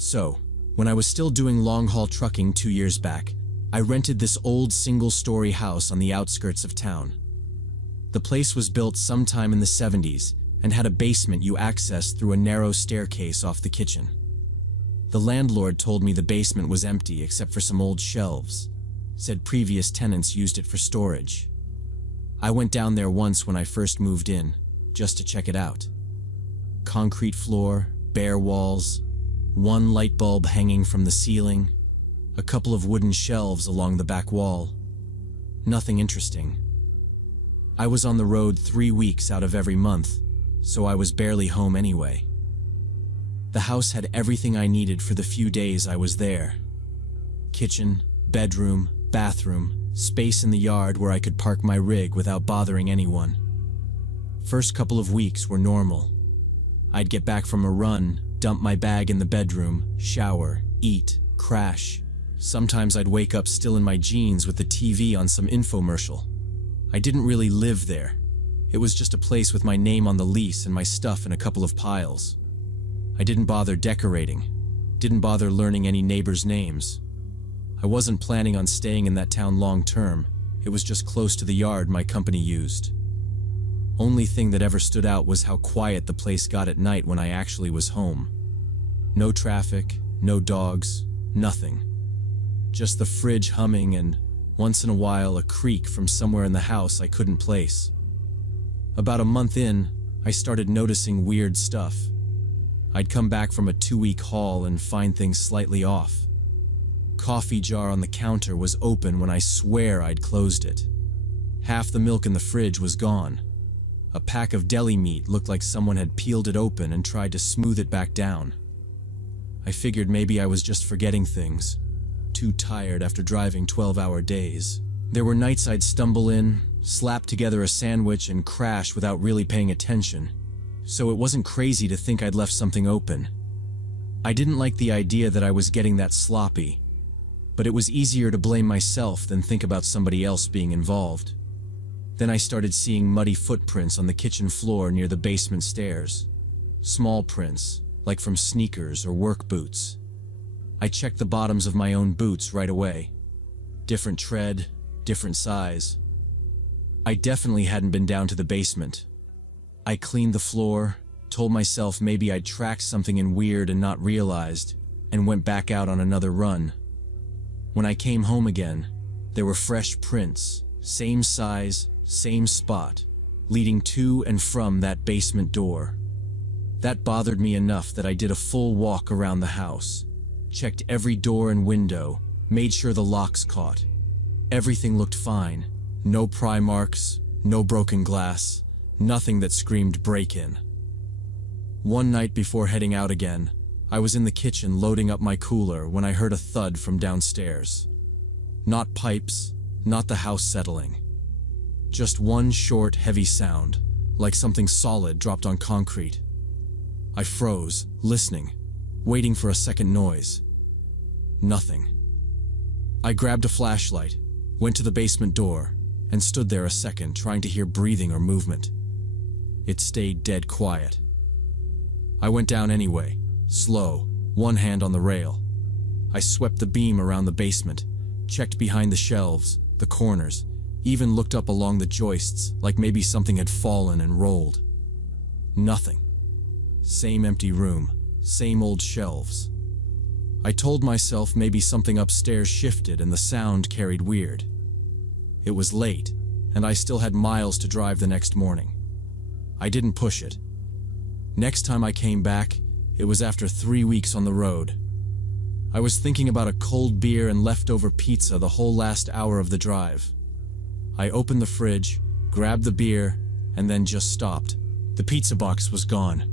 So, when I was still doing long-haul trucking 2 years back, I rented this old single-story house on the outskirts of town. The place was built sometime in the 70s and had a basement you accessed through a narrow staircase off the kitchen. The landlord told me the basement was empty except for some old shelves, said previous tenants used it for storage. I went down there once when I first moved in, just to check it out. Concrete floor, bare walls, one light bulb hanging from the ceiling, a couple of wooden shelves along the back wall. Nothing interesting. I was on the road 3 weeks out of every month, so I was barely home anyway. The house had everything I needed for the few days I was there. Kitchen, bedroom, bathroom, space in the yard where I could park my rig without bothering anyone. First couple of weeks were normal. I'd get back from a run, dump my bag in the bedroom, shower, eat, crash. Sometimes I'd wake up still in my jeans with the TV on some infomercial. I didn't really live there. It was just a place with my name on the lease and my stuff in a couple of piles. I didn't bother decorating, didn't bother learning any neighbors' names. I wasn't planning on staying in that town long term. It was just close to the yard my company used. Only thing that ever stood out was how quiet the place got at night when I actually was home. No traffic, no dogs, nothing. Just the fridge humming and, once in a while, a creak from somewhere in the house I couldn't place. About a month in, I started noticing weird stuff. I'd come back from a 2-week haul and find things slightly off. Coffee jar on the counter was open when I swear I'd closed it. Half the milk in the fridge was gone. A pack of deli meat looked like someone had peeled it open and tried to smooth it back down. I figured maybe I was just forgetting things, too tired after driving 12-hour days. There were nights I'd stumble in, slap together a sandwich and crash without really paying attention, so it wasn't crazy to think I'd left something open. I didn't like the idea that I was getting that sloppy, but it was easier to blame myself than think about somebody else being involved. Then I started seeing muddy footprints on the kitchen floor near the basement stairs. Small prints, like from sneakers or work boots. I checked the bottoms of my own boots right away. Different tread, different size. I definitely hadn't been down to the basement. I cleaned the floor, told myself maybe I'd tracked something in weird and not realized, and went back out on another run. When I came home again, there were fresh prints, same size, same spot, leading to and from that basement door. That bothered me enough that I did a full walk around the house, checked every door and window, made sure the locks caught. Everything looked fine. No pry marks, no broken glass, nothing that screamed break-in. One night before heading out again, I was in the kitchen loading up my cooler when I heard a thud from downstairs. Not pipes, not the house settling. Just one short, heavy sound, like something solid dropped on concrete. I froze, listening, waiting for a second noise. Nothing. I grabbed a flashlight, went to the basement door, and stood there a second trying to hear breathing or movement. It stayed dead quiet. I went down anyway, slow, one hand on the rail. I swept the beam around the basement, checked behind the shelves, the corners, even looked up along the joists like maybe something had fallen and rolled. Nothing. Same empty room, same old shelves. I told myself maybe something upstairs shifted and the sound carried weird. It was late, and I still had miles to drive the next morning. I didn't push it. Next time I came back, it was after 3 weeks on the road. I was thinking about a cold beer and leftover pizza the whole last hour of the drive. I opened the fridge, grabbed the beer, and then just stopped. The pizza box was gone.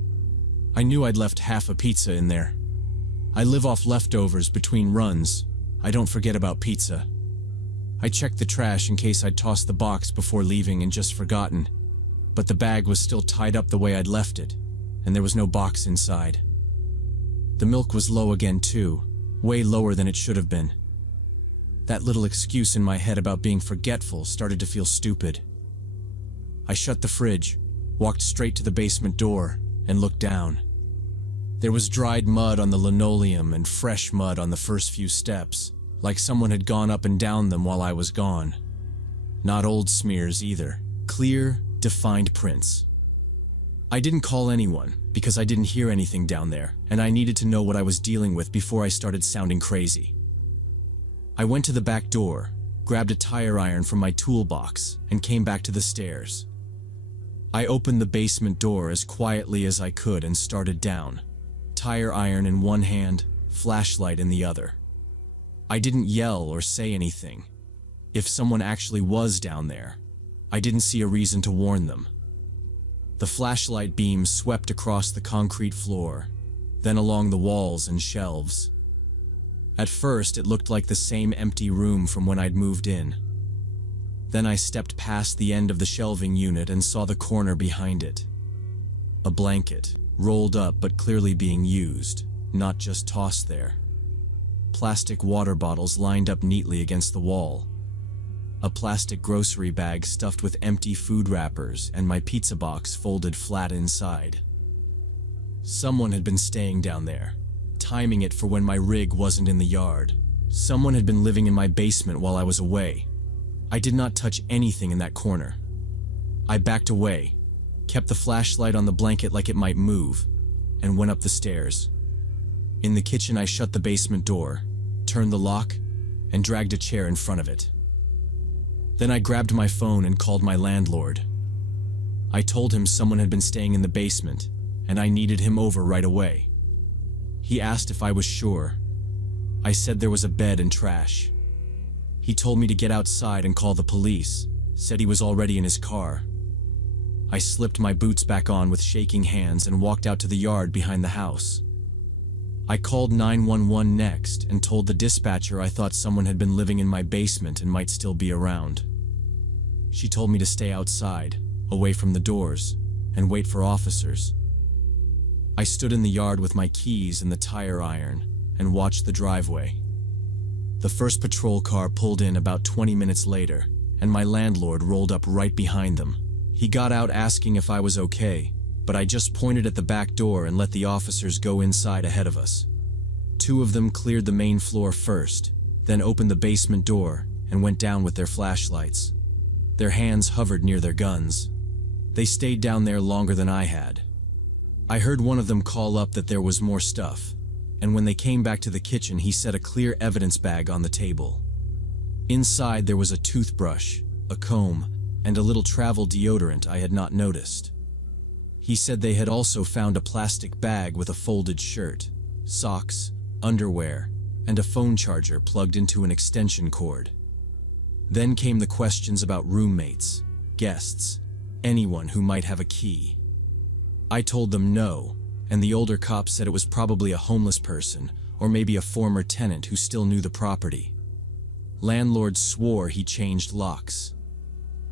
I knew I'd left half a pizza in there. I live off leftovers between runs. I don't forget about pizza. I checked the trash in case I'd tossed the box before leaving and just forgotten, but the bag was still tied up the way I'd left it, and there was no box inside. The milk was low again too, way lower than it should have been. That little excuse in my head about being forgetful started to feel stupid. I shut the fridge, walked straight to the basement door, and looked down. There was dried mud on the linoleum and fresh mud on the first few steps, like someone had gone up and down them while I was gone. Not old smears either. Clear, defined prints. I didn't call anyone because I didn't hear anything down there, and I needed to know what I was dealing with before I started sounding crazy. I went to the back door, grabbed a tire iron from my toolbox, and came back to the stairs. I opened the basement door as quietly as I could and started down. Tire iron in one hand, flashlight in the other. I didn't yell or say anything. If someone actually was down there, I didn't see a reason to warn them. The flashlight beam swept across the concrete floor, then along the walls and shelves. At first, it looked like the same empty room from when I'd moved in. Then I stepped past the end of the shelving unit and saw the corner behind it. A blanket, rolled up but clearly being used, not just tossed there. Plastic water bottles lined up neatly against the wall. A plastic grocery bag stuffed with empty food wrappers and my pizza box folded flat inside. Someone had been staying down there, timing it for when my rig wasn't in the yard. Someone had been living in my basement while I was away. I did not touch anything in that corner. I backed away, kept the flashlight on the blanket like it might move, and went up the stairs. In the kitchen, I shut the basement door, turned the lock, and dragged a chair in front of it. Then I grabbed my phone and called my landlord. I told him someone had been staying in the basement, and I needed him over right away. He asked if I was sure. I said there was a bed and trash. He told me to get outside and call the police, said he was already in his car. I slipped my boots back on with shaking hands and walked out to the yard behind the house. I called 911 next and told the dispatcher I thought someone had been living in my basement and might still be around. She told me to stay outside, away from the doors, and wait for officers. I stood in the yard with my keys and the tire iron and watched the driveway. The first patrol car pulled in about 20 minutes later, and my landlord rolled up right behind them. He got out asking if I was okay, but I just pointed at the back door and let the officers go inside ahead of us. Two of them cleared the main floor first, then opened the basement door and went down with their flashlights. Their hands hovered near their guns. They stayed down there longer than I had. I heard one of them call up that there was more stuff, and when they came back to the kitchen, he set a clear evidence bag on the table. Inside there was a toothbrush, a comb, and a little travel deodorant I had not noticed. He said they had also found a plastic bag with a folded shirt, socks, underwear, and a phone charger plugged into an extension cord. Then came the questions about roommates, guests, anyone who might have a key. I told them no, and the older cop said it was probably a homeless person or maybe a former tenant who still knew the property. Landlord swore he changed locks.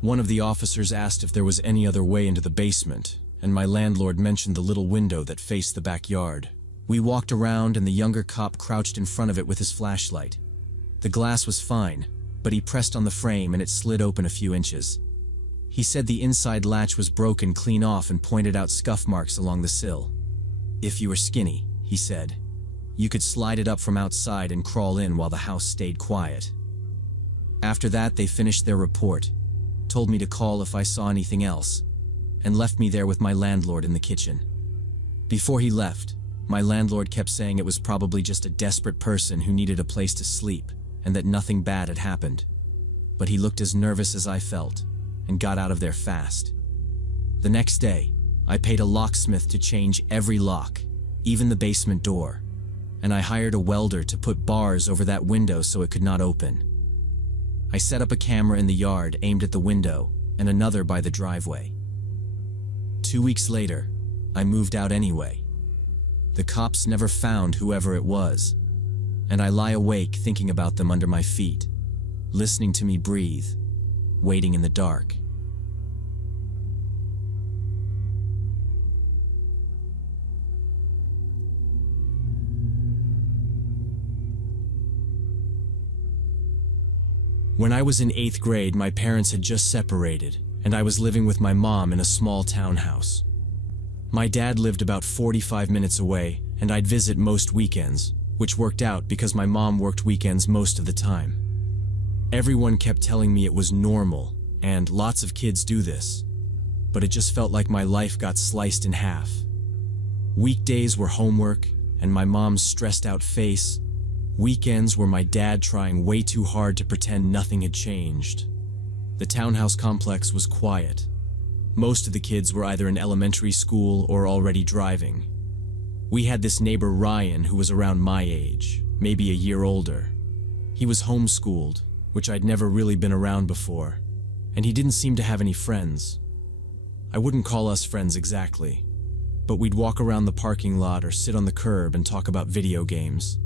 One of the officers asked if there was any other way into the basement, and my landlord mentioned the little window that faced the backyard. We walked around and the younger cop crouched in front of it with his flashlight. The glass was fine, but he pressed on the frame and it slid open a few inches. He said the inside latch was broken clean off and pointed out scuff marks along the sill. If you were skinny, he said, you could slide it up from outside and crawl in while the house stayed quiet. After that, they finished their report, told me to call if I saw anything else, and left me there with my landlord in the kitchen. Before he left, my landlord kept saying it was probably just a desperate person who needed a place to sleep and that nothing bad had happened. But he looked as nervous as I felt and got out of there fast. The next day, I paid a locksmith to change every lock, even the basement door, and I hired a welder to put bars over that window so it could not open. I set up a camera in the yard aimed at the window and another by the driveway. 2 weeks later, I moved out anyway. The cops never found whoever it was, and I lie awake thinking about them under my feet, listening to me breathe, waiting in the dark. When I was in 8th grade, my parents had just separated, and I was living with my mom in a small townhouse. My dad lived about 45 minutes away, and I'd visit most weekends, which worked out because my mom worked weekends most of the time. Everyone kept telling me it was normal, and lots of kids do this, but it just felt like my life got sliced in half. Weekdays were homework and my mom's stressed out face. Weekends were my dad trying way too hard to pretend nothing had changed. The townhouse complex was quiet. Most of the kids were either in elementary school or already driving. We had this neighbor Ryan who was around my age, maybe a year older. He was homeschooled, which I'd never really been around before, and he didn't seem to have any friends. I wouldn't call us friends exactly, but we'd walk around the parking lot or sit on the curb and talk about video games.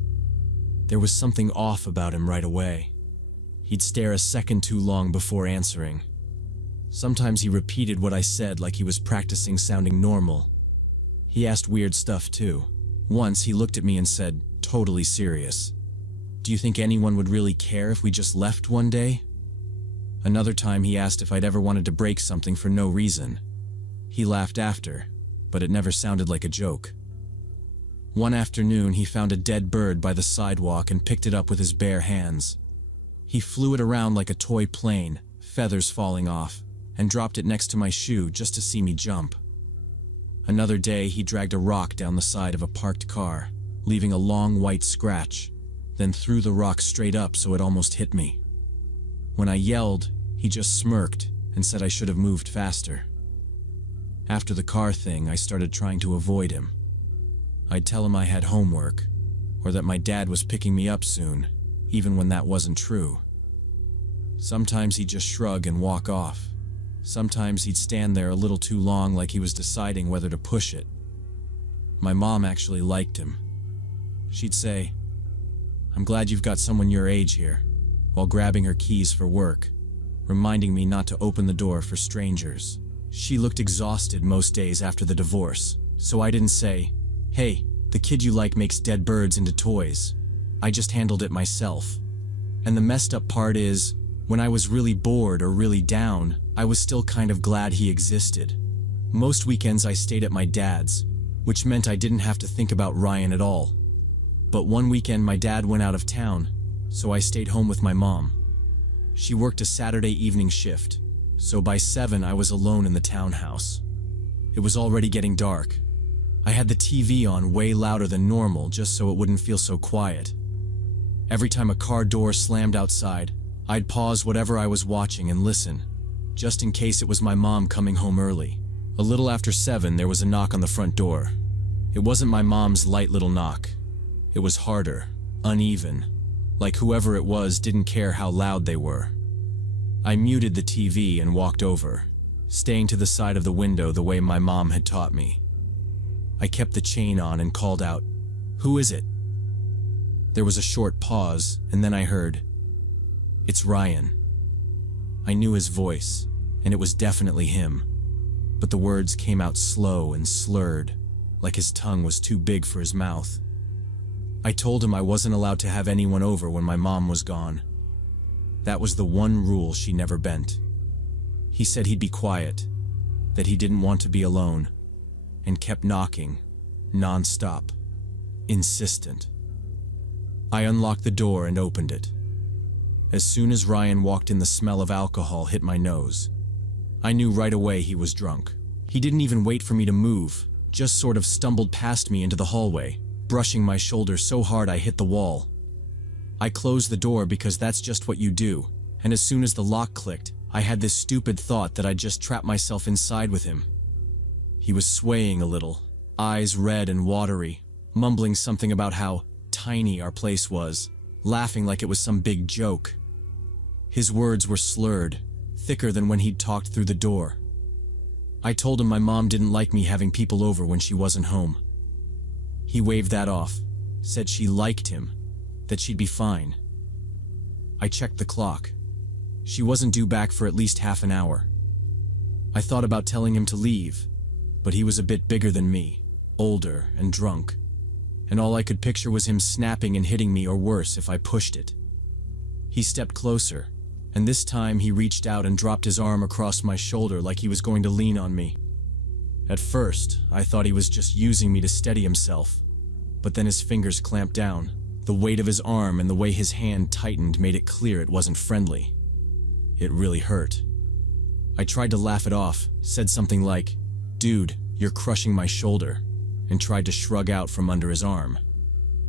There was something off about him right away. He'd stare a second too long before answering. Sometimes he repeated what I said like he was practicing sounding normal. He asked weird stuff too. Once he looked at me and said, totally serious, "Do you think anyone would really care if we just left one day?" Another time he asked if I'd ever wanted to break something for no reason. He laughed after, but it never sounded like a joke. One afternoon he found a dead bird by the sidewalk and picked it up with his bare hands. He flew it around like a toy plane, feathers falling off, and dropped it next to my shoe just to see me jump. Another day he dragged a rock down the side of a parked car, leaving a long white scratch, then threw the rock straight up so it almost hit me. When I yelled, he just smirked and said I should have moved faster. After the car thing, I started trying to avoid him. I'd tell him I had homework, or that my dad was picking me up soon, even when that wasn't true. Sometimes he'd just shrug and walk off. Sometimes he'd stand there a little too long like he was deciding whether to push it. My mom actually liked him. She'd say, "I'm glad you've got someone your age here," while grabbing her keys for work, reminding me not to open the door for strangers. She looked exhausted most days after the divorce, so I didn't say, "Hey, the kid you like makes dead birds into toys." I just handled it myself. And the messed up part is, when I was really bored or really down, I was still kind of glad he existed. Most weekends I stayed at my dad's, which meant I didn't have to think about Ryan at all. But one weekend my dad went out of town, so I stayed home with my mom. She worked a Saturday evening shift, so by 7 I was alone in the townhouse. It was already getting dark. I had the TV on way louder than normal just so it wouldn't feel so quiet. Every time a car door slammed outside, I'd pause whatever I was watching and listen, just in case it was my mom coming home early. A little after 7, there was a knock on the front door. It wasn't my mom's light little knock. It was harder, uneven, like whoever it was didn't care how loud they were. I muted the TV and walked over, staying to the side of the window the way my mom had taught me. I kept the chain on and called out, "Who is it?" There was a short pause, and then I heard, "It's Ryan." I knew his voice, and it was definitely him, but the words came out slow and slurred, like his tongue was too big for his mouth. I told him I wasn't allowed to have anyone over when my mom was gone. That was the one rule she never bent. He said he'd be quiet, that he didn't want to be alone, and kept knocking, non-stop, insistent. I unlocked the door and opened it. As soon as Ryan walked in, the smell of alcohol hit my nose. I knew right away he was drunk. He didn't even wait for me to move, just sort of stumbled past me into the hallway, brushing my shoulder so hard I hit the wall. I closed the door because that's just what you do, and as soon as the lock clicked, I had this stupid thought that I'd just trap myself inside with him. He was swaying a little, eyes red and watery, mumbling something about how tiny our place was, laughing like it was some big joke. His words were slurred, thicker than when he'd talked through the door. I told him my mom didn't like me having people over when she wasn't home. He waved that off, said she liked him, that she'd be fine. I checked the clock. She wasn't due back for at least half an hour. I thought about telling him to leave, but he was a bit bigger than me, older and drunk, and all I could picture was him snapping and hitting me, or worse if I pushed it. He stepped closer, and this time he reached out and dropped his arm across my shoulder like he was going to lean on me. At first, I thought he was just using me to steady himself, but then his fingers clamped down. The weight of his arm and the way his hand tightened made it clear it wasn't friendly. It really hurt. I tried to laugh it off, said something like, "Dude, you're crushing my shoulder," and tried to shrug out from under his arm.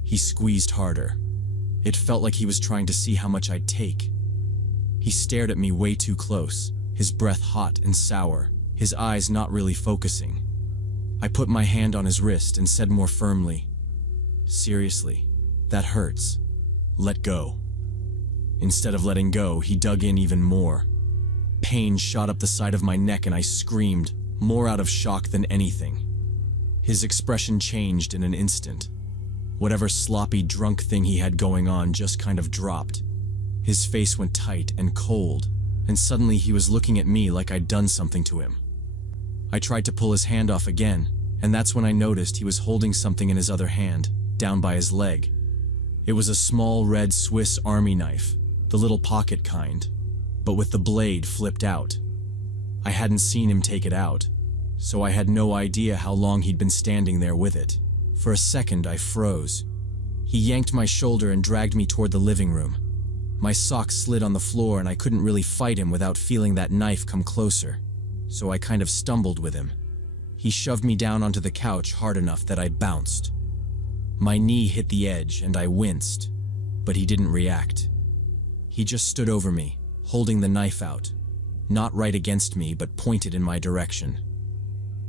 He squeezed harder. It felt like he was trying to see how much I'd take. He stared at me way too close, his breath hot and sour, his eyes not really focusing. I put my hand on his wrist and said more firmly, "Seriously, that hurts. Let go." Instead of letting go, he dug in even more. Pain shot up the side of my neck and I screamed, more out of shock than anything. His expression changed in an instant. Whatever sloppy drunk thing he had going on just kind of dropped. His face went tight and cold, and suddenly he was looking at me like I'd done something to him. I tried to pull his hand off again, and that's when I noticed he was holding something in his other hand, down by his leg. It was a small red Swiss Army knife, the little pocket kind, but with the blade flipped out. I hadn't seen him take it out, so I had no idea how long he'd been standing there with it. For a second, I froze. He yanked my shoulder and dragged me toward the living room. My socks slid on the floor and I couldn't really fight him without feeling that knife come closer, so I kind of stumbled with him. He shoved me down onto the couch hard enough that I bounced. My knee hit the edge and I winced, but he didn't react. He just stood over me, holding the knife out, not right against me but pointed in my direction.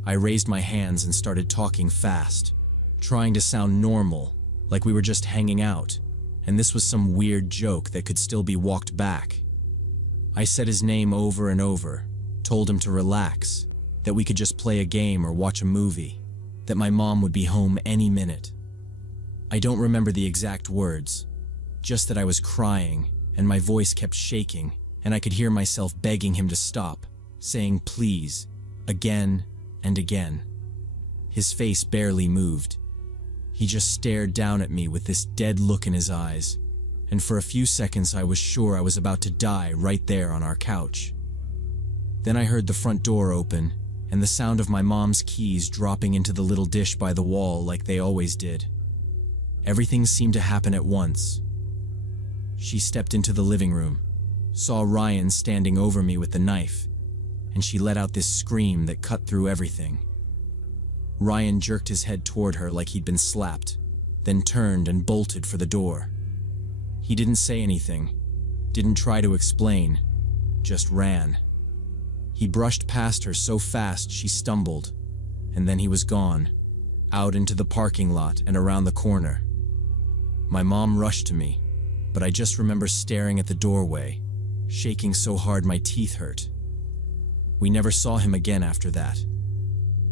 I raised my hands and started talking fast, trying to sound normal, like we were just hanging out, and this was some weird joke that could still be walked back. I said his name over and over, told him to relax, that we could just play a game or watch a movie, that my mom would be home any minute. I don't remember the exact words, just that I was crying and my voice kept shaking and I could hear myself begging him to stop, saying please, again and again. His face barely moved. He just stared down at me with this dead look in his eyes, and for a few seconds I was sure I was about to die right there on our couch. Then I heard the front door open, and the sound of my mom's keys dropping into the little dish by the wall like they always did. Everything seemed to happen at once. She stepped into the living room, saw Ryan standing over me with the knife, and she let out this scream that cut through everything. Ryan jerked his head toward her like he'd been slapped, then turned and bolted for the door. He didn't say anything, didn't try to explain, just ran. He brushed past her so fast she stumbled, and then he was gone, out into the parking lot and around the corner. My mom rushed to me, but I just remember staring at the doorway, shaking so hard my teeth hurt. We never saw him again after that.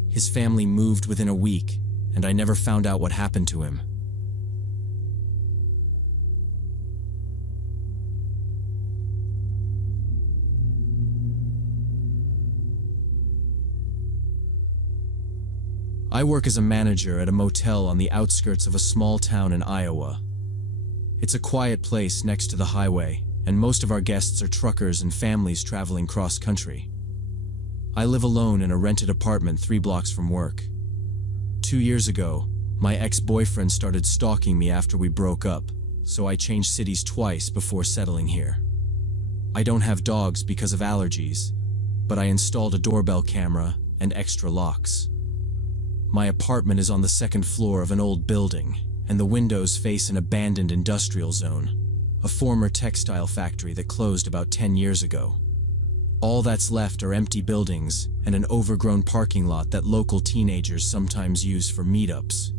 His family moved within a week, and I never found out what happened to him. I work as a manager at a motel on the outskirts of a small town in Iowa. It's a quiet place next to the highway, and most of our guests are truckers and families traveling cross-country. I live alone in a rented apartment 3 blocks from work. 2 years ago, my ex-boyfriend started stalking me after we broke up, so I changed cities twice before settling here. I don't have dogs because of allergies, but I installed a doorbell camera and extra locks. My apartment is on the 2nd floor of an old building, and the windows face an abandoned industrial zone, a former textile factory that closed about 10 years ago. All that's left are empty buildings and an overgrown parking lot that local teenagers sometimes use for meetups.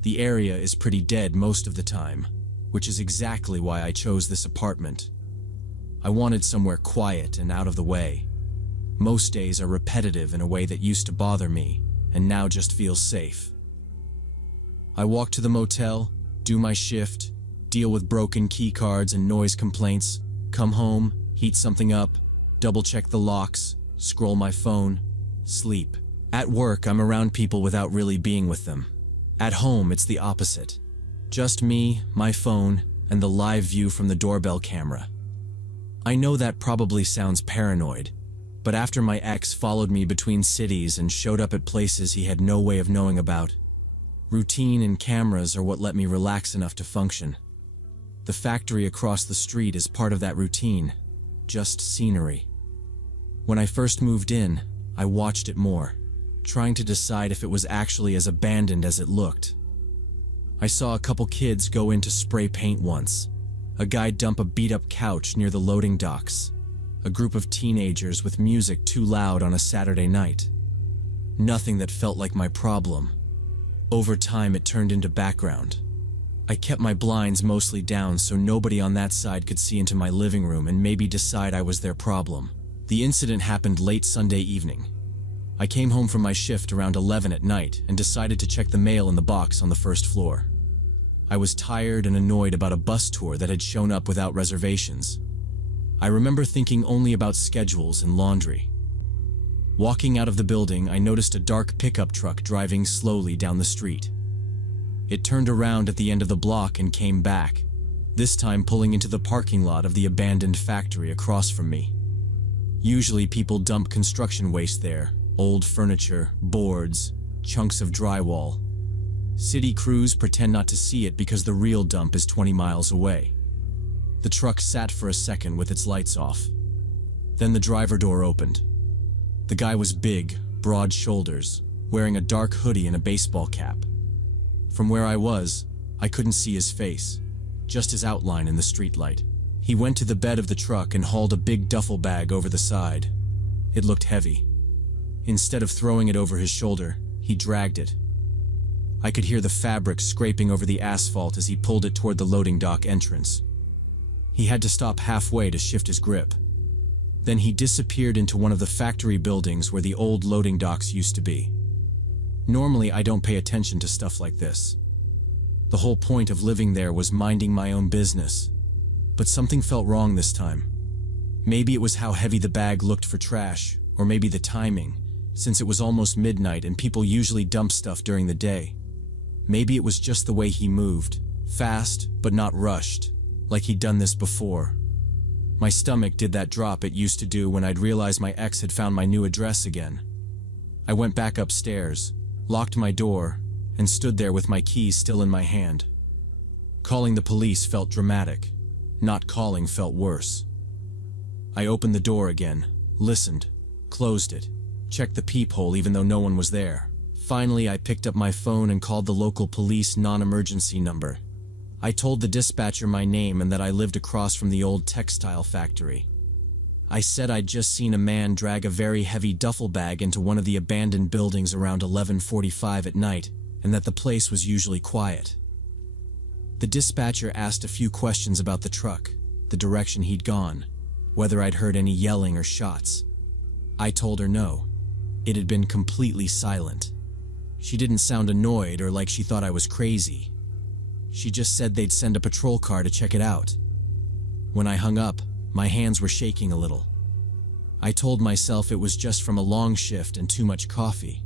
The area is pretty dead most of the time, which is exactly why I chose this apartment. I wanted somewhere quiet and out of the way. Most days are repetitive in a way that used to bother me, and now just feels safe. I walk to the motel, do my shift, deal with broken key cards and noise complaints, come home, heat something up, double-check the locks, scroll my phone, sleep. At work, I'm around people without really being with them. At home, it's the opposite. Just me, my phone, and the live view from the doorbell camera. I know that probably sounds paranoid, but after my ex followed me between cities and showed up at places he had no way of knowing about, Routine and cameras are what let me relax enough to function. The factory across the street is part of that routine, just scenery. When I first moved in, I watched it more, trying to decide if it was actually as abandoned as it looked. I saw a couple kids go in to spray paint once, a guy dump a beat-up couch near the loading docks, a group of teenagers with music too loud on a Saturday night. Nothing that felt like my problem. Over time, it turned into background. I kept my blinds mostly down so nobody on that side could see into my living room and maybe decide I was their problem. The incident happened late Sunday evening. I came home from my shift around 11 at night and decided to check the mail in the box on the first floor. I was tired and annoyed about a bus tour that had shown up without reservations. I remember thinking only about schedules and laundry. Walking out of the building, I noticed a dark pickup truck driving slowly down the street. It turned around at the end of the block and came back, this time pulling into the parking lot of the abandoned factory across from me. Usually people dump construction waste there, old furniture, boards, chunks of drywall. City crews pretend not to see it because the real dump is 20 miles away. The truck sat for a second with its lights off. Then the driver door opened. The guy was big, broad shoulders, wearing a dark hoodie and a baseball cap. From where I was, I couldn't see his face, just his outline in the streetlight. He went to the bed of the truck and hauled a big duffel bag over the side. It looked heavy. Instead of throwing it over his shoulder, he dragged it. I could hear the fabric scraping over the asphalt as he pulled it toward the loading dock entrance. He had to stop halfway to shift his grip. Then he disappeared into one of the factory buildings where the old loading docks used to be. Normally, I don't pay attention to stuff like this. The whole point of living there was minding my own business. But something felt wrong this time. Maybe it was how heavy the bag looked for trash, or maybe the timing, since it was almost midnight and people usually dump stuff during the day. Maybe it was just the way he moved, fast but not rushed, like he'd done this before. My stomach did that drop it used to do when I'd realized my ex had found my new address again. I went back upstairs, locked my door, and stood there with my keys still in my hand. Calling the police felt dramatic. Not calling felt worse. I opened the door again, listened, closed it, checked the peephole even though no one was there. Finally, I picked up my phone and called the local police non-emergency number. I told the dispatcher my name and that I lived across from the old textile factory. I said I'd just seen a man drag a very heavy duffel bag into one of the abandoned buildings around 11:45 at night, and that the place was usually quiet. The dispatcher asked a few questions about the truck, the direction he'd gone, whether I'd heard any yelling or shots. I told her no. It had been completely silent. She didn't sound annoyed or like she thought I was crazy. She just said they'd send a patrol car to check it out. When I hung up, my hands were shaking a little. I told myself it was just from a long shift and too much coffee.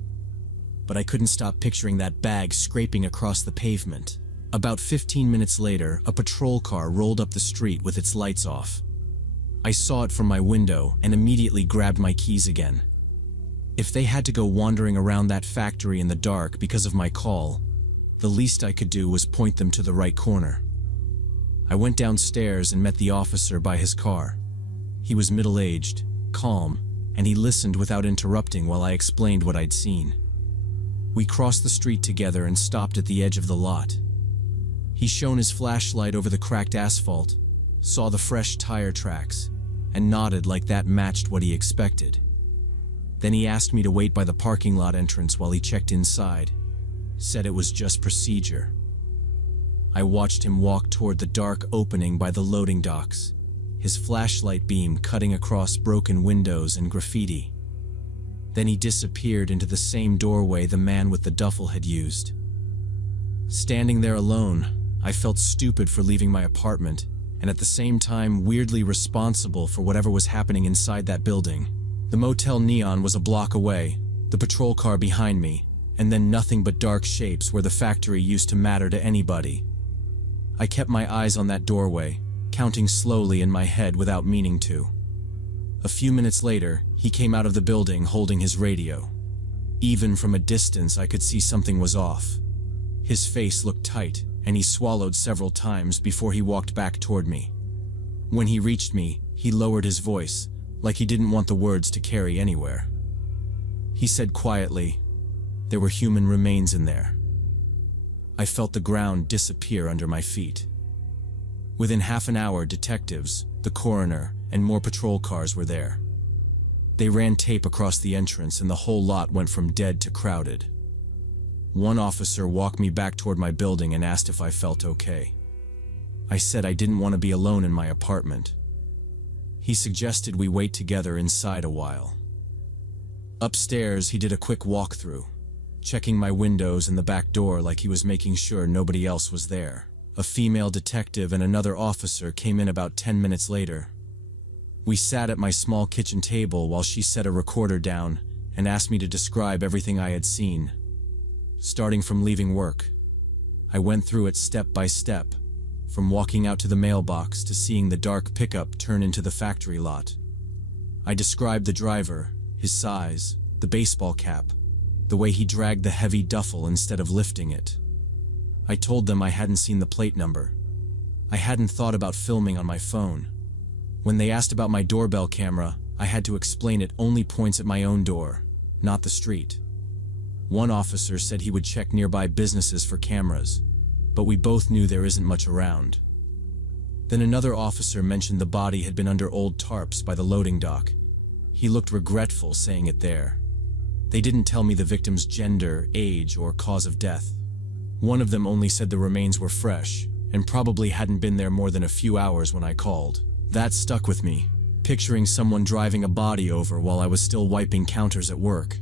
But I couldn't stop picturing that bag scraping across the pavement. About 15 minutes later, a patrol car rolled up the street with its lights off. I saw it from my window and immediately grabbed my keys again. If they had to go wandering around that factory in the dark because of my call, the least I could do was point them to the right corner. I went downstairs and met the officer by his car. He was middle-aged, calm, and he listened without interrupting while I explained what I'd seen. We crossed the street together and stopped at the edge of the lot. He shone his flashlight over the cracked asphalt, saw the fresh tire tracks, and nodded like that matched what he expected. Then he asked me to wait by the parking lot entrance while he checked inside, said it was just procedure. I watched him walk toward the dark opening by the loading docks, his flashlight beam cutting across broken windows and graffiti. Then he disappeared into the same doorway the man with the duffel had used. Standing there alone, I felt stupid for leaving my apartment, and at the same time weirdly responsible for whatever was happening inside that building. The motel neon was a block away, the patrol car behind me, and then nothing but dark shapes where the factory used to matter to anybody. I kept my eyes on that doorway, counting slowly in my head without meaning to. A few minutes later, he came out of the building holding his radio. Even from a distance, I could see something was off. His face looked tight, and he swallowed several times before he walked back toward me. When he reached me, he lowered his voice, like he didn't want the words to carry anywhere. He said quietly, "There were human remains in there." I felt the ground disappear under my feet. Within half an hour, detectives, the coroner, and more patrol cars were there. They ran tape across the entrance, and the whole lot went from dead to crowded. One officer walked me back toward my building and asked if I felt okay. I said I didn't want to be alone in my apartment. He suggested we wait together inside a while. Upstairs, he did a quick walkthrough, checking my windows and the back door like he was making sure nobody else was there. A female detective and another officer came in about 10 minutes later. We sat at my small kitchen table while she set a recorder down and asked me to describe everything I had seen. Starting from leaving work, I went through it step by step, from walking out to the mailbox to seeing the dark pickup turn into the factory lot. I described the driver, his size, the baseball cap, the way he dragged the heavy duffel instead of lifting it. I told them I hadn't seen the plate number. I hadn't thought about filming on my phone. When they asked about my doorbell camera, I had to explain it only points at my own door, not the street. One officer said he would check nearby businesses for cameras, but we both knew there isn't much around. Then another officer mentioned the body had been under old tarps by the loading dock. He looked regretful saying it there. They didn't tell me the victim's gender, age, or cause of death. One of them only said the remains were fresh, and probably hadn't been there more than a few hours when I called. That stuck with me, picturing someone driving a body over while I was still wiping counters at work.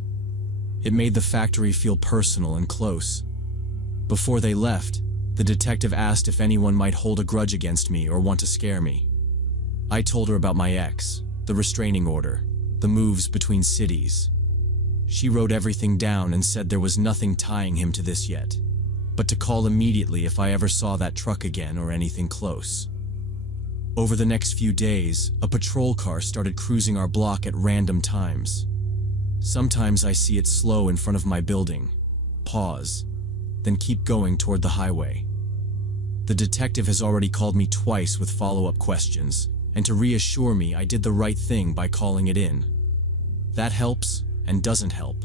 It made the factory feel personal and close. Before they left, the detective asked if anyone might hold a grudge against me or want to scare me. I told her about my ex, the restraining order, the moves between cities. She wrote everything down and said there was nothing tying him to this yet, but to call immediately if I ever saw that truck again or anything close. Over the next few days, a patrol car started cruising our block at random times. Sometimes I see it slow in front of my building, pause, then keep going toward the highway. The detective has already called me twice with follow-up questions, and to reassure me I did the right thing by calling it in. That helps and doesn't help.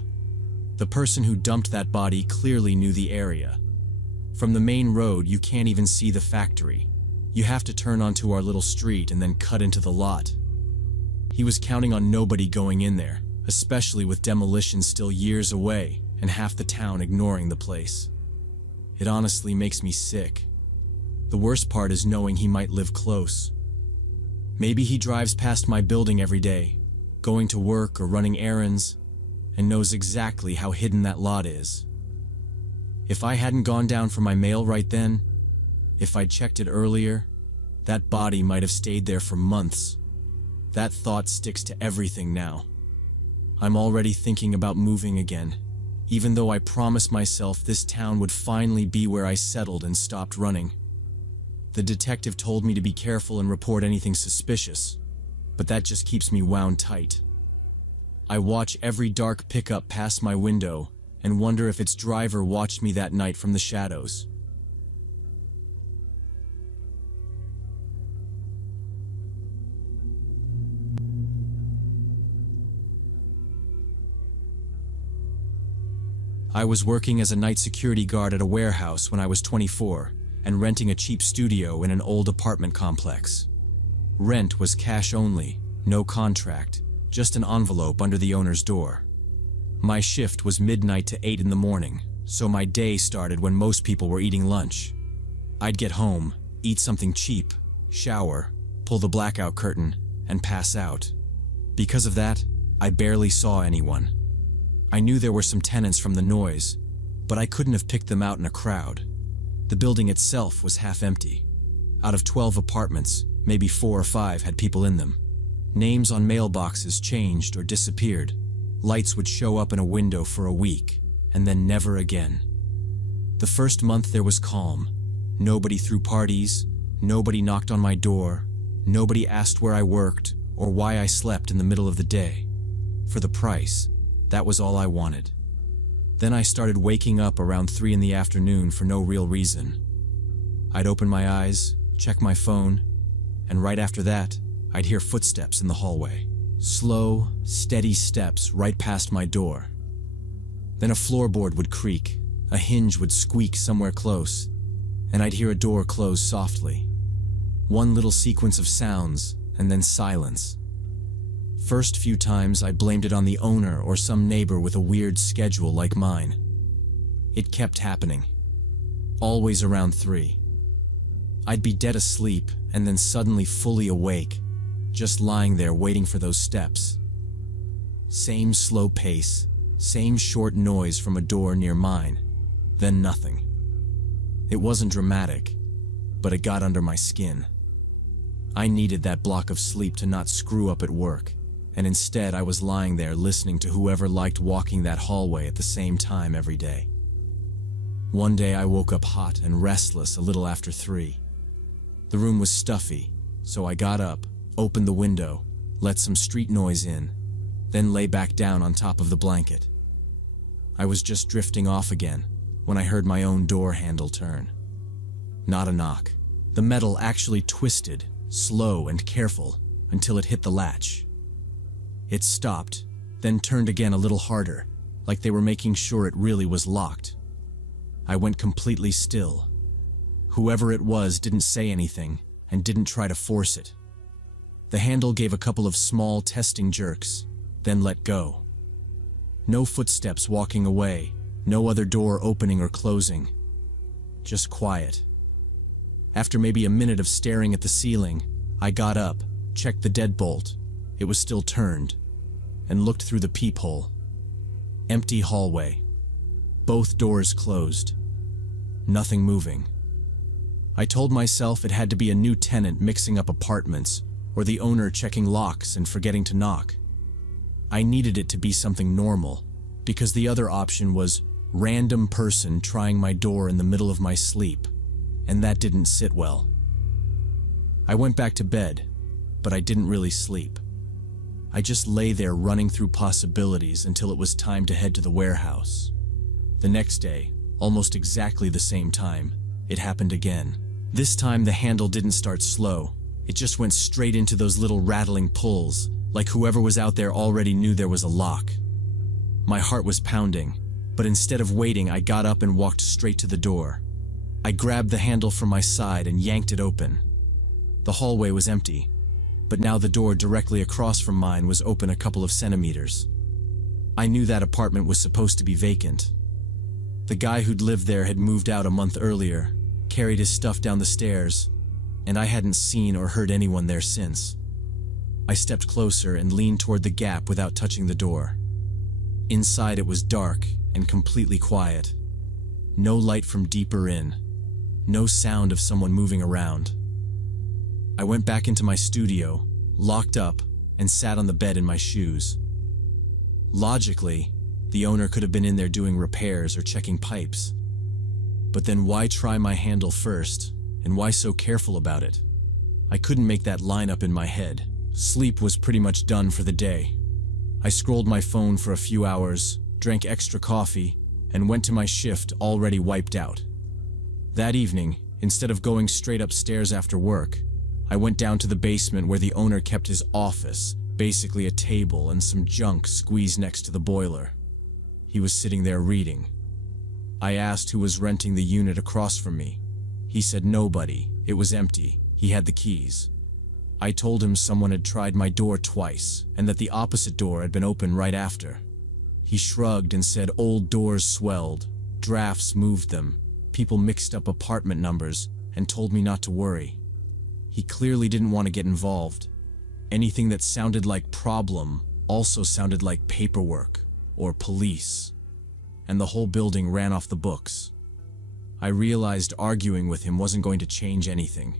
The person who dumped that body clearly knew the area. From the main road, you can't even see the factory. You have to turn onto our little street and then cut into the lot. He was counting on nobody going in there, especially with demolition still years away and half the town ignoring the place. It honestly makes me sick. The worst part is knowing he might live close. Maybe he drives past my building every day, going to work or running errands, and knows exactly how hidden that lot is. If I hadn't gone down for my mail right then, if I'd checked it earlier, that body might have stayed there for months. That thought sticks to everything now. I'm already thinking about moving again, even though I promised myself this town would finally be where I settled and stopped running. The detective told me to be careful and report anything suspicious, but that just keeps me wound tight. I watch every dark pickup pass my window and wonder if its driver watched me that night from the shadows. I was working as a night security guard at a warehouse when I was 24 and renting a cheap studio in an old apartment complex. Rent was cash only, no contract, just an envelope under the owner's door. My shift was midnight to 8 in the morning, so my day started when most people were eating lunch. I'd get home, eat something cheap, shower, pull the blackout curtain, and pass out. Because of that, I barely saw anyone. I knew there were some tenants from the noise, but I couldn't have picked them out in a crowd. The building itself was half empty. Out of 12 apartments, maybe 4 or 5 had people in them. Names on mailboxes changed or disappeared. Lights would show up in a window for a week, and then never again. The first month there was calm. Nobody threw parties, nobody knocked on my door, nobody asked where I worked or why I slept in the middle of the day. For the price, that was all I wanted. Then I started waking up around 3 in the afternoon for no real reason. I'd open my eyes, check my phone, and right after that, I'd hear footsteps in the hallway. Slow, steady steps right past my door. Then a floorboard would creak, a hinge would squeak somewhere close, and I'd hear a door close softly. One little sequence of sounds, and then silence. First few times I blamed it on the owner or some neighbor with a weird schedule like mine. It kept happening. Always around 3. I'd be dead asleep and then suddenly fully awake, just lying there waiting for those steps. Same slow pace, same short noise from a door near mine, then nothing. It wasn't dramatic, but it got under my skin. I needed that block of sleep to not screw up at work, and instead I was lying there listening to whoever liked walking that hallway at the same time every day. One day I woke up hot and restless a little after 3. The room was stuffy, so I got up, opened the window, let some street noise in, then lay back down on top of the blanket. I was just drifting off again when I heard my own door handle turn. Not a knock. The metal actually twisted, slow and careful, until it hit the latch. It stopped, then turned again a little harder, like they were making sure it really was locked. I went completely still. Whoever it was didn't say anything and didn't try to force it. The handle gave a couple of small testing jerks, then let go. No footsteps walking away, no other door opening or closing. Just quiet. After maybe a minute of staring at the ceiling, I got up, checked the deadbolt. It was still turned, and looked through the peephole. Empty hallway. Both doors closed. Nothing moving. I told myself it had to be a new tenant mixing up apartments, or the owner checking locks and forgetting to knock. I needed it to be something normal, because the other option was random person trying my door in the middle of my sleep, and that didn't sit well. I went back to bed, but I didn't really sleep. I just lay there running through possibilities until it was time to head to the warehouse. The next day, almost exactly the same time, it happened again. This time the handle didn't start slow. It just went straight into those little rattling pulls, like whoever was out there already knew there was a lock. My heart was pounding, but instead of waiting, I got up and walked straight to the door. I grabbed the handle from my side and yanked it open. The hallway was empty, but now the door directly across from mine was open a couple of centimeters. I knew that apartment was supposed to be vacant. The guy who'd lived there had moved out a month earlier, carried his stuff down the stairs, and I hadn't seen or heard anyone there since. I stepped closer and leaned toward the gap without touching the door. Inside it was dark and completely quiet. No light from deeper in. No sound of someone moving around. I went back into my studio, locked up, and sat on the bed in my shoes. Logically, the owner could have been in there doing repairs or checking pipes. But then why try my handle first, and why so careful about it? I couldn't make that line up in my head. Sleep was pretty much done for the day. I scrolled my phone for a few hours, drank extra coffee, and went to my shift already wiped out. That evening, instead of going straight upstairs after work, I went down to the basement where the owner kept his office, basically a table and some junk squeezed next to the boiler. He was sitting there reading. I asked who was renting the unit across from me. He said nobody, it was empty, he had the keys. I told him someone had tried my door twice, and that the opposite door had been open right after. He shrugged and said old doors swelled, drafts moved them, people mixed up apartment numbers, and told me not to worry. He clearly didn't want to get involved. Anything that sounded like problem also sounded like paperwork or police, and the whole building ran off the books. I realized arguing with him wasn't going to change anything.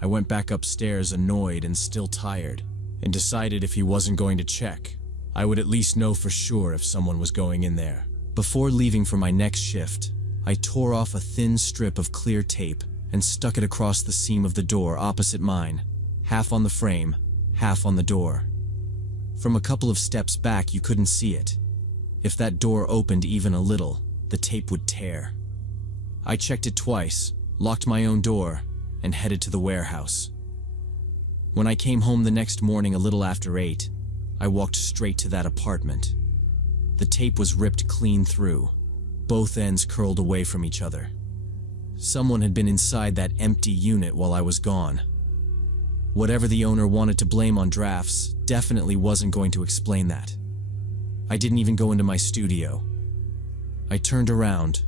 I went back upstairs annoyed and still tired, and decided if he wasn't going to check, I would at least know for sure if someone was going in there. Before leaving for my next shift, I tore off a thin strip of clear tape and stuck it across the seam of the door opposite mine, half on the frame, half on the door. From a couple of steps back, you couldn't see it. If that door opened even a little, the tape would tear. I checked it twice, locked my own door, and headed to the warehouse. When I came home the next morning a little after 8, I walked straight to that apartment. The tape was ripped clean through, both ends curled away from each other. Someone had been inside that empty unit while I was gone. Whatever the owner wanted to blame on drafts definitely wasn't going to explain that. I didn't even go into my studio. I turned around,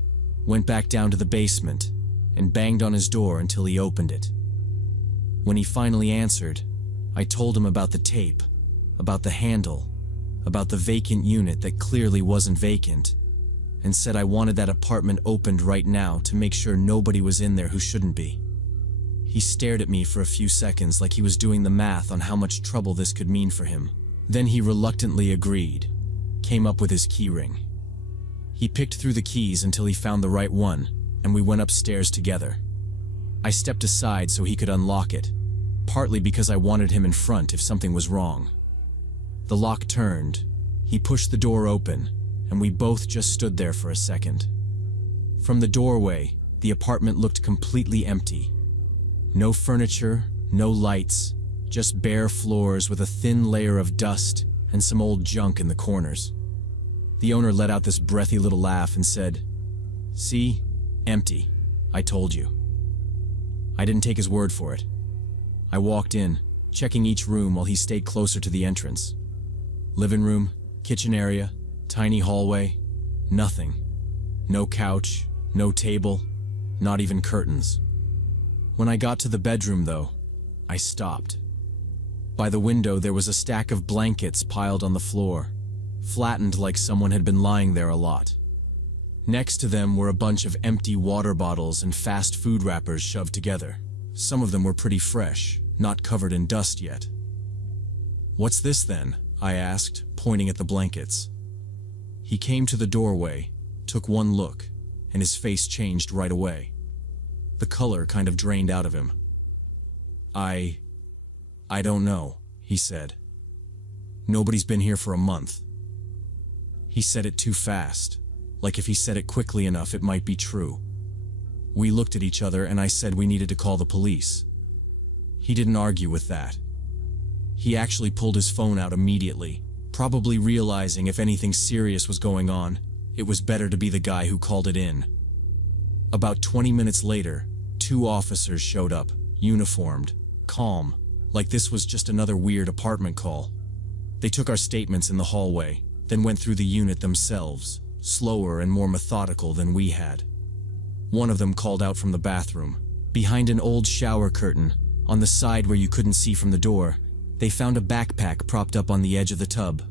went back down to the basement, and banged on his door until he opened it. When he finally answered, I told him about the tape, about the handle, about the vacant unit that clearly wasn't vacant, and said I wanted that apartment opened right now to make sure nobody was in there who shouldn't be. He stared at me for a few seconds like he was doing the math on how much trouble this could mean for him. Then he reluctantly agreed, came up with his keyring. He picked through the keys until he found the right one, and we went upstairs together. I stepped aside so he could unlock it, partly because I wanted him in front if something was wrong. The lock turned, he pushed the door open, and we both just stood there for a second. From the doorway, the apartment looked completely empty. No furniture, no lights, just bare floors with a thin layer of dust and some old junk in the corners. The owner let out this breathy little laugh and said, "See? Empty. I told you." I didn't take his word for it. I walked in, checking each room while he stayed closer to the entrance. Living room, kitchen area, tiny hallway, nothing. No couch, no table, not even curtains. When I got to the bedroom, though, I stopped. By the window, there was a stack of blankets piled on the floor, flattened like someone had been lying there a lot. Next to them were a bunch of empty water bottles and fast food wrappers shoved together. Some of them were pretty fresh, not covered in dust yet. "What's this then?" I asked, pointing at the blankets. He came to the doorway, took one look, and his face changed right away. The color kind of drained out of him. I don't know," he said. "Nobody's been here for a month." He said it too fast, like if he said it quickly enough it might be true. We looked at each other and I said we needed to call the police. He didn't argue with that. He actually pulled his phone out immediately, probably realizing if anything serious was going on, it was better to be the guy who called it in. About 20 minutes later, 2 officers showed up, uniformed, calm, like this was just another weird apartment call. They took our statements in the hallway, then went through the unit themselves, slower and more methodical than we had. One of them called out from the bathroom. Behind an old shower curtain, on the side where you couldn't see from the door, they found a backpack propped up on the edge of the tub.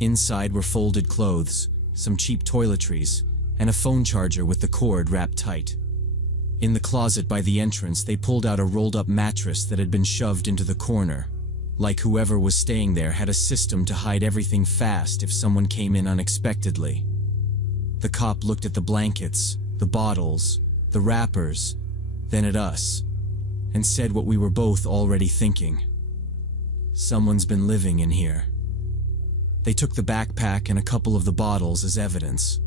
Inside were folded clothes, some cheap toiletries, and a phone charger with the cord wrapped tight. In the closet by the entrance, they pulled out a rolled-up mattress that had been shoved into the corner, like whoever was staying there had a system to hide everything fast if someone came in unexpectedly. The cop looked at the blankets, the bottles, the wrappers, then at us, and said what we were both already thinking. Someone's been living in here. They took the backpack and a couple of the bottles as evidence.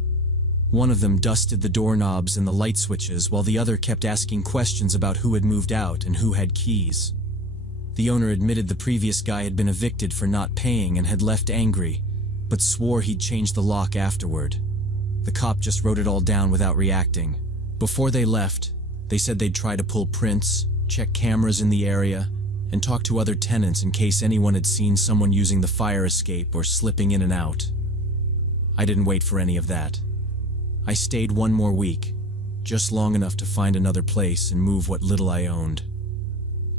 One of them dusted the doorknobs and the light switches while the other kept asking questions about who had moved out and who had keys. The owner admitted the previous guy had been evicted for not paying and had left angry, but swore he'd changed the lock afterward. The cop just wrote it all down without reacting. Before they left, they said they'd try to pull prints, check cameras in the area, and talk to other tenants in case anyone had seen someone using the fire escape or slipping in and out. I didn't wait for any of that. I stayed 1 more week, just long enough to find another place and move what little I owned.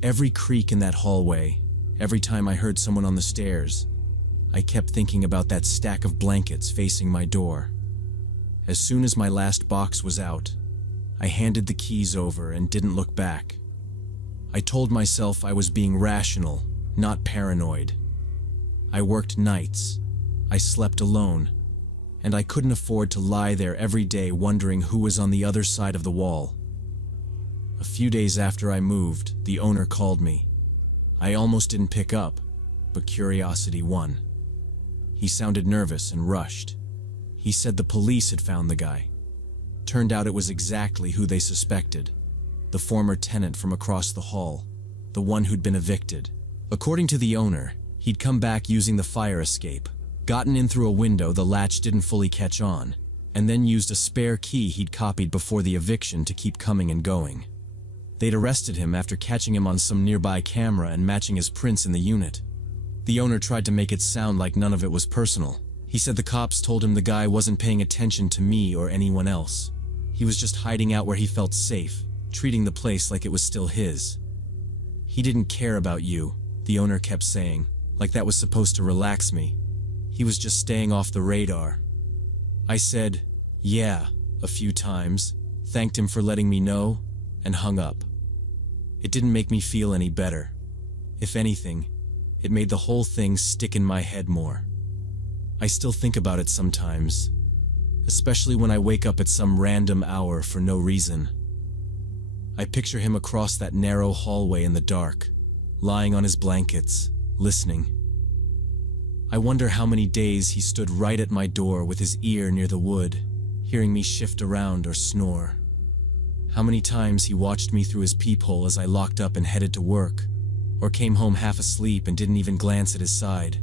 Every creak in that hallway, every time I heard someone on the stairs, I kept thinking about that stack of blankets facing my door. As soon as my last box was out, I handed the keys over and didn't look back. I told myself I was being rational, not paranoid. I worked nights, I slept alone, and I couldn't afford to lie there every day wondering who was on the other side of the wall. A few days after I moved, the owner called me. I almost didn't pick up, but curiosity won. He sounded nervous and rushed. He said the police had found the guy. Turned out it was exactly who they suspected. The former tenant from across the hall. The one who'd been evicted. According to the owner, he'd come back using the fire escape, gotten in through a window the latch didn't fully catch on, and then used a spare key he'd copied before the eviction to keep coming and going. They'd arrested him after catching him on some nearby camera and matching his prints in the unit. The owner tried to make it sound like none of it was personal. He said the cops told him the guy wasn't paying attention to me or anyone else. He was just hiding out where he felt safe, treating the place like it was still his. He didn't care about you, the owner kept saying, like that was supposed to relax me. He was just staying off the radar. I said, yeah, a few times, thanked him for letting me know, and hung up. It didn't make me feel any better. If anything, it made the whole thing stick in my head more. I still think about it sometimes, especially when I wake up at some random hour for no reason. I picture him across that narrow hallway in the dark, lying on his blankets, listening. I wonder how many days he stood right at my door with his ear near the wood, hearing me shift around or snore. How many times he watched me through his peephole as I locked up and headed to work, or came home half asleep and didn't even glance at his side.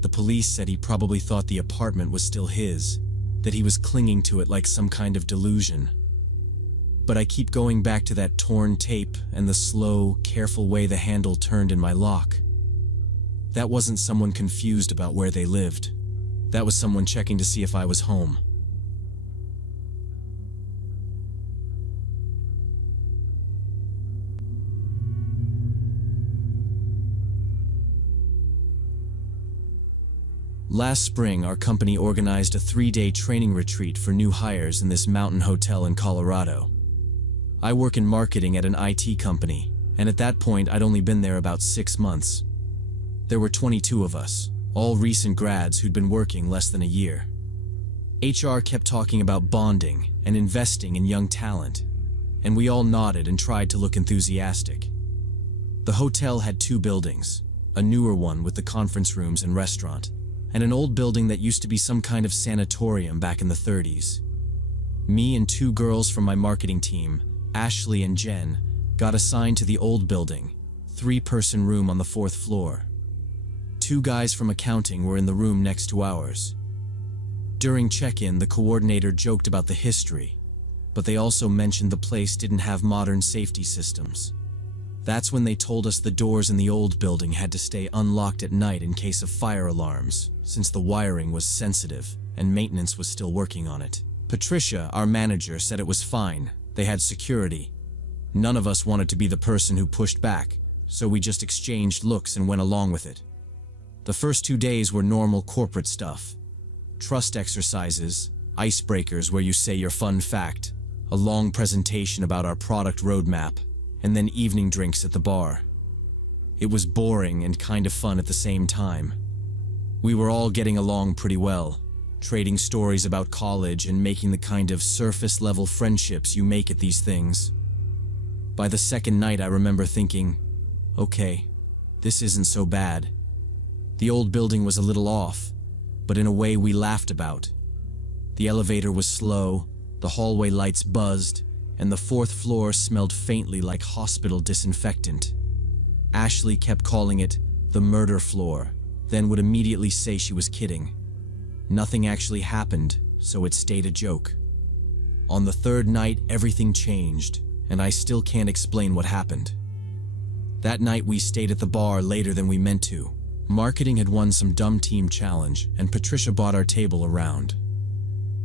The police said he probably thought the apartment was still his, that he was clinging to it like some kind of delusion. But I keep going back to that torn tape and the slow, careful way the handle turned in my lock. That wasn't someone confused about where they lived. That was someone checking to see if I was home. Last spring, our company organized a 3-day training retreat for new hires in this mountain hotel in Colorado. I work in marketing at an IT company, and at that point I'd only been there about 6 months. There were 22 of us, all recent grads who'd been working less than a year. HR kept talking about bonding and investing in young talent, and we all nodded and tried to look enthusiastic. The hotel had 2 buildings, a newer one with the conference rooms and restaurant, and an old building that used to be some kind of sanatorium back in the 30s. Me and 2 girls from my marketing team, Ashley and Jen, got assigned to the old building, 3-person room on the 4th floor. 2 guys from accounting were in the room next to ours. During check-in, the coordinator joked about the history, but they also mentioned the place didn't have modern safety systems. That's when they told us the doors in the old building had to stay unlocked at night in case of fire alarms, since the wiring was sensitive and maintenance was still working on it. Patricia, our manager, said it was fine. They had security. None of us wanted to be the person who pushed back, so we just exchanged looks and went along with it. The first 2 days were normal corporate stuff. Trust exercises, icebreakers where you say your fun fact, a long presentation about our product roadmap, and then evening drinks at the bar. It was boring and kind of fun at the same time. We were all getting along pretty well, trading stories about college and making the kind of surface-level friendships you make at these things. By the second night, I remember thinking, okay, this isn't so bad. The old building was a little off, but in a way we laughed about. The elevator was slow, the hallway lights buzzed, and the 4th floor smelled faintly like hospital disinfectant. Ashley kept calling it the murder floor, then would immediately say she was kidding. Nothing actually happened, so it stayed a joke. On the 3rd night, everything changed, and I still can't explain what happened. That night we stayed at the bar later than we meant to. Marketing had won some dumb team challenge, and Patricia bought our table around.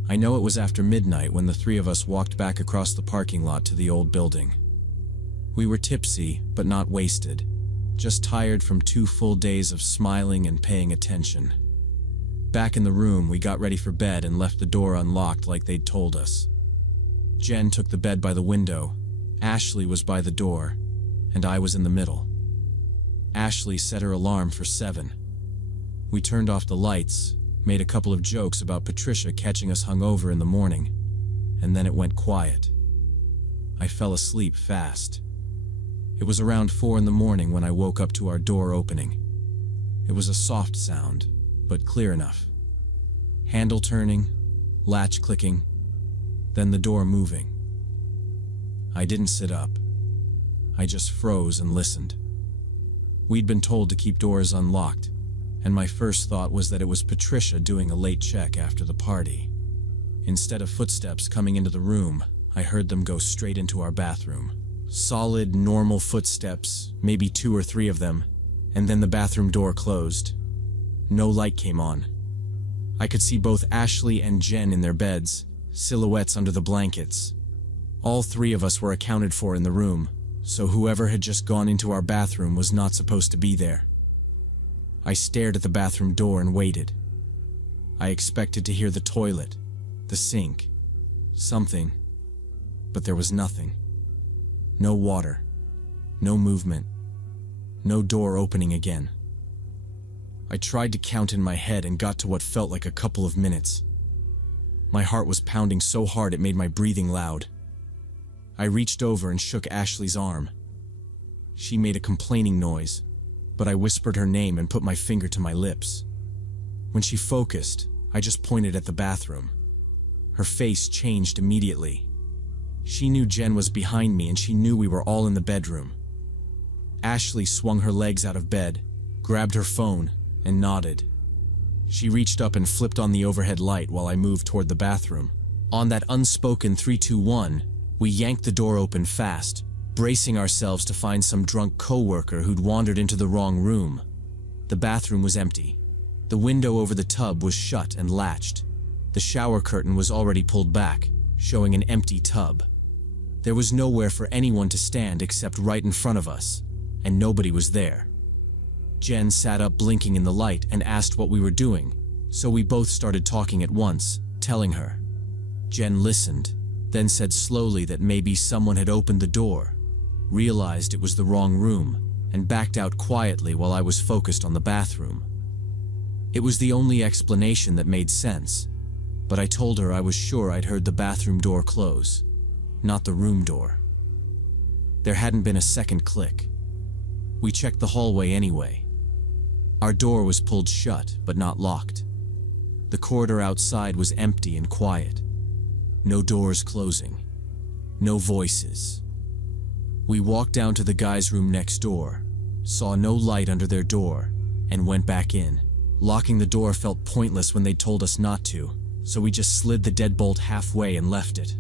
I know it was after midnight when the 3 of us walked back across the parking lot to the old building. We were tipsy, but not wasted, just tired from 2 full days of smiling and paying attention. Back in the room, we got ready for bed and left the door unlocked like they'd told us. Jen took the bed by the window, Ashley was by the door, and I was in the middle. Ashley set her alarm for 7. We turned off the lights, made a couple of jokes about Patricia catching us hungover in the morning, and then it went quiet. I fell asleep fast. It was around 4 in the morning when I woke up to our door opening. It was a soft sound, but clear enough. Handle turning, latch clicking, then the door moving. I didn't sit up. I just froze and listened. We'd been told to keep doors unlocked, and my first thought was that it was Patricia doing a late check after the party. Instead of footsteps coming into the room, I heard them go straight into our bathroom. Solid, normal footsteps, maybe 2 or 3 of them, and then the bathroom door closed. No light came on. I could see both Ashley and Jen in their beds, silhouettes under the blankets. All 3 of us were accounted for in the room, so whoever had just gone into our bathroom was not supposed to be there. I stared at the bathroom door and waited. I expected to hear the toilet, the sink, something, but there was nothing. No water, no movement, no door opening again. I tried to count in my head and got to what felt like a couple of minutes. My heart was pounding so hard it made my breathing loud. I reached over and shook Ashley's arm. She made a complaining noise, but I whispered her name and put my finger to my lips. When she focused, I just pointed at the bathroom. Her face changed immediately. She knew Jen was behind me and she knew we were all in the bedroom. Ashley swung her legs out of bed, grabbed her phone, and nodded. She reached up and flipped on the overhead light while I moved toward the bathroom. On that unspoken 3-2-1, we yanked the door open fast, bracing ourselves to find some drunk coworker who'd wandered into the wrong room. The bathroom was empty. The window over the tub was shut and latched. The shower curtain was already pulled back, showing an empty tub. There was nowhere for anyone to stand except right in front of us, and nobody was there. Jen sat up blinking in the light and asked what we were doing, so we both started talking at once, telling her. Jen listened, then said slowly that maybe someone had opened the door, realized it was the wrong room, and backed out quietly while I was focused on the bathroom. It was the only explanation that made sense, but I told her I was sure I'd heard the bathroom door close, not the room door. There hadn't been a second click. We checked the hallway anyway. Our door was pulled shut, but not locked. The corridor outside was empty and quiet. No doors closing. No voices. We walked down to the guy's room next door, saw no light under their door, and went back in. Locking the door felt pointless when they told us not to, so we just slid the deadbolt halfway and left it.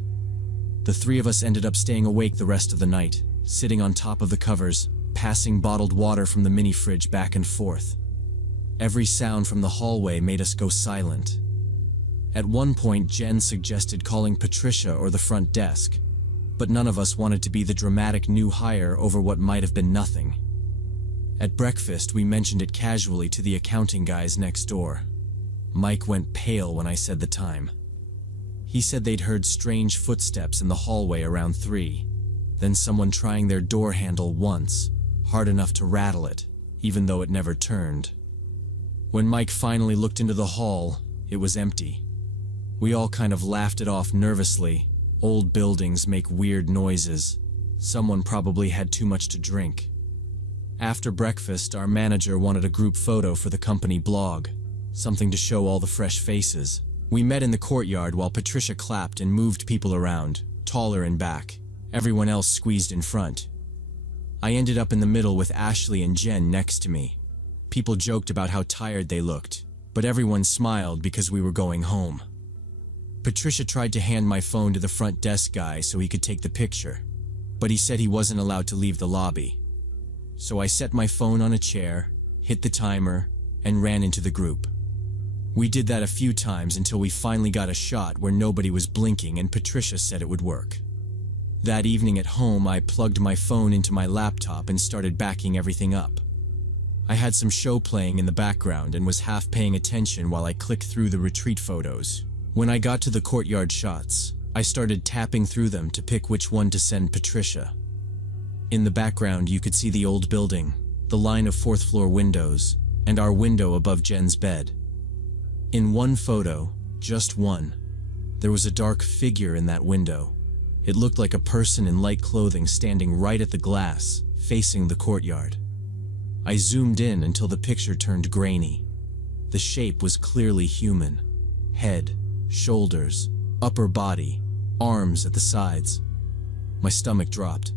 The 3 of us ended up staying awake the rest of the night, sitting on top of the covers, passing bottled water from the mini fridge back and forth. Every sound from the hallway made us go silent. At one point, Jen suggested calling Patricia or the front desk, but none of us wanted to be the dramatic new hire over what might have been nothing. At breakfast, we mentioned it casually to the accounting guys next door. Mike went pale when I said the time. He said they'd heard strange footsteps in the hallway around 3, then someone trying their door handle once, hard enough to rattle it, even though it never turned. When Mike finally looked into the hall, it was empty. We all kind of laughed it off nervously. Old buildings make weird noises. Someone probably had too much to drink. After breakfast, our manager wanted a group photo for the company blog, something to show all the fresh faces. We met in the courtyard while Patricia clapped and moved people around, taller and back. Everyone else squeezed in front. I ended up in the middle with Ashley and Jen next to me. People joked about how tired they looked, but everyone smiled because we were going home. Patricia tried to hand my phone to the front desk guy so he could take the picture, but he said he wasn't allowed to leave the lobby. So I set my phone on a chair, hit the timer, and ran into the group. We did that a few times until we finally got a shot where nobody was blinking and Patricia said it would work. That evening at home, I plugged my phone into my laptop and started backing everything up. I had some show playing in the background and was half paying attention while I clicked through the retreat photos. When I got to the courtyard shots, I started tapping through them to pick which one to send Patricia. In the background, you could see the old building, the line of 4th floor windows, and our window above Jen's bed. In one photo, just one, there was a dark figure in that window. It looked like a person in light clothing standing right at the glass, facing the courtyard. I zoomed in until the picture turned grainy. The shape was clearly human. Head, shoulders, upper body, arms at the sides. My stomach dropped.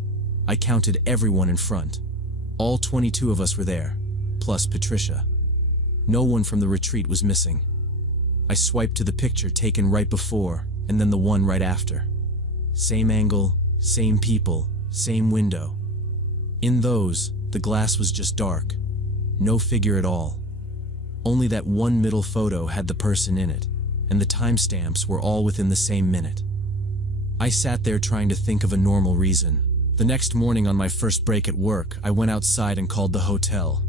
I counted everyone in front. All 22 of us were there, plus Patricia. No one from the retreat was missing. I swiped to the picture taken right before, and then the one right after. Same angle, same people, same window. In those, the glass was just dark. No figure at all. Only that one middle photo had the person in it, and the timestamps were all within the same minute. I sat there trying to think of a normal reason. The next morning on my first break at work, I went outside and called the hotel.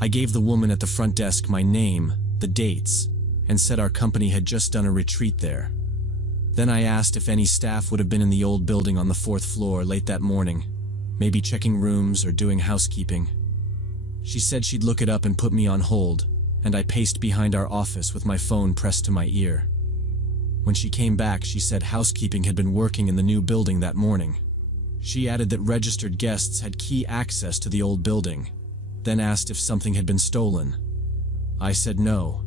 I gave the woman at the front desk my name, the dates, and said our company had just done a retreat there. Then I asked if any staff would have been in the old building on the 4th floor late that morning, maybe checking rooms or doing housekeeping. She said she'd look it up and put me on hold, and I paced behind our office with my phone pressed to my ear. When she came back, she said housekeeping had been working in the new building that morning. She added that registered guests had key access to the old building, then asked if something had been stolen. I said no,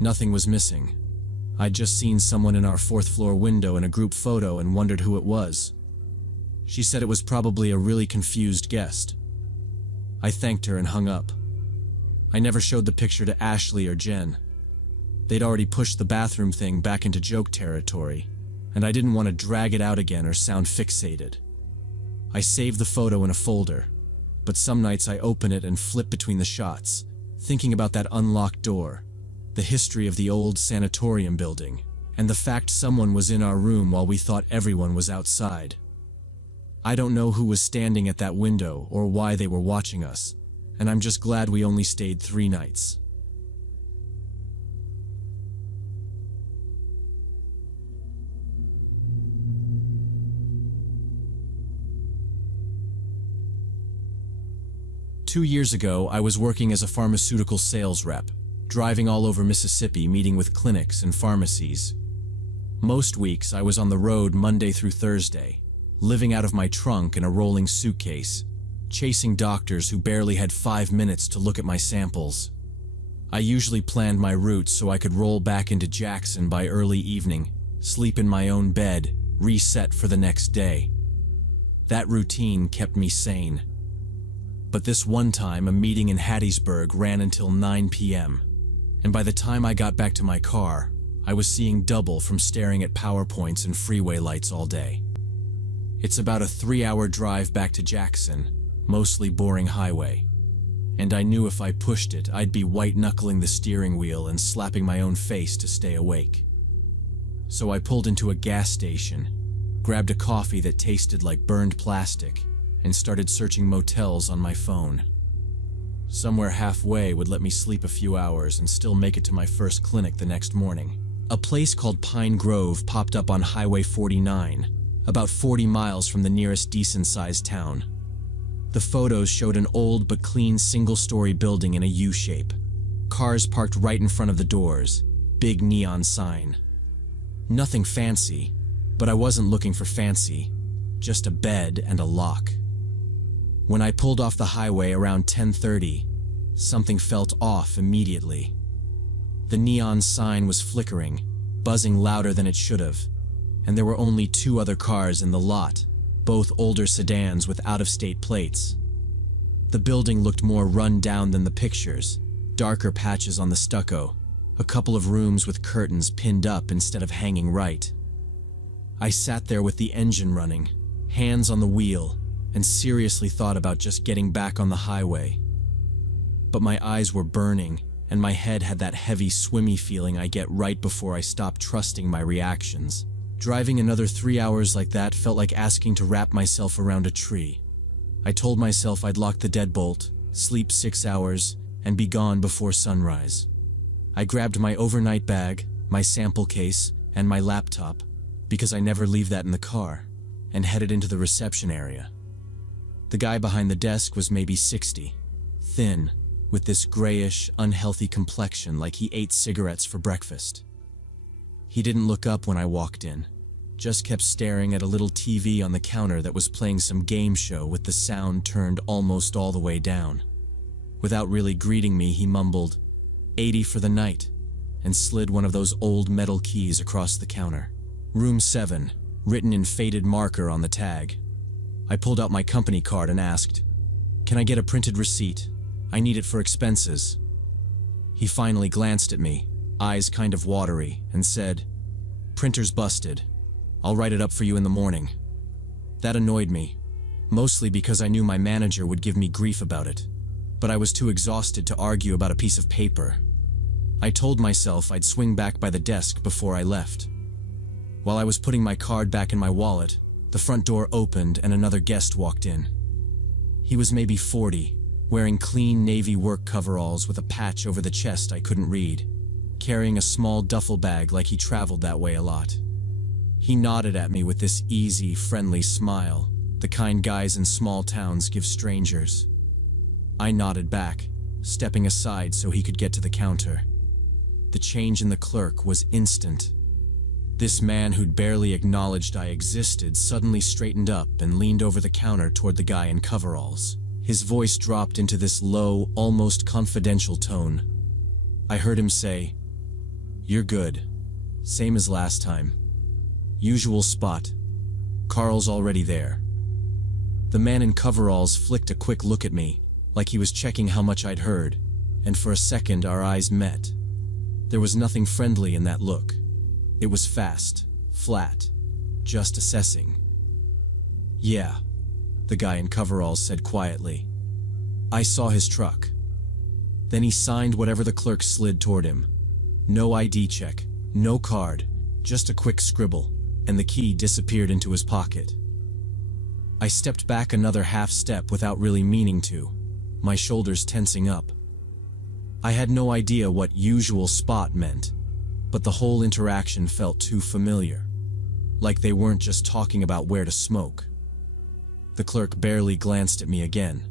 nothing was missing. I'd just seen someone in our 4th floor window in a group photo and wondered who it was. She said it was probably a really confused guest. I thanked her and hung up. I never showed the picture to Ashley or Jen. They'd already pushed the bathroom thing back into joke territory, and I didn't want to drag it out again or sound fixated. I saved the photo in a folder, but some nights I open it and flip between the shots, thinking about that unlocked door, the history of the old sanatorium building, and the fact someone was in our room while we thought everyone was outside. I don't know who was standing at that window or why they were watching us, and I'm just glad we only stayed 3 nights. Two years ago, I was working as a pharmaceutical sales rep, driving all over Mississippi, meeting with clinics and pharmacies. Most weeks, I was on the road Monday through Thursday, living out of my trunk in a rolling suitcase, chasing doctors who barely had 5 minutes to look at my samples. I usually planned my route so I could roll back into Jackson by early evening, sleep in my own bed, reset for the next day. That routine kept me sane. But this one time, a meeting in Hattiesburg ran until 9 p.m., and by the time I got back to my car, I was seeing double from staring at PowerPoints and freeway lights all day. It's about a 3-hour drive back to Jackson, mostly boring highway, and I knew if I pushed it, I'd be white-knuckling the steering wheel and slapping my own face to stay awake. So I pulled into a gas station, grabbed a coffee that tasted like burned plastic, and started searching motels on my phone. Somewhere halfway would let me sleep a few hours and still make it to my first clinic the next morning. A place called Pine Grove popped up on Highway 49, about 40 miles from the nearest decent-sized town. The photos showed an old but clean single-story building in a U-shape. Cars parked right in front of the doors, big neon sign. Nothing fancy, but I wasn't looking for fancy, just a bed and a lock. When I pulled off the highway around 10:30, something felt off immediately. The neon sign was flickering, buzzing louder than it should have, and there were only 2 other cars in the lot, both older sedans with out-of-state plates. The building looked more run down than the pictures, darker patches on the stucco, a couple of rooms with curtains pinned up instead of hanging right. I sat there with the engine running, hands on the wheel, and seriously thought about just getting back on the highway. But my eyes were burning, and my head had that heavy, swimmy feeling I get right before I stop trusting my reactions. Driving another 3 hours like that felt like asking to wrap myself around a tree. I told myself I'd lock the deadbolt, sleep 6 hours, and be gone before sunrise. I grabbed my overnight bag, my sample case, and my laptop, because I never leave that in the car, and headed into the reception area. The guy behind the desk was maybe 60, thin, with this grayish, unhealthy complexion like he ate cigarettes for breakfast. He didn't look up when I walked in, just kept staring at a little TV on the counter that was playing some game show with the sound turned almost all the way down. Without really greeting me, he mumbled, "80 for the night," and slid one of those old metal keys across the counter. Room 7, written in faded marker on the tag. I pulled out my company card and asked, "Can I get a printed receipt? I need it for expenses." He finally glanced at me, eyes kind of watery, and said, "Printer's busted. I'll write it up for you in the morning." That annoyed me, mostly because I knew my manager would give me grief about it, but I was too exhausted to argue about a piece of paper. I told myself I'd swing back by the desk before I left. While I was putting my card back in my wallet, the front door opened and another guest walked in. He was maybe 40, wearing clean navy work coveralls with a patch over the chest I couldn't read, carrying a small duffel bag like he traveled that way a lot. He nodded at me with this easy, friendly smile, the kind guys in small towns give strangers. I nodded back, stepping aside so he could get to the counter. The change in the clerk was instant. This man who'd barely acknowledged I existed suddenly straightened up and leaned over the counter toward the guy in coveralls. His voice dropped into this low, almost confidential tone. I heard him say, "You're good. Same as last time. Usual spot. Carl's already there." The man in coveralls flicked a quick look at me, like he was checking how much I'd heard, and for a second our eyes met. There was nothing friendly in that look. It was fast, flat, just assessing. "Yeah," the guy in coveralls said quietly. "I saw his truck." Then he signed whatever the clerk slid toward him. No ID check, no card, just a quick scribble, and the key disappeared into his pocket. I stepped back another half step without really meaning to, my shoulders tensing up. I had no idea what usual spot meant, but the whole interaction felt too familiar, like they weren't just talking about where to smoke. The clerk barely glanced at me again.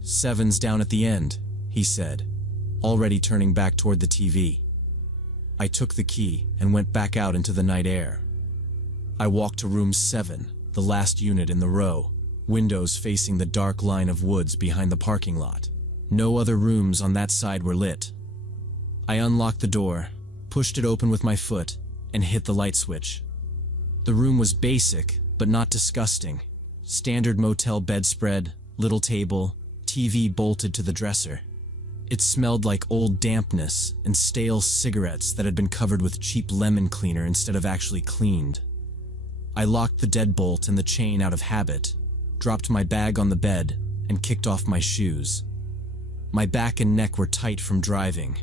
"7's down at the end," he said, already turning back toward the TV. I took the key and went back out into the night air. I walked to room 7, the last unit in the row, windows facing the dark line of woods behind the parking lot. No other rooms on that side were lit. I unlocked the door, pushed it open with my foot, and hit the light switch. The room was basic, but not disgusting. Standard motel bedspread, little table, TV bolted to the dresser. It smelled like old dampness and stale cigarettes that had been covered with cheap lemon cleaner instead of actually cleaned. I locked the deadbolt and the chain out of habit, dropped my bag on the bed, and kicked off my shoes. My back and neck were tight from driving,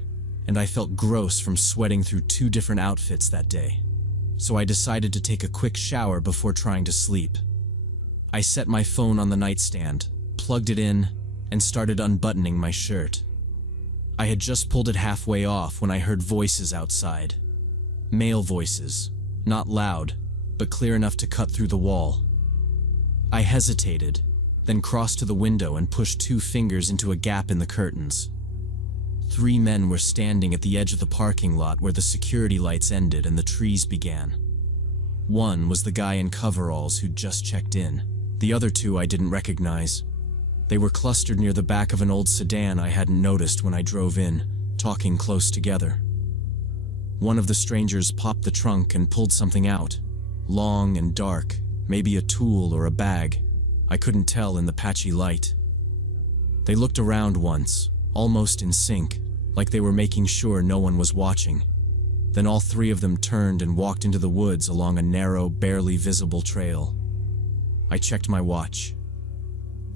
and I felt gross from sweating through 2 different outfits that day. So I decided to take a quick shower before trying to sleep. I set my phone on the nightstand, plugged it in, and started unbuttoning my shirt. I had just pulled it halfway off when I heard voices outside. Male voices, not loud, but clear enough to cut through the wall. I hesitated, then crossed to the window and pushed 2 fingers into a gap in the curtains. 3 men were standing at the edge of the parking lot where the security lights ended and the trees began. One was the guy in coveralls who'd just checked in. The other 2 I didn't recognize. They were clustered near the back of an old sedan I hadn't noticed when I drove in, talking close together. One of the strangers popped the trunk and pulled something out, long and dark, maybe a tool or a bag. I couldn't tell in the patchy light. They looked around once, almost in sync, like they were making sure no one was watching. Then all 3 of them turned and walked into the woods along a narrow, barely visible trail. I checked my watch.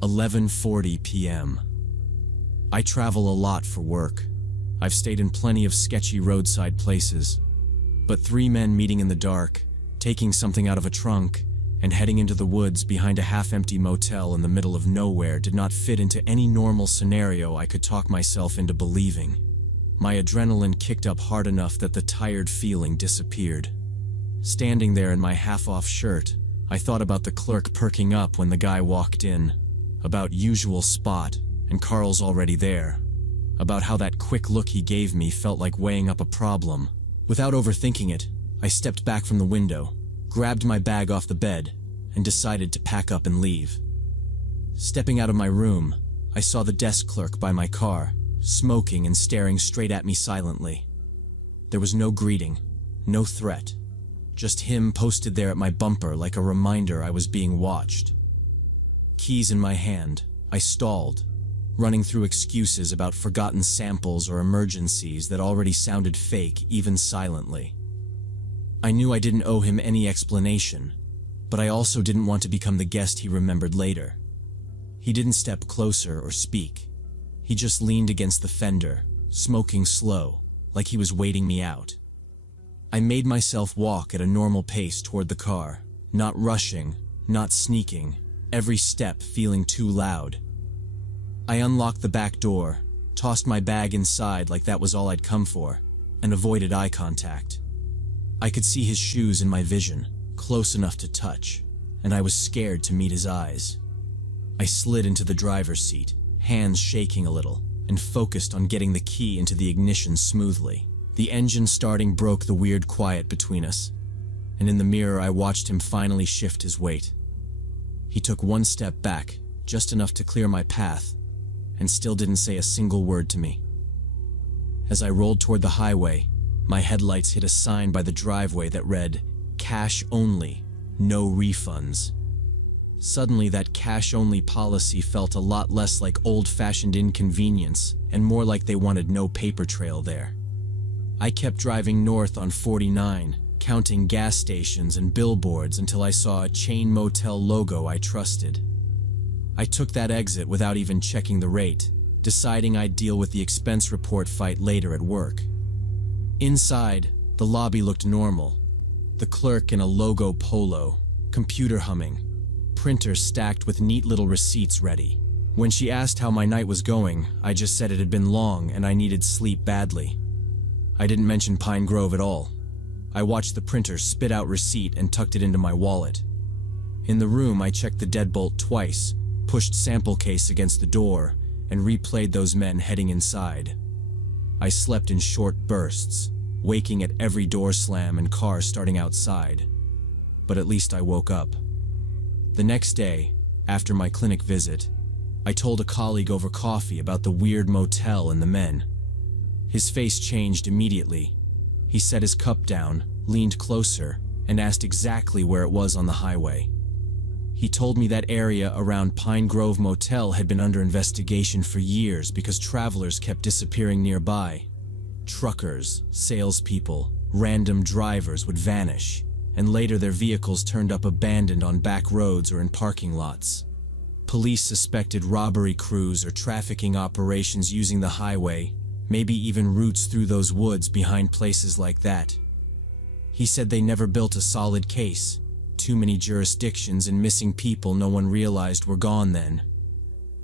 11:40 p.m. I travel a lot for work. I've stayed in plenty of sketchy roadside places. But 3 men meeting in the dark, taking something out of a trunk, and heading into the woods behind a half-empty motel in the middle of nowhere did not fit into any normal scenario I could talk myself into believing. My adrenaline kicked up hard enough that the tired feeling disappeared. Standing there in my half-off shirt, I thought about the clerk perking up when the guy walked in, about usual spot and Carl's already there, about how that quick look he gave me felt like weighing up a problem. Without overthinking it, I stepped back from the window, grabbed my bag off the bed, and decided to pack up and leave. Stepping out of my room, I saw the desk clerk by my car, smoking and staring straight at me silently. There was no greeting, no threat. Just him posted there at my bumper like a reminder I was being watched. Keys in my hand, I stalled, running through excuses about forgotten samples or emergencies that already sounded fake even silently. I knew I didn't owe him any explanation, but I also didn't want to become the guest he remembered later. He didn't step closer or speak. He just leaned against the fender, smoking slow, like he was waiting me out. I made myself walk at a normal pace toward the car, not rushing, not sneaking, every step feeling too loud. I unlocked the back door, tossed my bag inside like that was all I'd come for, and avoided eye contact. I could see his shoes in my vision, close enough to touch, and I was scared to meet his eyes. I slid into the driver's seat, hands shaking a little, and focused on getting the key into the ignition smoothly. The engine starting broke the weird quiet between us, and in the mirror I watched him finally shift his weight. He took one step back, just enough to clear my path, and still didn't say a single word to me. As I rolled toward the highway, my headlights hit a sign by the driveway that read, "Cash only, no refunds." Suddenly, that cash-only policy felt a lot less like old-fashioned inconvenience and more like they wanted no paper trail there. I kept driving north on 49, counting gas stations and billboards until I saw a chain motel logo I trusted. I took that exit without even checking the rate, deciding I'd deal with the expense report fight later at work. Inside, the lobby looked normal. The clerk in a logo polo, computer humming, printer stacked with neat little receipts ready. When she asked how my night was going, I just said it had been long and I needed sleep badly. I didn't mention Pine Grove at all. I watched the printer spit out receipt and tucked it into my wallet. In the room, I checked the deadbolt twice, pushed sample case against the door, and replayed those men heading inside. I slept in short bursts, waking at every door slam and car starting outside. But at least I woke up. The next day, after my clinic visit, I told a colleague over coffee about the weird motel and the men. His face changed immediately. He set his cup down, leaned closer, and asked exactly where it was on the highway. He told me that area around Pine Grove Motel had been under investigation for years because travelers kept disappearing nearby. Truckers, salespeople, random drivers would vanish, and later their vehicles turned up abandoned on back roads or in parking lots. Police suspected robbery crews or trafficking operations using the highway, maybe even routes through those woods behind places like that. He said they never built a solid case. Too many jurisdictions and missing people no one realized were gone then.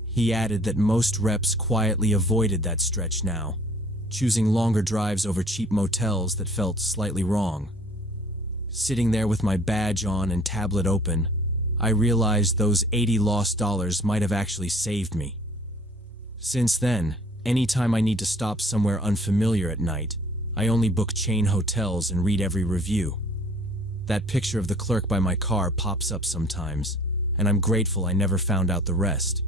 He added that most reps quietly avoided that stretch now, choosing longer drives over cheap motels that felt slightly wrong. Sitting there with my badge on and tablet open, I realized those 80 lost dollars might have actually saved me. Since then, anytime I need to stop somewhere unfamiliar at night, I only book chain hotels and read every review. That picture of the clerk by my car pops up sometimes, and I'm grateful I never found out the rest.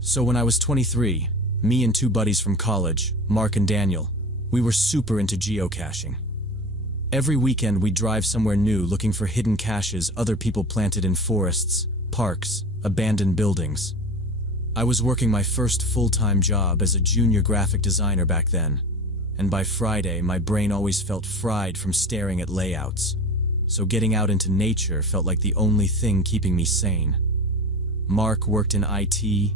So when I was 23, me and two buddies from college, Mark and Daniel, we were super into geocaching. Every weekend we'd drive somewhere new looking for hidden caches other people planted in forests, parks, abandoned buildings. I was working my first full-time job as a junior graphic designer back then, and by Friday my brain always felt fried from staring at layouts, so getting out into nature felt like the only thing keeping me sane. Mark worked in IT,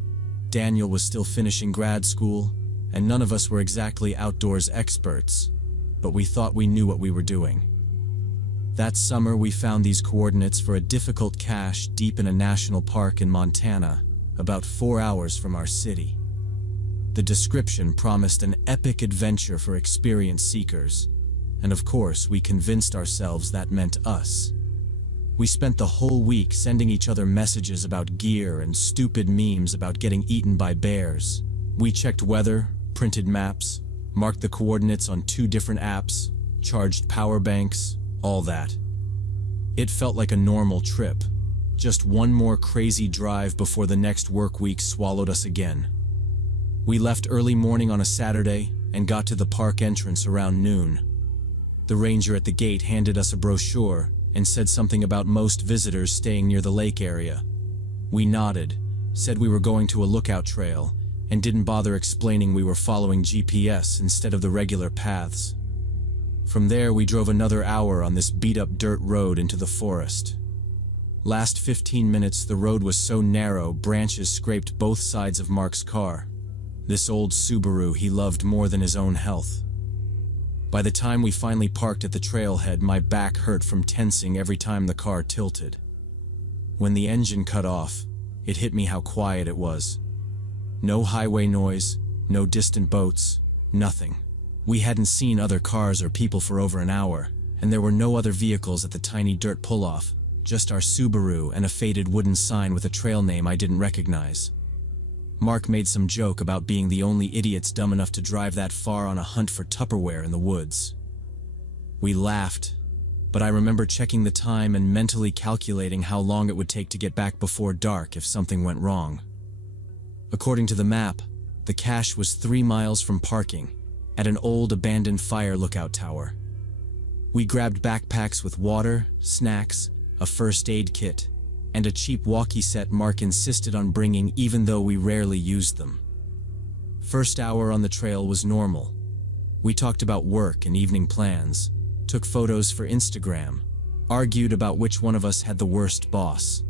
Daniel was still finishing grad school, and none of us were exactly outdoors experts, but we thought we knew what we were doing. That summer we found these coordinates for a difficult cache deep in a national park in Montana, about 4 hours from our city. The description promised an epic adventure for experienced seekers, and of course we convinced ourselves that meant us. We spent the whole week sending each other messages about gear and stupid memes about getting eaten by bears. We checked weather, printed maps, marked the coordinates on 2 different apps, charged power banks, all that. It felt like a normal trip, just one more crazy drive before the next work week swallowed us again. We left early morning on a Saturday and got to the park entrance around noon. The ranger at the gate handed us a brochure and said something about most visitors staying near the lake area. We nodded, said we were going to a lookout trail, and didn't bother explaining we were following GPS instead of the regular paths. From there, we drove another hour on this beat-up dirt road into the forest. Last 15 minutes, the road was so narrow, branches scraped both sides of Mark's car. This old Subaru he loved more than his own health. By the time we finally parked at the trailhead, my back hurt from tensing every time the car tilted. When the engine cut off, it hit me how quiet it was. No highway noise, no distant boats, nothing. We hadn't seen other cars or people for over an hour, and there were no other vehicles at the tiny dirt pull-off, just our Subaru and a faded wooden sign with a trail name I didn't recognize. Mark made some joke about being the only idiots dumb enough to drive that far on a hunt for Tupperware in the woods. We laughed, but I remember checking the time and mentally calculating how long it would take to get back before dark if something went wrong. According to the map, the cache was 3 miles from parking, at an old abandoned fire lookout tower. We grabbed backpacks with water, snacks, a first aid kit, and a cheap walkie set Mark insisted on bringing even though we rarely used them. First hour on the trail was normal. We talked about work and evening plans, took photos for Instagram, argued about which one of us had the worst boss.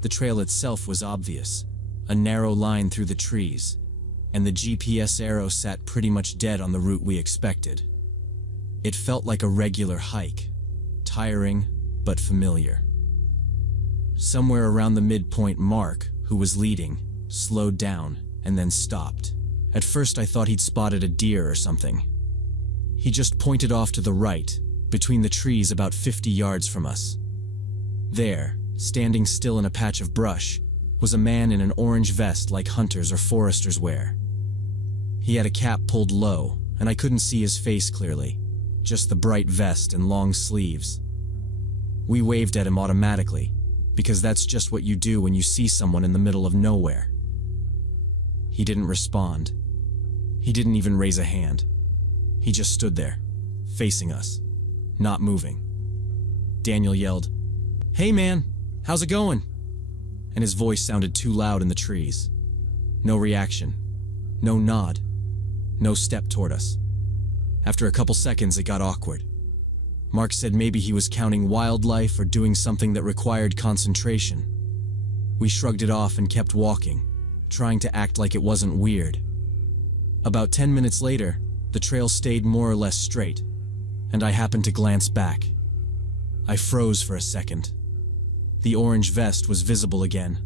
The trail itself was obvious, a narrow line through the trees, and the GPS arrow sat pretty much dead on the route we expected. It felt like a regular hike, tiring but familiar. Somewhere around the midpoint, Mark, who was leading, slowed down and then stopped. At first I thought he'd spotted a deer or something. He just pointed off to the right, between the trees about 50 yards from us. There, standing still in a patch of brush, was a man in an orange vest like hunters or foresters wear. He had a cap pulled low, and I couldn't see his face clearly, just the bright vest and long sleeves. We waved at him automatically, because that's just what you do when you see someone in the middle of nowhere. He didn't respond. He didn't even raise a hand. He just stood there, facing us, not moving. Daniel yelled, "Hey man, how's it going?" And his voice sounded too loud in the trees. No reaction, no nod, no step toward us. After a couple seconds, it got awkward. Mark said maybe he was counting wildlife or doing something that required concentration. We shrugged it off and kept walking, trying to act like it wasn't weird. About 10 minutes later, the trail stayed more or less straight, and I happened to glance back. I froze for a second. The orange vest was visible again,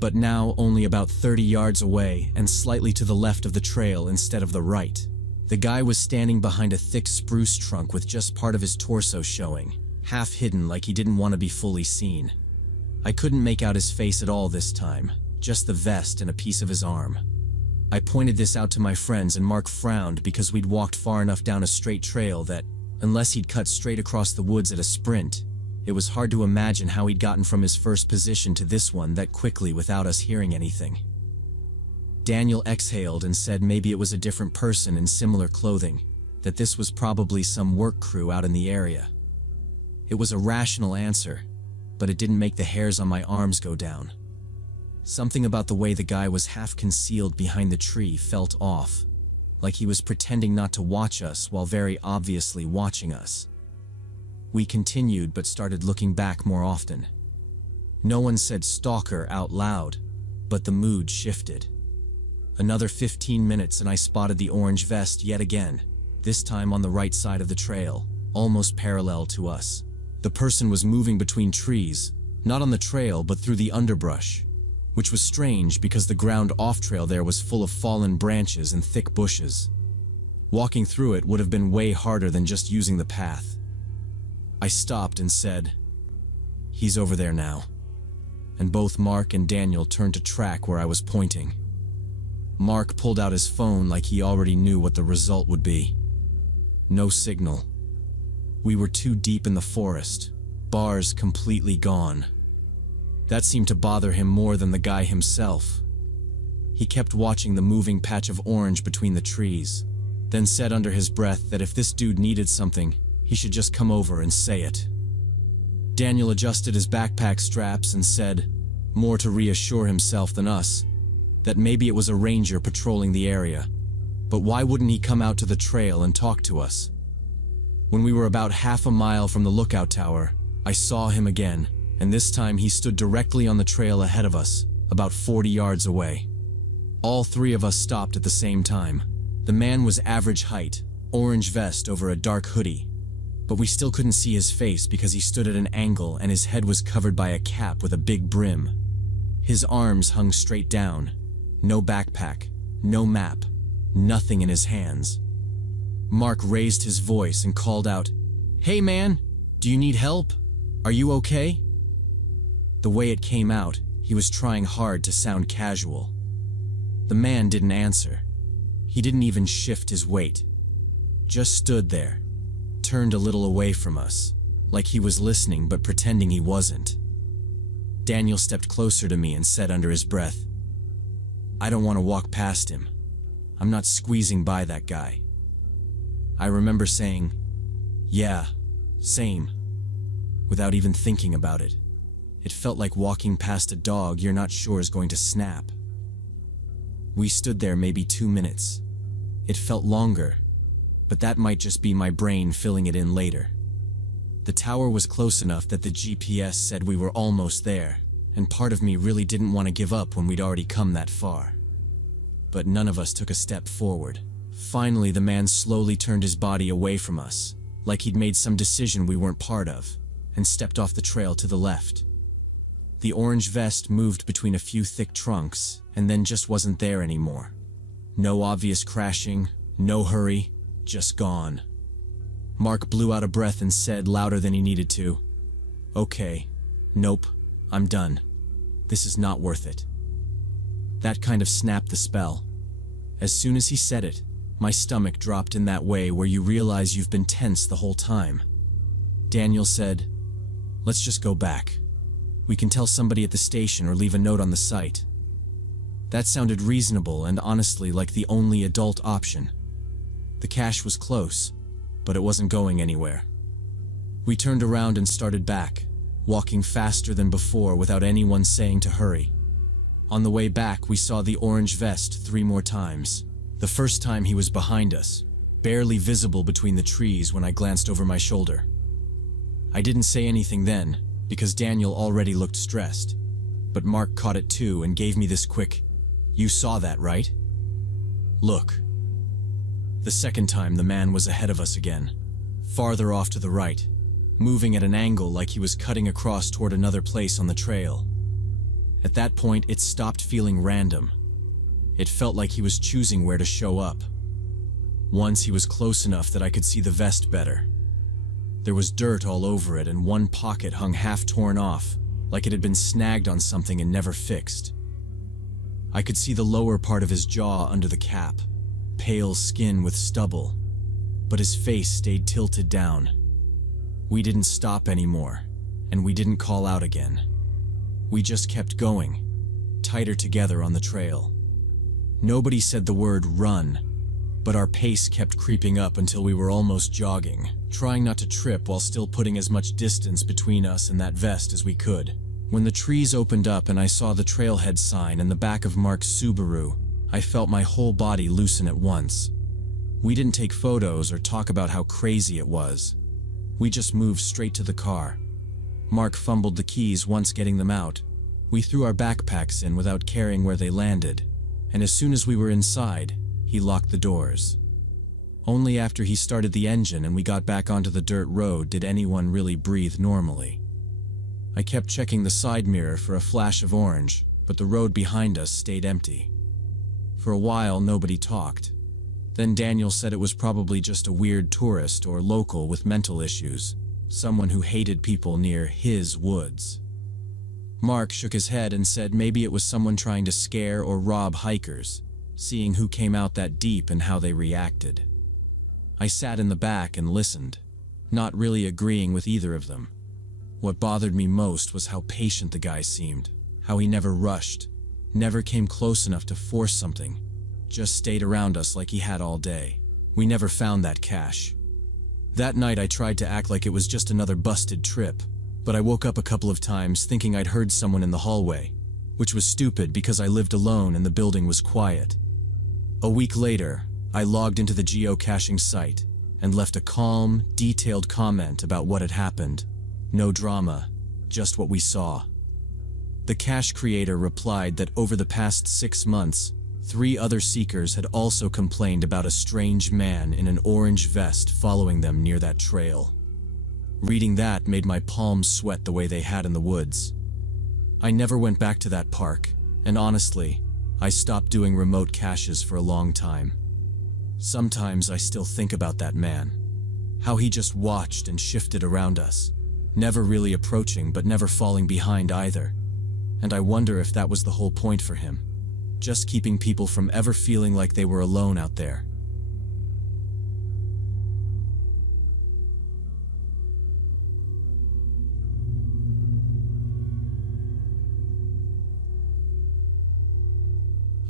but now only about 30 yards away and slightly to the left of the trail instead of the right. The guy was standing behind a thick spruce trunk with just part of his torso showing, half hidden like he didn't want to be fully seen. I couldn't make out his face at all this time, just the vest and a piece of his arm. I pointed this out to my friends and Mark frowned because we'd walked far enough down a straight trail that, unless he'd cut straight across the woods at a sprint, it was hard to imagine how he'd gotten from his first position to this one that quickly without us hearing anything. Daniel exhaled and said maybe it was a different person in similar clothing, that this was probably some work crew out in the area. It was a rational answer, but it didn't make the hairs on my arms go down. Something about the way the guy was half concealed behind the tree felt off, like he was pretending not to watch us while very obviously watching us. We continued but started looking back more often. No one said stalker out loud, but the mood shifted. Another 15 minutes and I spotted the orange vest yet again, this time on the right side of the trail, almost parallel to us. The person was moving between trees, not on the trail but through the underbrush, which was strange because the ground off-trail there was full of fallen branches and thick bushes. Walking through it would have been way harder than just using the path. I stopped and said, "He's over there now." And both Mark and Daniel turned to track where I was pointing. Mark pulled out his phone like he already knew what the result would be. No signal. We were too deep in the forest, bars completely gone. That seemed to bother him more than the guy himself. He kept watching the moving patch of orange between the trees, then said under his breath that if this dude needed something, he should just come over and say it. Daniel adjusted his backpack straps and said, more to reassure himself than us, that maybe it was a ranger patrolling the area, but why wouldn't he come out to the trail and talk to us? When we were about half a mile from the lookout tower, I saw him again, and this time he stood directly on the trail ahead of us, about 40 yards away. All three of us stopped at the same time. The man was average height, orange vest over a dark hoodie, but we still couldn't see his face because he stood at an angle and his head was covered by a cap with a big brim. His arms hung straight down, no backpack, no map, nothing in his hands. Mark raised his voice and called out, "Hey man, do you need help? Are you okay?" The way it came out, he was trying hard to sound casual. The man didn't answer. He didn't even shift his weight. Just stood there, turned a little away from us, like he was listening but pretending he wasn't. Daniel stepped closer to me and said under his breath, "I don't want to walk past him. I'm not squeezing by that guy." I remember saying, "Yeah, same," without even thinking about it. It felt like walking past a dog you're not sure is going to snap. We stood there maybe 2 minutes. It felt longer, but that might just be my brain filling it in later. The tower was close enough that the GPS said we were almost there, and part of me really didn't want to give up when we'd already come that far. But none of us took a step forward. Finally, the man slowly turned his body away from us, like he'd made some decision we weren't part of, and stepped off the trail to the left. The orange vest moved between a few thick trunks, and then just wasn't there anymore. No obvious crashing, no hurry, just gone. Mark blew out a breath and said louder than he needed to, "Okay, nope, I'm done. This is not worth it." That kind of snapped the spell. As soon as he said it, my stomach dropped in that way where you realize you've been tense the whole time. Daniel said, "Let's just go back. We can tell somebody at the station or leave a note on the site." That sounded reasonable and honestly like the only adult option. The cache was close, but it wasn't going anywhere. We turned around and started back, walking faster than before without anyone saying to hurry. On the way back, we saw the orange vest 3 more times. The first time he was behind us, barely visible between the trees when I glanced over my shoulder. I didn't say anything then, because Daniel already looked stressed, but Mark caught it too and gave me this quick, "You saw that, right? Look." The second time, the man was ahead of us again, farther off to the right, moving at an angle like he was cutting across toward another place on the trail. At that point, it stopped feeling random. It felt like he was choosing where to show up. Once he was close enough that I could see the vest better. There was dirt all over it and one pocket hung half torn off, like it had been snagged on something and never fixed. I could see the lower part of his jaw under the cap, pale skin with stubble, but his face stayed tilted down. We didn't stop anymore, and we didn't call out again. We just kept going, tighter together on the trail. Nobody said the word run, but our pace kept creeping up until we were almost jogging, trying not to trip while still putting as much distance between us and that vest as we could. When the trees opened up and I saw the trailhead sign and the back of Mark's Subaru, I felt my whole body loosen at once. We didn't take photos or talk about how crazy it was. We just moved straight to the car. Mark fumbled the keys once getting them out. We threw our backpacks in without caring where they landed, and as soon as we were inside, he locked the doors. Only after he started the engine and we got back onto the dirt road did anyone really breathe normally. I kept checking the side mirror for a flash of orange, but the road behind us stayed empty. For a while, nobody talked. Then Daniel said it was probably just a weird tourist or local with mental issues, someone who hated people near his woods. Mark shook his head and said maybe it was someone trying to scare or rob hikers, seeing who came out that deep and how they reacted. I sat in the back and listened, not really agreeing with either of them. What bothered me most was how patient the guy seemed, how he never rushed, never came close enough to force something, just stayed around us like he had all day. We never found that cash. That night I tried to act like it was just another busted trip, but I woke up a couple of times thinking I'd heard someone in the hallway, which was stupid because I lived alone and the building was quiet. A week later, I logged into the geocaching site and left a calm, detailed comment about what had happened. No drama, just what we saw. The cache creator replied that over the past 6 months, 3 other seekers had also complained about a strange man in an orange vest following them near that trail. Reading that made my palms sweat the way they had in the woods. I never went back to that park, and honestly, I stopped doing remote caches for a long time. Sometimes I still think about that man, how he just watched and shifted around us, never really approaching but never falling behind either. And I wonder if that was the whole point for him, just keeping people from ever feeling like they were alone out there.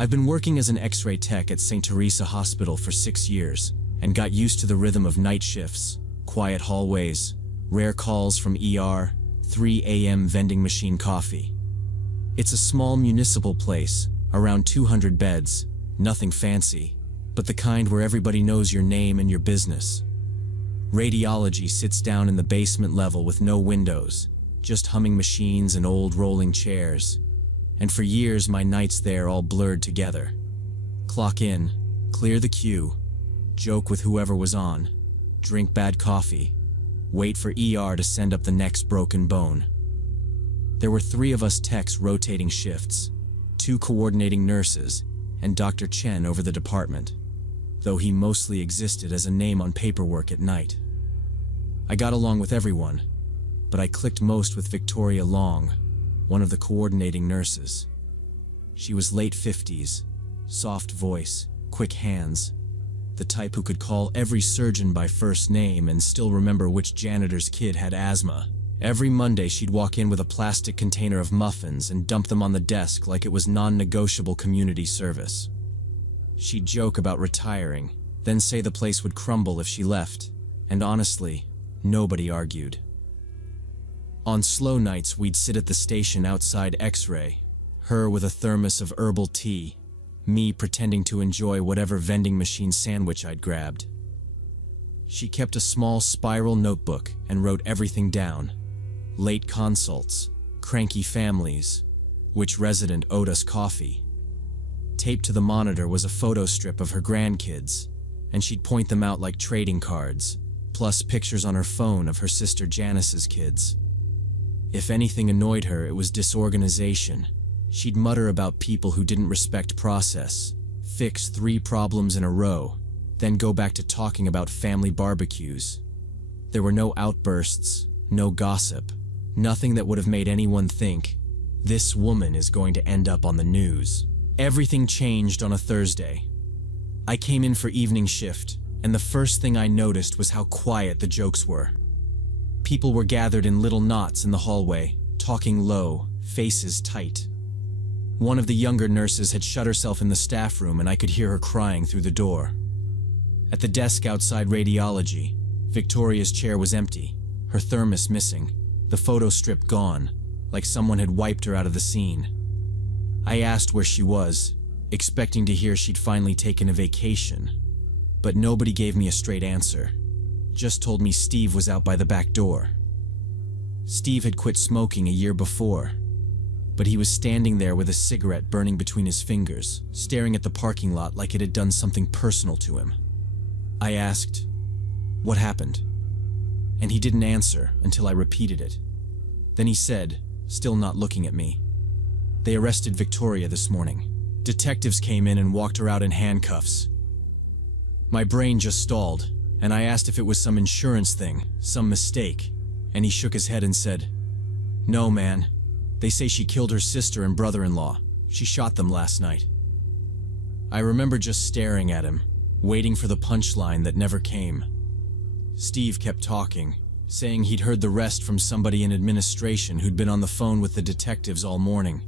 I've been working as an X-ray tech at St. Teresa Hospital for 6 years and got used to the rhythm of night shifts, quiet hallways, rare calls from ER, 3 a.m. vending machine coffee. It's a small municipal place, around 200 beds, nothing fancy, but the kind where everybody knows your name and your business. Radiology sits down in the basement level with no windows, just humming machines and old rolling chairs. And for years my nights there all blurred together. Clock in, clear the queue, joke with whoever was on, drink bad coffee, wait for ER to send up the next broken bone. There were 3 of us techs rotating shifts, 2 coordinating nurses, and Dr. Chen over the department, though he mostly existed as a name on paperwork at night. I got along with everyone, but I clicked most with Victoria Long, one of the coordinating nurses. She was late 50s, soft voice, quick hands, the type who could call every surgeon by first name and still remember which janitor's kid had asthma. Every Monday she'd walk in with a plastic container of muffins and dump them on the desk like it was non-negotiable community service. She'd joke about retiring, then say the place would crumble if she left, and honestly, nobody argued. On slow nights, we'd sit at the station outside X-ray, her with a thermos of herbal tea, me pretending to enjoy whatever vending machine sandwich I'd grabbed. She kept a small spiral notebook and wrote everything down. Late consults, cranky families, which resident owed us coffee. Taped to the monitor was a photo strip of her grandkids, and she'd point them out like trading cards, plus pictures on her phone of her sister Janice's kids. If anything annoyed her, it was disorganization. She'd mutter about people who didn't respect process, fix 3 problems in a row, then go back to talking about family barbecues. There were no outbursts, no gossip, nothing that would have made anyone think, this woman is going to end up on the news. Everything changed on a Thursday. I came in for evening shift, and the first thing I noticed was how quiet the jokes were. People were gathered in little knots in the hallway, talking low, faces tight. One of the younger nurses had shut herself in the staff room and I could hear her crying through the door. At the desk outside radiology, Victoria's chair was empty, her thermos missing, the photo strip gone, like someone had wiped her out of the scene. I asked where she was, expecting to hear she'd finally taken a vacation, but nobody gave me a straight answer. Just told me Steve was out by the back door. Steve had quit smoking a year before, but he was standing there with a cigarette burning between his fingers, staring at the parking lot like it had done something personal to him. I asked, "What happened?" And he didn't answer until I repeated it. Then he said, still not looking at me, "They arrested Victoria this morning. Detectives came in and walked her out in handcuffs." My brain just stalled, and I asked if it was some insurance thing, some mistake, and he shook his head and said, "No, man. They say she killed her sister and brother-in-law. She shot them last night." I remember just staring at him, waiting for the punchline that never came. Steve kept talking, saying he'd heard the rest from somebody in administration who'd been on the phone with the detectives all morning.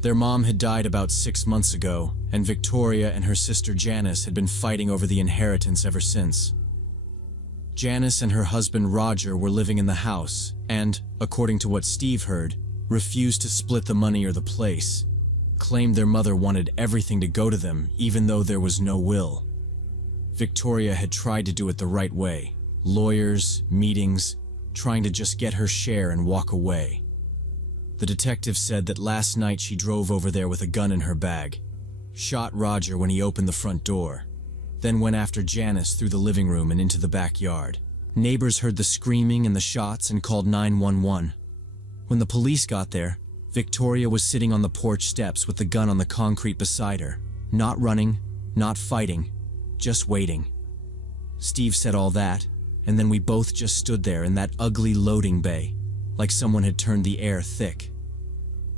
Their mom had died about 6 months ago, and Victoria and her sister Janice had been fighting over the inheritance ever since. Janice and her husband Roger were living in the house and, according to what Steve heard, refused to split the money or the place, claimed their mother wanted everything to go to them even though there was no will. Victoria had tried to do it the right way, lawyers, meetings, trying to just get her share and walk away. The detective said that last night she drove over there with a gun in her bag, shot Roger when he opened the front door, then went after Janice through the living room and into the backyard. Neighbors heard the screaming and the shots and called 911. When the police got there, Victoria was sitting on the porch steps with the gun on the concrete beside her, not running, not fighting, just waiting. Steve said all that, and then we both just stood there in that ugly loading bay, like someone had turned the air thick.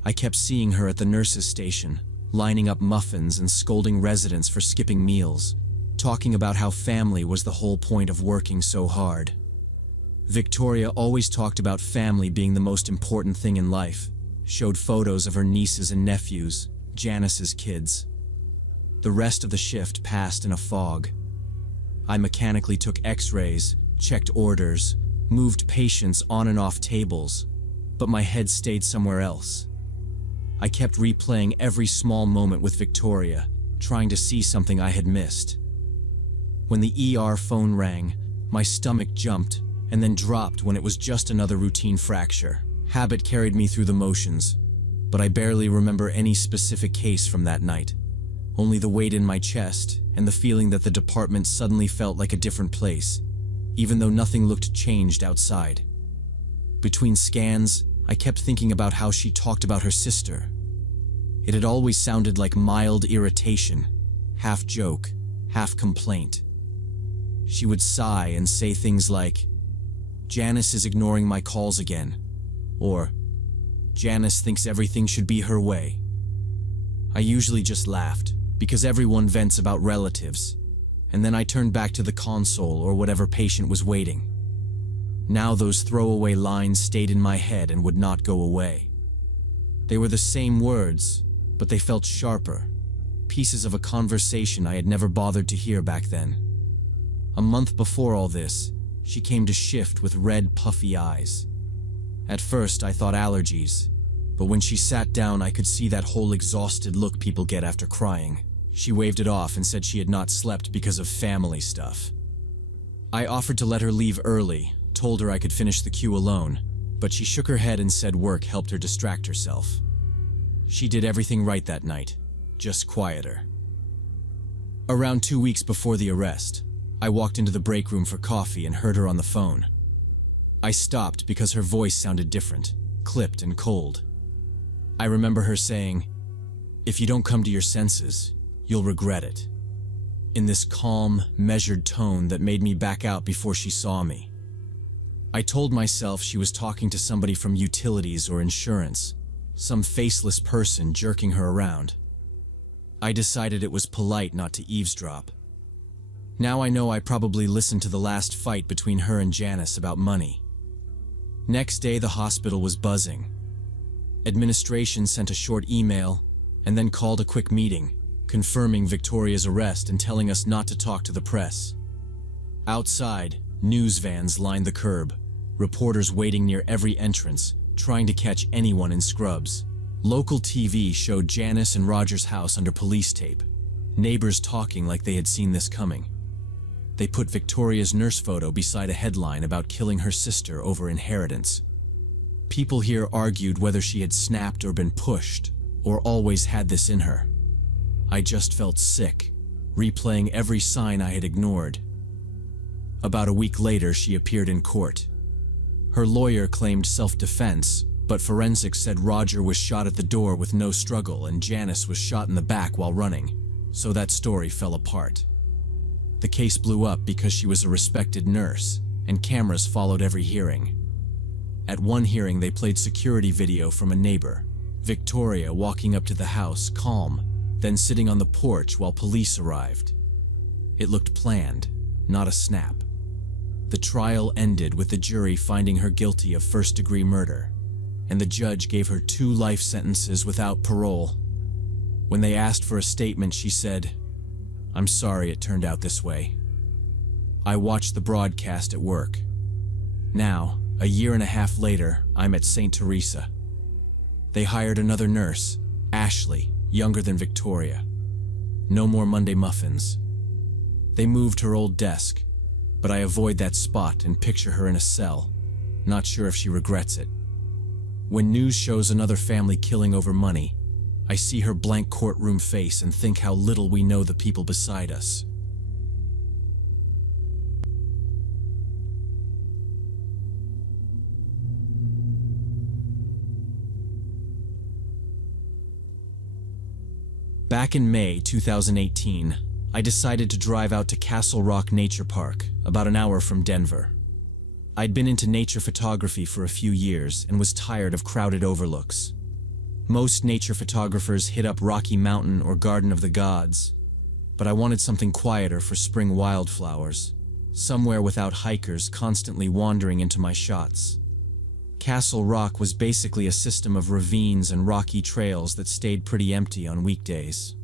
I kept seeing her at the nurse's station, lining up muffins and scolding residents for skipping meals, talking about how family was the whole point of working so hard. Victoria always talked about family being the most important thing in life, showed photos of her nieces and nephews, Janice's kids. The rest of the shift passed in a fog. I mechanically took x-rays, checked orders, moved patients on and off tables, but my head stayed somewhere else. I kept replaying every small moment with Victoria, trying to see something I had missed. When the ER phone rang, my stomach jumped and then dropped when it was just another routine fracture. Habit carried me through the motions, but I barely remember any specific case from that night. Only the weight in my chest and the feeling that the department suddenly felt like a different place, even though nothing looked changed outside. Between scans, I kept thinking about how she talked about her sister. It had always sounded like mild irritation, half joke, half complaint. She would sigh and say things like, "Janice is ignoring my calls again," or "Janice thinks everything should be her way." I usually just laughed, because everyone vents about relatives, and then I turned back to the console or whatever patient was waiting. Now those throwaway lines stayed in my head and would not go away. They were the same words, but they felt sharper, pieces of a conversation I had never bothered to hear back then. A month before all this, she came to shift with red, puffy eyes. At first, I thought allergies, but when she sat down, I could see that whole exhausted look people get after crying. She waved it off and said she had not slept because of family stuff. I offered to let her leave early, told her I could finish the queue alone, but she shook her head and said work helped her distract herself. She did everything right that night, just quieter. Around 2 weeks before the arrest, I walked into the break room for coffee and heard her on the phone. I stopped because her voice sounded different, clipped and cold. I remember her saying, "If you don't come to your senses, you'll regret it," in this calm, measured tone that made me back out before she saw me. I told myself she was talking to somebody from utilities or insurance, some faceless person jerking her around. I decided it was polite not to eavesdrop. Now I know I probably listened to the last fight between her and Janice about money. Next day, the hospital was buzzing. Administration sent a short email and then called a quick meeting, confirming Victoria's arrest and telling us not to talk to the press. Outside, news vans lined the curb, reporters waiting near every entrance, trying to catch anyone in scrubs. Local TV showed Janice and Roger's house under police tape, neighbors talking like they had seen this coming. They put Victoria's nurse photo beside a headline about killing her sister over inheritance. People here argued whether she had snapped or been pushed, or always had this in her. I just felt sick, replaying every sign I had ignored. About a week later, she appeared in court. Her lawyer claimed self-defense, but forensics said Roger was shot at the door with no struggle and Janice was shot in the back while running, so that story fell apart. The case blew up because she was a respected nurse, and cameras followed every hearing. At one hearing, they played security video from a neighbor, Victoria walking up to the house, calm, then sitting on the porch while police arrived. It looked planned, not a snap. The trial ended with the jury finding her guilty of first-degree murder, and the judge gave her 2 life sentences without parole. When they asked for a statement, she said, "I'm sorry it turned out this way." I watched the broadcast at work. Now, a year and a half later, I'm at St. Teresa. They hired another nurse, Ashley, younger than Victoria. No more Monday muffins. They moved her old desk, but I avoid that spot and picture her in a cell, not sure if she regrets it. When news shows another family killing over money, I see her blank courtroom face and think how little we know the people beside us. Back in May 2018, I decided to drive out to Castle Rock Nature Park, about an hour from Denver. I'd been into nature photography for a few years and was tired of crowded overlooks. Most nature photographers hit up Rocky Mountain or Garden of the Gods, but I wanted something quieter for spring wildflowers, somewhere without hikers constantly wandering into my shots. Castle Rock was basically a system of ravines and rocky trails that stayed pretty empty on weekdays.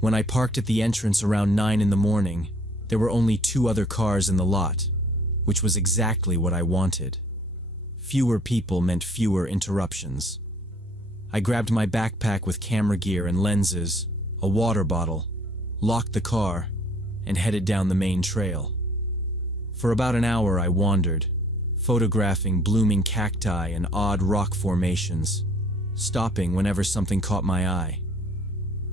When I parked at the entrance around 9 in the morning, there were only 2 other cars in the lot, which was exactly what I wanted. Fewer people meant fewer interruptions. I grabbed my backpack with camera gear and lenses, a water bottle, locked the car, and headed down the main trail. For about an hour I wandered, photographing blooming cacti and odd rock formations, stopping whenever something caught my eye.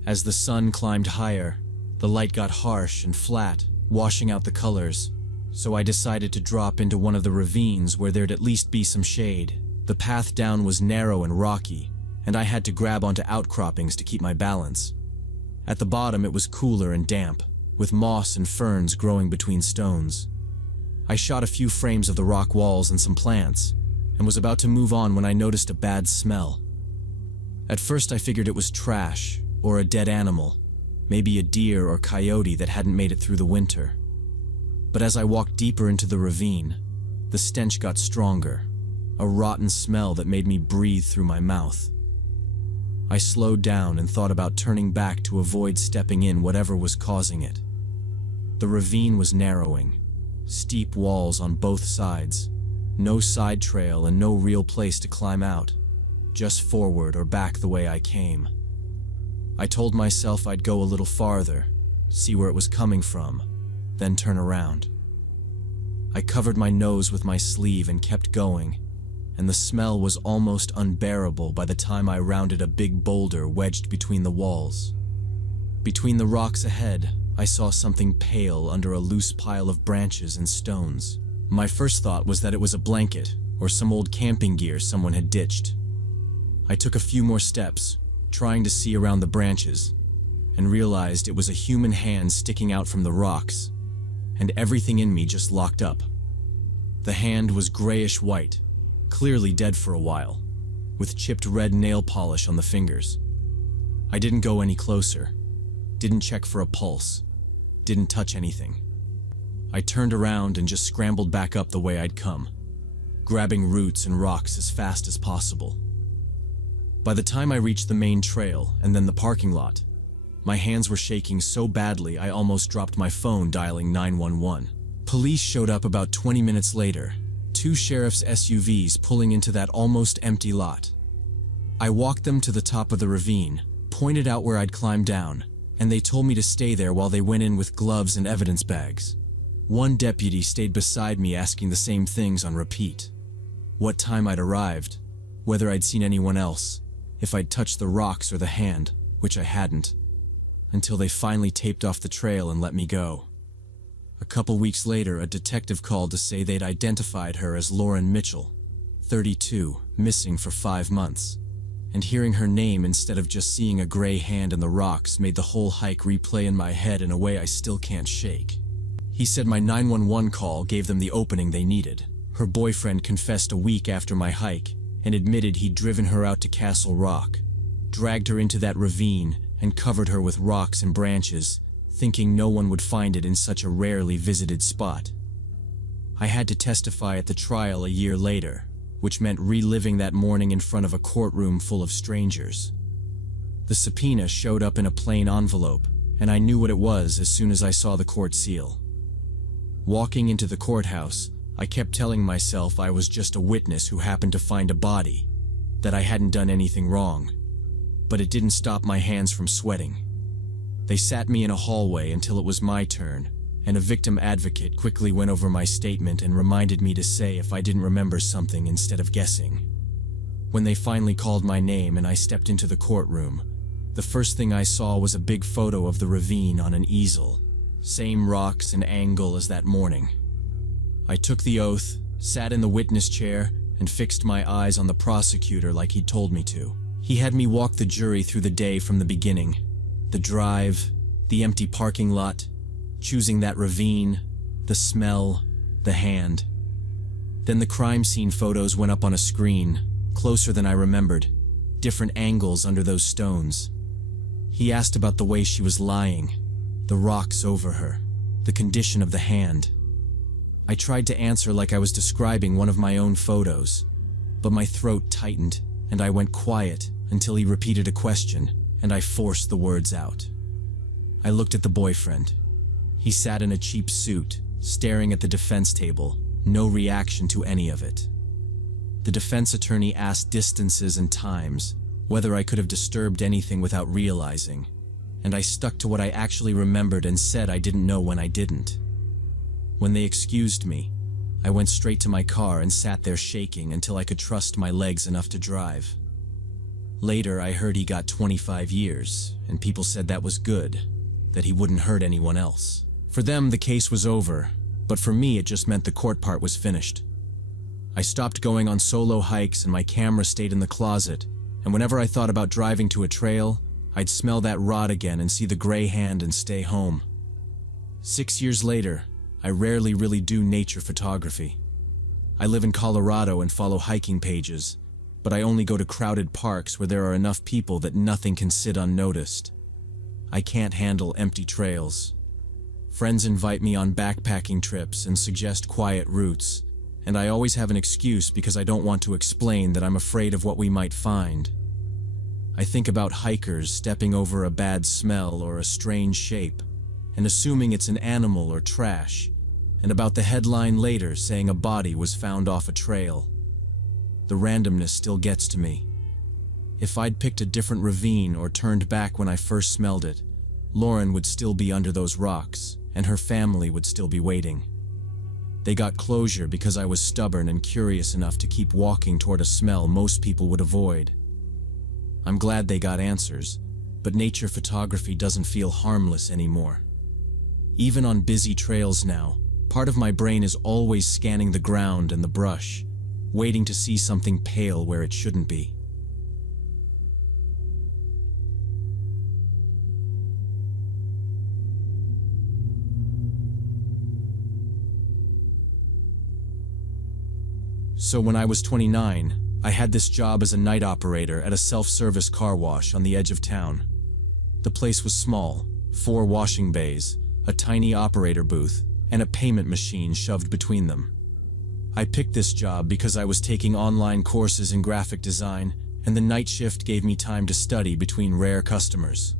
As the sun climbed higher, the light got harsh and flat, washing out the colors, so I decided to drop into one of the ravines where there'd at least be some shade. The path down was narrow and rocky, and I had to grab onto outcroppings to keep my balance. At the bottom it was cooler and damp, with moss and ferns growing between stones. I shot a few frames of the rock walls and some plants, and was about to move on when I noticed a bad smell. At first I figured it was trash, or a dead animal, maybe a deer or coyote that hadn't made it through the winter. But as I walked deeper into the ravine, the stench got stronger, a rotten smell that made me breathe through my mouth. I slowed down and thought about turning back to avoid stepping in whatever was causing it. The ravine was narrowing, steep walls on both sides, no side trail and no real place to climb out, just forward or back the way I came. I told myself I'd go a little farther, see where it was coming from, then turn around. I covered my nose with my sleeve and kept going, and the smell was almost unbearable by the time I rounded a big boulder wedged between the walls. Between the rocks ahead, I saw something pale under a loose pile of branches and stones. My first thought was that it was a blanket or some old camping gear someone had ditched. I took a few more steps, trying to see around the branches, and realized it was a human hand sticking out from the rocks, and everything in me just locked up. The hand was grayish-white, clearly dead for a while, with chipped red nail polish on the fingers. I didn't go any closer, didn't check for a pulse, didn't touch anything. I turned around and just scrambled back up the way I'd come, grabbing roots and rocks as fast as possible. By the time I reached the main trail and then the parking lot, my hands were shaking so badly I almost dropped my phone dialing 911. Police showed up about 20 minutes later, 2 sheriff's SUVs pulling into that almost empty lot. I walked them to the top of the ravine, pointed out where I'd climb down, and they told me to stay there while they went in with gloves and evidence bags. One deputy stayed beside me asking the same things on repeat. What time I'd arrived, whether I'd seen anyone else, if I'd touched the rocks or the hand, which I hadn't, until they finally taped off the trail and let me go. A couple weeks later, a detective called to say they'd identified her as Lauren Mitchell, 32, missing for 5 months. And hearing her name instead of just seeing a gray hand in the rocks made the whole hike replay in my head in a way I still can't shake. He said my 911 call gave them the opening they needed. Her boyfriend confessed a week after my hike and admitted he'd driven her out to Castle Rock, dragged her into that ravine and covered her with rocks and branches, thinking no one would find it in such a rarely visited spot. I had to testify at the trial a year later, which meant reliving that morning in front of a courtroom full of strangers. The subpoena showed up in a plain envelope, and I knew what it was as soon as I saw the court seal. Walking into the courthouse, I kept telling myself I was just a witness who happened to find a body, that I hadn't done anything wrong. But it didn't stop my hands from sweating. They sat me in a hallway until it was my turn, and a victim advocate quickly went over my statement and reminded me to say if I didn't remember something instead of guessing. When they finally called my name and I stepped into the courtroom, the first thing I saw was a big photo of the ravine on an easel, same rocks and angle as that morning. I took the oath, sat in the witness chair, and fixed my eyes on the prosecutor like he'd told me to. He had me walk the jury through the day from the beginning. The drive, the empty parking lot, choosing that ravine, the smell, the hand. Then the crime scene photos went up on a screen, closer than I remembered, different angles under those stones. He asked about the way she was lying, the rocks over her, the condition of the hand. I tried to answer like I was describing one of my own photos, but my throat tightened and I went quiet until he repeated a question and I forced the words out. I looked at the boyfriend. He sat in a cheap suit, staring at the defense table, no reaction to any of it. The defense attorney asked distances and times, whether I could have disturbed anything without realizing, and I stuck to what I actually remembered and said I didn't know when I didn't. When they excused me, I went straight to my car and sat there shaking until I could trust my legs enough to drive. Later, I heard he got 25 years, and people said that was good, that he wouldn't hurt anyone else. For them, the case was over, but for me, it just meant the court part was finished. I stopped going on solo hikes and my camera stayed in the closet, and whenever I thought about driving to a trail, I'd smell that rod again and see the gray hand and stay home. 6 years later, I rarely really do nature photography. I live in Colorado and follow hiking pages, but I only go to crowded parks where there are enough people that nothing can sit unnoticed. I can't handle empty trails. Friends invite me on backpacking trips and suggest quiet routes, and I always have an excuse because I don't want to explain that I'm afraid of what we might find. I think about hikers stepping over a bad smell or a strange shape, and assuming it's an animal or trash, and about the headline later saying a body was found off a trail. The randomness still gets to me. If I'd picked a different ravine or turned back when I first smelled it, Lauren would still be under those rocks, and her family would still be waiting. They got closure because I was stubborn and curious enough to keep walking toward a smell most people would avoid. I'm glad they got answers, but nature photography doesn't feel harmless anymore. Even on busy trails now, part of my brain is always scanning the ground and the brush, waiting to see something pale where it shouldn't be. So when I was 29, I had this job as a night operator at a self-service car wash on the edge of town. The place was small, 4 washing bays, a tiny operator booth, and a payment machine shoved between them. I picked this job because I was taking online courses in graphic design, and the night shift gave me time to study between rare customers.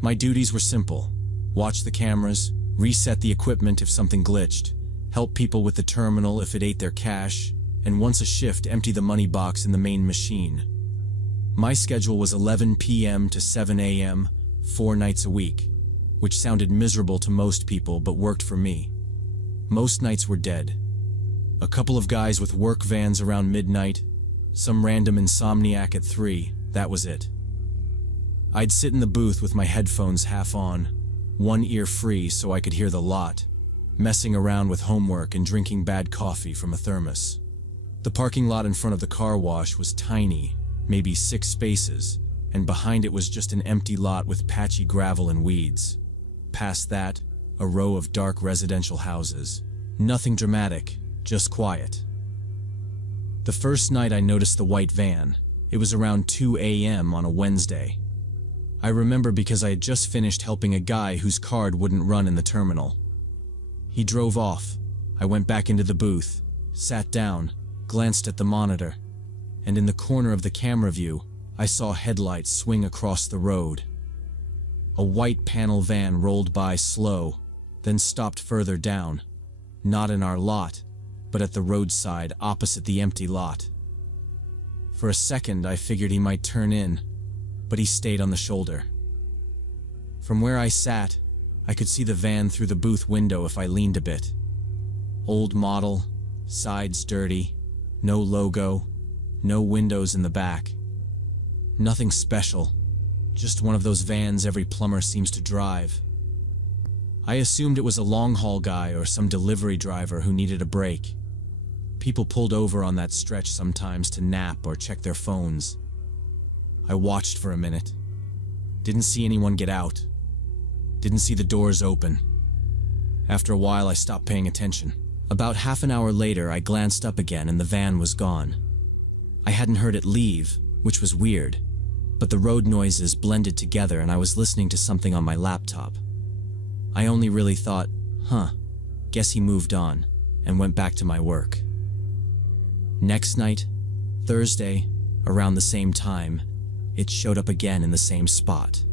My duties were simple: watch the cameras, reset the equipment if something glitched, help people with the terminal if it ate their cash, and once a shift, empty the money box in the main machine. My schedule was 11 p.m. to 7 a.m., 4 nights a week, which sounded miserable to most people but worked for me. Most nights were dead. A couple of guys with work vans around midnight, some random insomniac at 3, that was it. I'd sit in the booth with my headphones half on, one ear free so I could hear the lot, messing around with homework and drinking bad coffee from a thermos. The parking lot in front of the car wash was tiny, maybe 6 spaces, and behind it was just an empty lot with patchy gravel and weeds. Past that, a row of dark residential houses. Nothing dramatic, just quiet. The first night I noticed the white van. It was around 2 a.m. on a Wednesday. I remember because I had just finished helping a guy whose card wouldn't run in the terminal. He drove off. I I went back into the booth, sat down, glanced at the monitor, and in the corner of the camera view, I saw headlights swing across the road. A white panel van rolled by slow, then stopped further down, not in our lot, but at the roadside opposite the empty lot. For a second, I figured he might turn in, but he stayed on the shoulder. From where I sat, I could see the van through the booth window if I leaned a bit. Old model, sides dirty, no logo, no windows in the back. Nothing special, just one of those vans every plumber seems to drive. I assumed it was a long-haul guy or some delivery driver who needed a break. People pulled over on that stretch sometimes to nap or check their phones. I watched for a minute. Didn't see anyone get out. Didn't see the doors open. After a while, I stopped paying attention. About half an hour later, I glanced up again and the van was gone. I hadn't heard it leave, which was weird, but the road noises blended together and I was listening to something on my laptop. I only really thought, guess he moved on, and went back to my work. Next night, Thursday, around the same time, it showed up again in the same spot.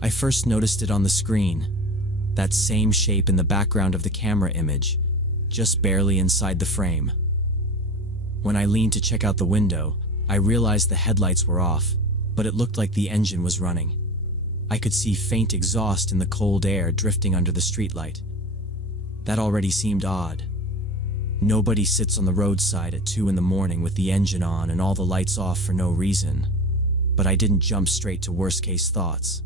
I first noticed it on the screen, that same shape in the background of the camera image, just barely inside the frame. When I leaned to check out the window, I realized the headlights were off, but it looked like the engine was running. I could see faint exhaust in the cold air drifting under the streetlight. That already seemed odd. Nobody sits on the roadside at 2 in the morning with the engine on and all the lights off for no reason. But I didn't jump straight to worst-case thoughts.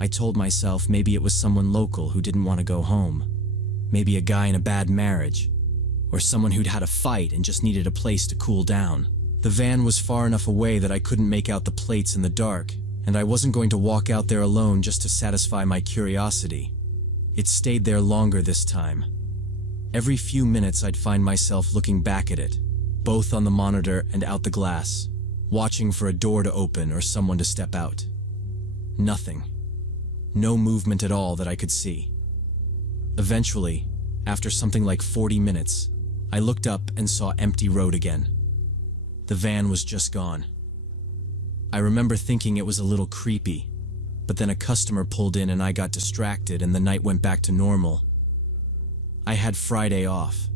I told myself maybe it was someone local who didn't want to go home. Maybe a guy in a bad marriage. Or someone who'd had a fight and just needed a place to cool down. The van was far enough away that I couldn't make out the plates in the dark, and I wasn't going to walk out there alone just to satisfy my curiosity. It stayed there longer this time. Every few minutes I'd find myself looking back at it, both on the monitor and out the glass, watching for a door to open or someone to step out. Nothing. No movement at all that I could see. Eventually, after something like 40 minutes, I looked up and saw empty road again. The van was just gone. I remember thinking it was a little creepy, but then a customer pulled in and I got distracted and the night went back to normal. I had Friday off.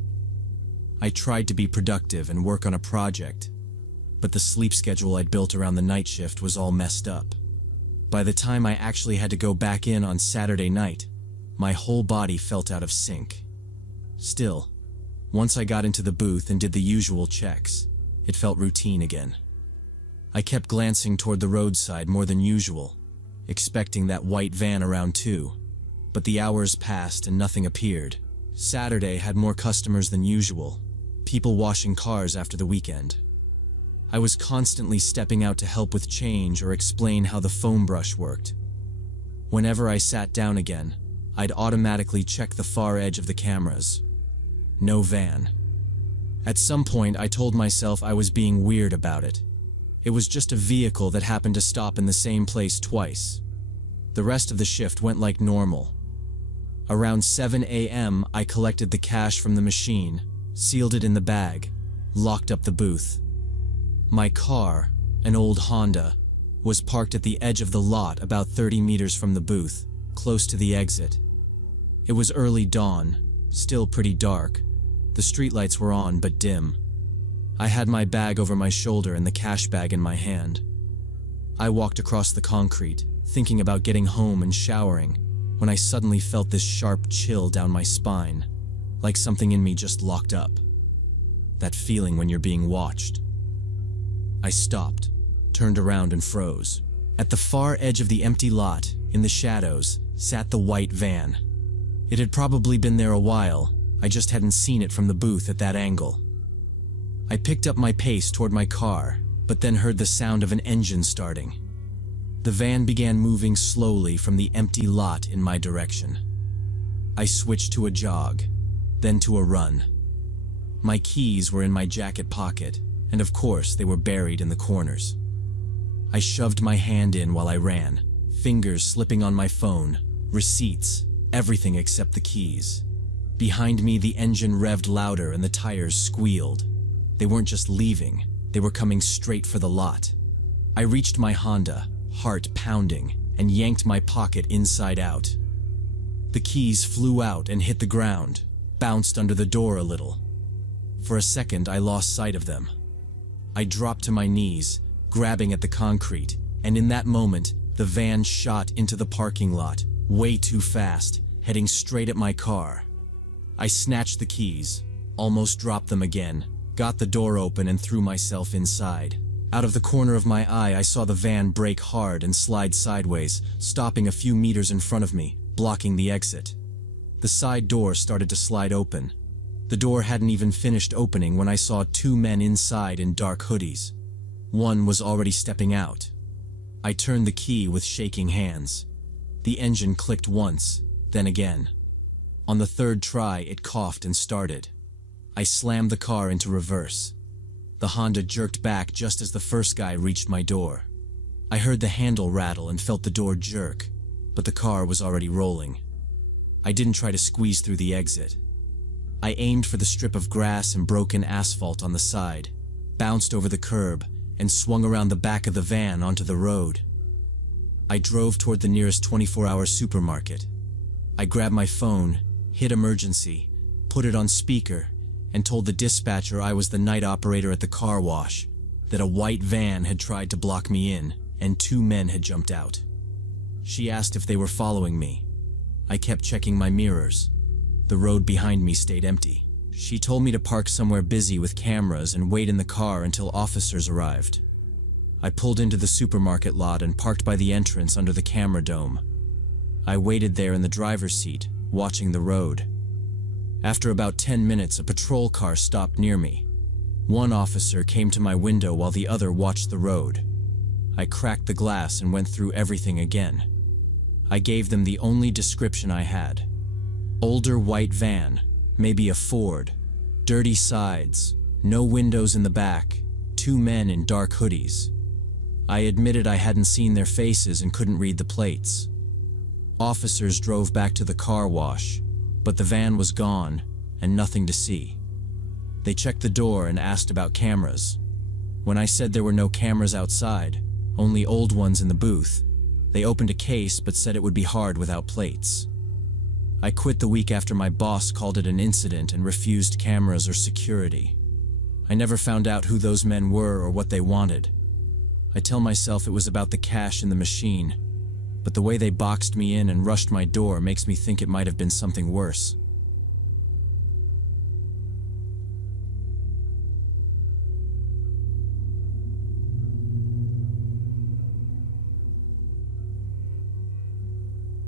I tried to be productive and work on a project, but the sleep schedule I'd built around the night shift was all messed up. By the time I actually had to go back in on Saturday night, my whole body felt out of sync. Still, once I got into the booth and did the usual checks, it felt routine again. I kept glancing toward the roadside more than usual, expecting that white van around too, but the hours passed and nothing appeared. Saturday had more customers than usual, people washing cars after the weekend. I was constantly stepping out to help with change or explain how the foam brush worked. Whenever I sat down again, I'd automatically check the far edge of the cameras. No van. At some point, I told myself I was being weird about it. It was just a vehicle that happened to stop in the same place twice. The rest of the shift went like normal. Around 7 a.m., I collected the cash from the machine, sealed it in the bag, locked up the booth. My car, an old Honda, was parked at the edge of the lot about 30 meters from the booth, close to the exit. It was early dawn, still pretty dark. The streetlights were on but dim. I had my bag over my shoulder and the cash bag in my hand. I walked across the concrete, thinking about getting home and showering, when I suddenly felt this sharp chill down my spine, like something in me just locked up. That feeling when you're being watched. I stopped, turned around and froze. At the far edge of the empty lot, in the shadows, sat the white van. It had probably been there a while, I just hadn't seen it from the booth at that angle. I picked up my pace toward my car, but then heard the sound of an engine starting. The van began moving slowly from the empty lot in my direction. I switched to a jog, then to a run. My keys were in my jacket pocket, and of course they were buried in the corners. I shoved my hand in while I ran, fingers slipping on my phone, receipts, everything except the keys. Behind me, the engine revved louder and the tires squealed. They weren't just leaving, they were coming straight for the lot. I reached my Honda, heart pounding, and yanked my pocket inside out. The keys flew out and hit the ground, bounced under the door a little. For a second, I lost sight of them. I dropped to my knees, grabbing at the concrete, and in that moment, the van shot into the parking lot, way too fast, heading straight at my car. I snatched the keys, almost dropped them again, got the door open and threw myself inside. Out of the corner of my eye, I saw the van brake hard and slide sideways, stopping a few meters in front of me, blocking the exit. The side door started to slide open. The door hadn't even finished opening when I saw two men inside in dark hoodies. One was already stepping out. I turned the key with shaking hands. The engine clicked once, then again. On the third try, it coughed and started. I slammed the car into reverse. The Honda jerked back just as the first guy reached my door. I heard the handle rattle and felt the door jerk, but the car was already rolling. I didn't try to squeeze through the exit. I aimed for the strip of grass and broken asphalt on the side, bounced over the curb, and swung around the back of the van onto the road. I drove toward the nearest 24-hour supermarket. I grabbed my phone, hit emergency, put it on speaker, and told the dispatcher I was the night operator at the car wash, that a white van had tried to block me in, and two men had jumped out. She asked if they were following me. I kept checking my mirrors. The road behind me stayed empty. She told me to park somewhere busy with cameras and wait in the car until officers arrived. I pulled into the supermarket lot and parked by the entrance under the camera dome. I waited there in the driver's seat, watching the road. After about 10 minutes, a patrol car stopped near me. One officer came to my window while the other watched the road. I cracked the glass and went through everything again. I gave them the only description I had. Older white van, maybe a Ford, dirty sides, no windows in the back, two men in dark hoodies. I admitted I hadn't seen their faces and couldn't read the plates. Officers drove back to the car wash, but the van was gone and nothing to see. They checked the door and asked about cameras. When I said there were no cameras outside, only old ones in the booth, they opened a case but said it would be hard without plates. I quit the week after my boss called it an incident and refused cameras or security. I never found out who those men were or what they wanted. I tell myself it was about the cash in the machine, but the way they boxed me in and rushed my door makes me think it might have been something worse.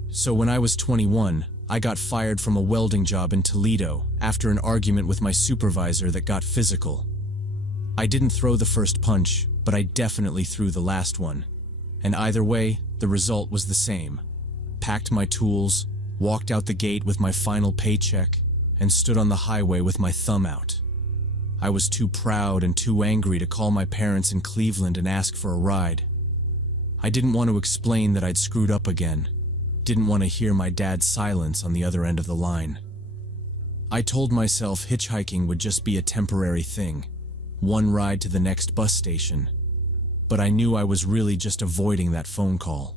So when I was 21, I got fired from a welding job in Toledo after an argument with my supervisor that got physical. I didn't throw the first punch, but I definitely threw the last one. And either way, the result was the same. Packed my tools, walked out the gate with my final paycheck, and stood on the highway with my thumb out. I was too proud and too angry to call my parents in Cleveland and ask for a ride. I didn't want to explain that I'd screwed up again. Didn't want to hear my dad's silence on the other end of the line. I told myself hitchhiking would just be a temporary thing, one ride to the next bus station. But I knew I was really just avoiding that phone call.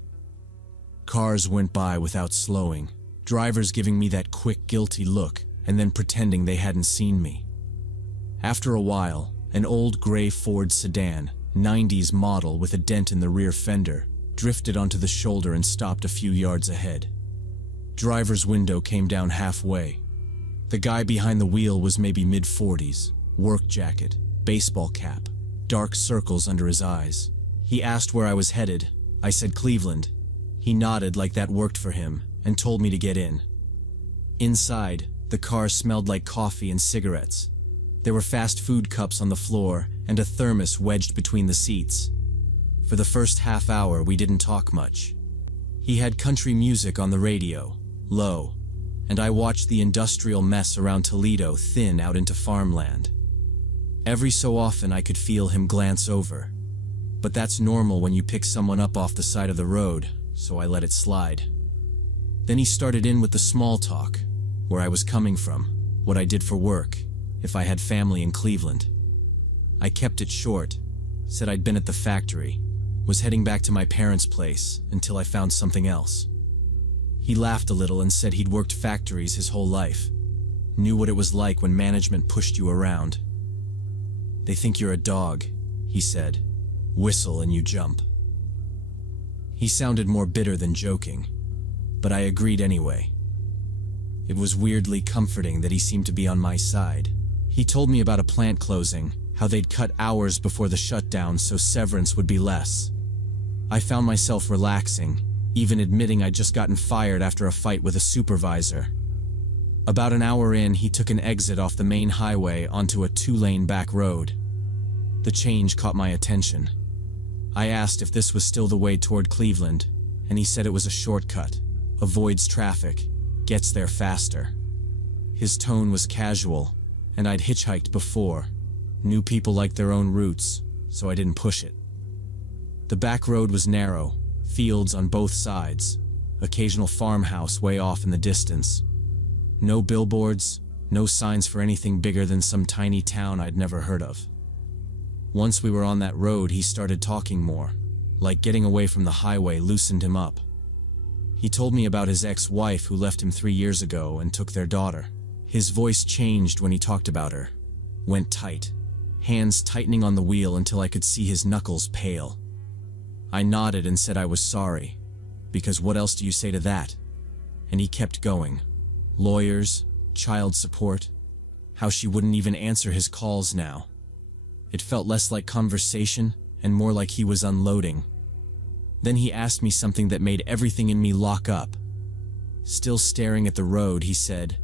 Cars went by without slowing, drivers giving me that quick, guilty look and then pretending they hadn't seen me. After a while, an old gray Ford sedan, 90s model with a dent in the rear fender, drifted onto the shoulder and stopped a few yards ahead. Driver's window came down halfway. The guy behind the wheel was maybe mid-40s, work jacket, baseball cap, dark circles under his eyes. He asked where I was headed. I said Cleveland. He nodded like that worked for him and told me to get in. Inside, the car smelled like coffee and cigarettes. There were fast food cups on the floor and a thermos wedged between the seats. For the first half hour, we didn't talk much. He had country music on the radio, low, and I watched the industrial mess around Toledo thin out into farmland. Every so often, I could feel him glance over. But that's normal when you pick someone up off the side of the road, so I let it slide. Then he started in with the small talk, where I was coming from, what I did for work, if I had family in Cleveland. I kept it short, said I'd been at the factory, was heading back to my parents' place until I found something else. He laughed a little and said he'd worked factories his whole life, knew what it was like when management pushed you around. They think you're a dog, he said, whistle and you jump. He sounded more bitter than joking, but I agreed anyway. It was weirdly comforting that he seemed to be on my side. He told me about a plant closing, how they'd cut hours before the shutdown so severance would be less. I found myself relaxing, even admitting I'd just gotten fired after a fight with a supervisor. About an hour in, he took an exit off the main highway onto a 2-lane back road. The change caught my attention. I asked if this was still the way toward Cleveland, and he said it was a shortcut, avoids traffic, gets there faster. His tone was casual, and I'd hitchhiked before, knew people liked their own routes, so I didn't push it. The back road was narrow, fields on both sides, occasional farmhouse way off in the distance. No billboards, no signs for anything bigger than some tiny town I'd never heard of. Once we were on that road, he started talking more, like getting away from the highway loosened him up. He told me about his ex-wife who left him 3 years ago and took their daughter. His voice changed when he talked about her, went tight, hands tightening on the wheel until I could see his knuckles pale. I nodded and said I was sorry, because what else do you say to that? And he kept going. Lawyers, child support, how she wouldn't even answer his calls now. It felt less like conversation and more like he was unloading. Then he asked me something that made everything in me lock up. Still staring at the road, he said,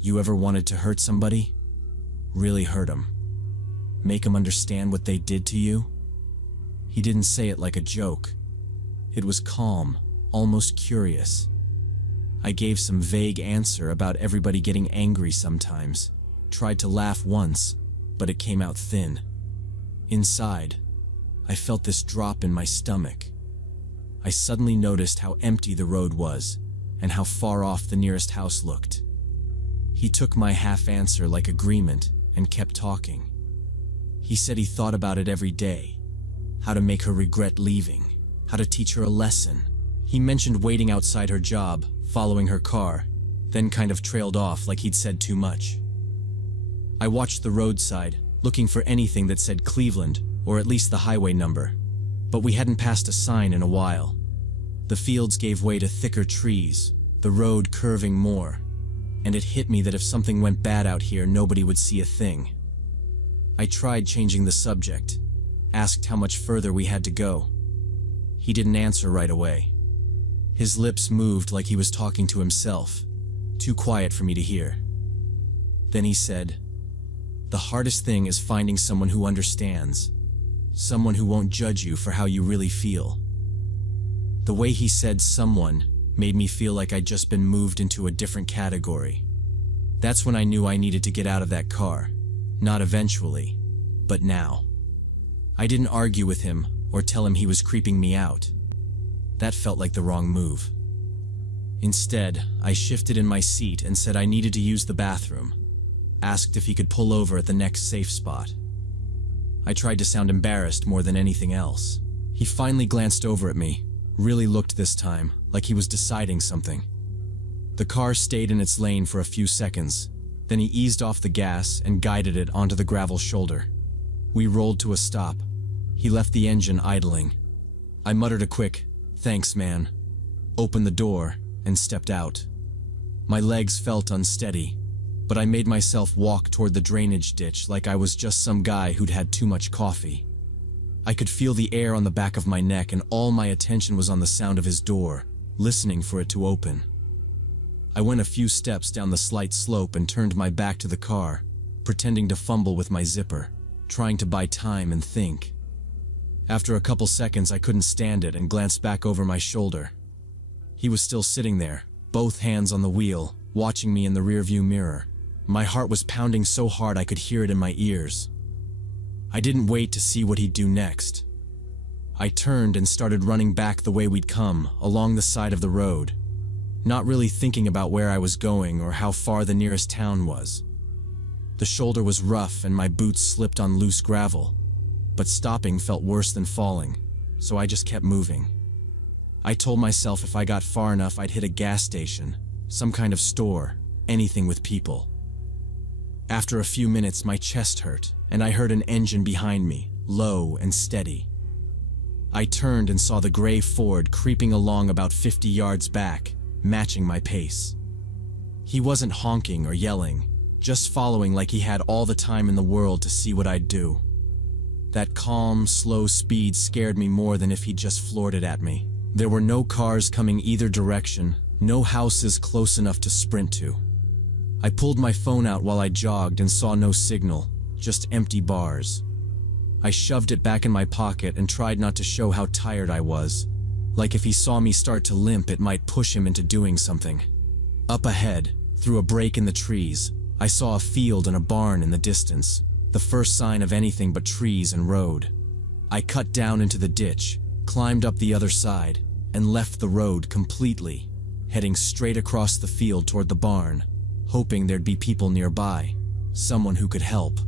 "You ever wanted to hurt somebody? Really hurt them? Make them understand what they did to you?" He didn't say it like a joke. It was calm, almost curious. I gave some vague answer about everybody getting angry sometimes, tried to laugh once, but it came out thin. Inside, I felt this drop in my stomach. I suddenly noticed how empty the road was, and how far off the nearest house looked. He took my half answer like agreement and kept talking. He said he thought about it every day, how to make her regret leaving, how to teach her a lesson. He mentioned waiting outside her job, following her car, then kind of trailed off like he'd said too much. I watched the roadside, looking for anything that said Cleveland, or at least the highway number, but we hadn't passed a sign in a while. The fields gave way to thicker trees, the road curving more, and it hit me that if something went bad out here, nobody would see a thing. I tried changing the subject, asked how much further we had to go. He didn't answer right away. His lips moved like he was talking to himself, too quiet for me to hear. Then he said, "The hardest thing is finding someone who understands, someone who won't judge you for how you really feel." The way he said "someone" made me feel like I'd just been moved into a different category. That's when I knew I needed to get out of that car. Not eventually, but now. I didn't argue with him or tell him he was creeping me out. That felt like the wrong move. Instead, I shifted in my seat and said I needed to use the bathroom, asked if he could pull over at the next safe spot. I tried to sound embarrassed more than anything else. He finally glanced over at me, really looked this time, like he was deciding something. The car stayed in its lane for a few seconds, then he eased off the gas and guided it onto the gravel shoulder. We rolled to a stop. He left the engine idling. I muttered a quick, "Thanks, man," opened the door, and stepped out. My legs felt unsteady, but I made myself walk toward the drainage ditch like I was just some guy who'd had too much coffee. I could feel the air on the back of my neck, and all my attention was on the sound of his door, listening for it to open. I went a few steps down the slight slope and turned my back to the car, pretending to fumble with my zipper, trying to buy time and think. After a couple seconds, I couldn't stand it and glanced back over my shoulder. He was still sitting there, both hands on the wheel, watching me in the rearview mirror. My heart was pounding so hard I could hear it in my ears. I didn't wait to see what he'd do next. I turned and started running back the way we'd come, along the side of the road. not really thinking about where I was going or how far the nearest town was. The shoulder was rough and my boots slipped on loose gravel, but stopping felt worse than falling, so I just kept moving. I told myself if I got far enough I'd hit a gas station, some kind of store, anything with people. After a few minutes my chest hurt, and I heard an engine behind me, low and steady. I turned and saw the gray Ford creeping along about 50 yards back, matching my pace. He wasn't honking or yelling, just following like he had all the time in the world to see what I'd do. That calm, slow speed scared me more than if he'd just floored it at me. There were no cars coming either direction, no houses close enough to sprint to. I pulled my phone out while I jogged and saw no signal, just empty bars. I shoved it back in my pocket and tried not to show how tired I was. Like if he saw me start to limp, it might push him into doing something. Up ahead, through a break in the trees, I saw a field and a barn in the distance, the first sign of anything but trees and road. I cut down into the ditch, climbed up the other side, and left the road completely, heading straight across the field toward the barn, hoping there'd be people nearby, someone who could help.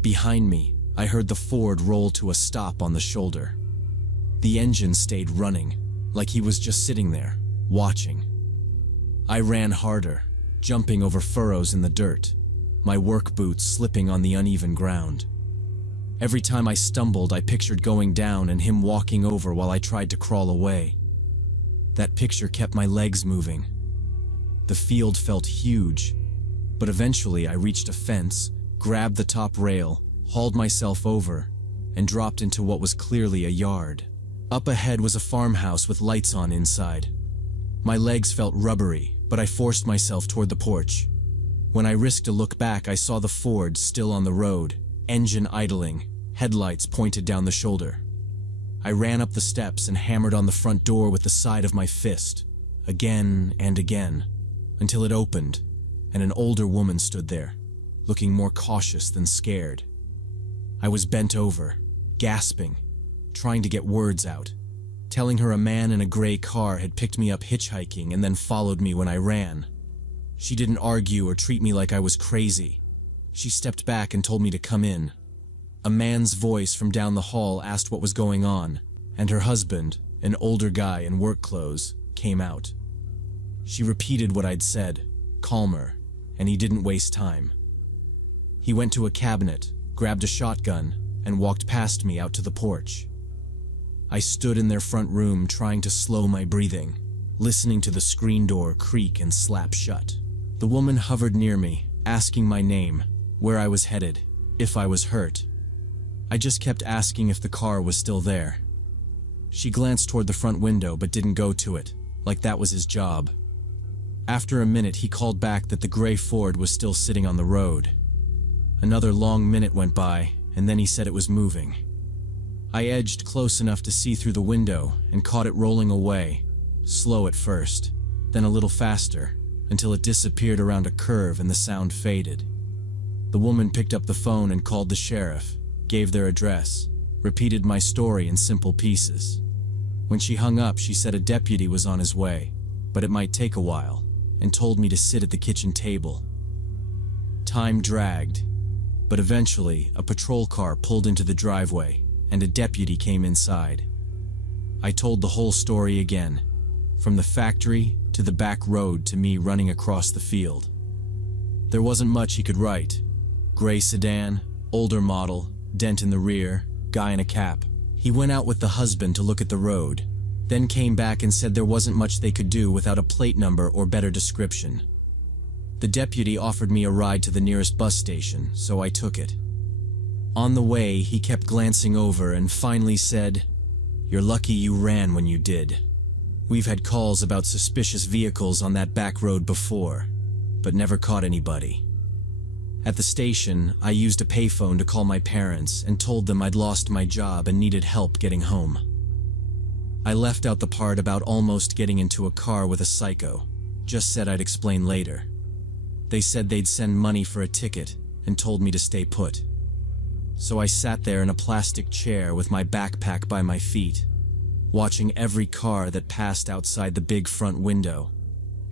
Behind me, I heard the Ford roll to a stop on the shoulder. The engine stayed running, like he was just sitting there, watching. I ran harder, jumping over furrows in the dirt, my work boots slipping on the uneven ground. Every time I stumbled, I pictured going down and him walking over while I tried to crawl away. That picture kept my legs moving. The field felt huge, but eventually I reached a fence, grabbed the top rail, hauled myself over, and dropped into what was clearly a yard. Up ahead was a farmhouse with lights on inside. My legs felt rubbery, but I forced myself toward the porch. When I risked a look back, I saw the Ford still on the road, engine idling, headlights pointed down the shoulder. I ran up the steps and hammered on the front door with the side of my fist, again and again, until it opened, and an older woman stood there, looking more cautious than scared. I was bent over, gasping, trying to get words out, telling her a man in a gray car had picked me up hitchhiking and then followed me when I ran. She didn't argue or treat me like I was crazy. She stepped back and told me to come in. A man's voice from down the hall asked what was going on, and her husband, an older guy in work clothes, came out. She repeated what I'd said, calmer, and he didn't waste time. He went to a cabinet, grabbed a shotgun, and walked past me out to the porch. I stood in their front room trying to slow my breathing, listening to the screen door creak and slap shut. The woman hovered near me, asking my name, where I was headed, if I was hurt. I just kept asking if the car was still there. She glanced toward the front window but didn't go to it, like that was his job. After a minute, he called back that the gray Ford was still sitting on the road. Another long minute went by, and then he said it was moving. I edged close enough to see through the window and caught it rolling away, slow at first, then a little faster, until it disappeared around a curve and the sound faded. The woman picked up the phone and called the sheriff, gave their address, repeated my story in simple pieces. When she hung up, she said a deputy was on his way, but it might take a while, and told me to sit at the kitchen table. Time dragged, but eventually a patrol car pulled into the driveway, and a deputy came inside. I told the whole story again, from the factory to the back road to me running across the field. There wasn't much he could write. Gray sedan, older model, dent in the rear, guy in a cap. He went out with the husband to look at the road, then came back and said there wasn't much they could do without a plate number or better description. The deputy offered me a ride to the nearest bus station, so I took it. On the way, he kept glancing over and finally said, "You're lucky you ran when you did. We've had calls about suspicious vehicles on that back road before, but never caught anybody." At the station, I used a payphone to call my parents and told them I'd lost my job and needed help getting home. I left out the part about almost getting into a car with a psycho, just said I'd explain later. They said they'd send money for a ticket and told me to stay put. So I sat there in a plastic chair with my backpack by my feet, watching every car that passed outside the big front window,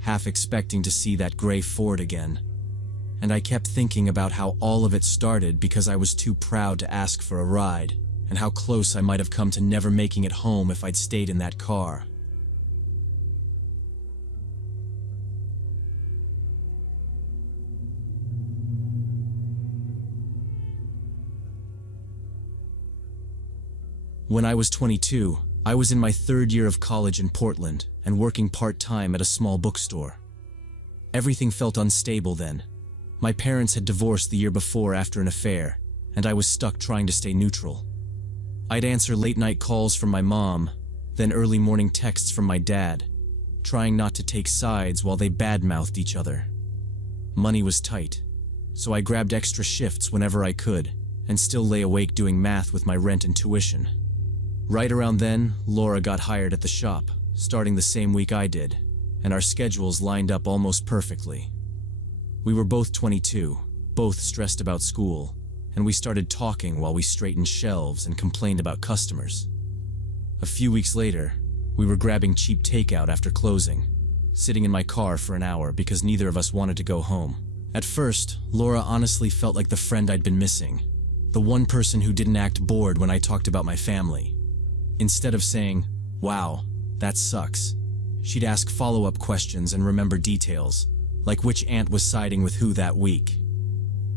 half expecting to see that gray Ford again. And I kept thinking about how all of it started because I was too proud to ask for a ride, and how close I might have come to never making it home if I'd stayed in that car. When I was 22, I was in my third year of college in Portland and working part-time at a small bookstore. Everything felt unstable then. My parents had divorced the year before after an affair, and I was stuck trying to stay neutral. I'd answer late-night calls from my mom, then early morning texts from my dad, trying not to take sides while they badmouthed each other. Money was tight, so I grabbed extra shifts whenever I could, and still lay awake doing math with my rent and tuition. Right around then, Laura got hired at the shop, starting the same week I did, and our schedules lined up almost perfectly. We were both 22, both stressed about school, and we started talking while we straightened shelves and complained about customers. A few weeks later, we were grabbing cheap takeout after closing, sitting in my car for an hour because neither of us wanted to go home. At first, Laura honestly felt like the friend I'd been missing, the one person who didn't act bored when I talked about my family. Instead of saying, "Wow, that sucks," she'd ask follow-up questions and remember details, like which aunt was siding with who that week.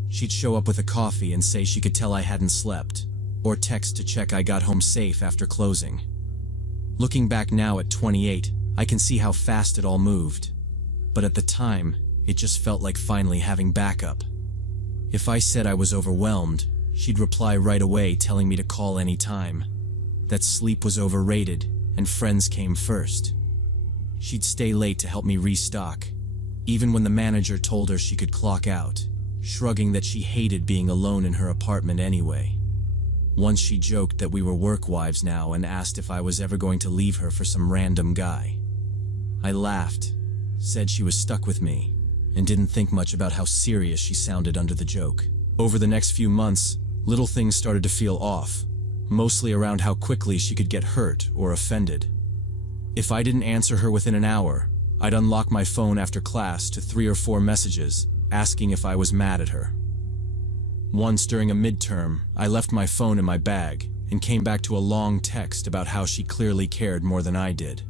She'd show up with a coffee and say she could tell I hadn't slept, or text to check I got home safe after closing. Looking back now at 28, I can see how fast it all moved. But at the time, it just felt like finally having backup. If I said I was overwhelmed, she'd reply right away telling me to call any time, that sleep was overrated and friends came first. She'd stay late to help me restock, even when the manager told her she could clock out, shrugging that she hated being alone in her apartment anyway. Once she joked that we were work wives now and asked if I was ever going to leave her for some random guy. I laughed, said she was stuck with me, and didn't think much about how serious she sounded under the joke. Over the next few months, little things started to feel off, mostly around how quickly she could get hurt or offended. If I didn't answer her within an hour, I'd unlock my phone after class to 3 or 4 messages asking if I was mad at her. Once during a midterm, I left my phone in my bag and came back to a long text about how she clearly cared more than I did.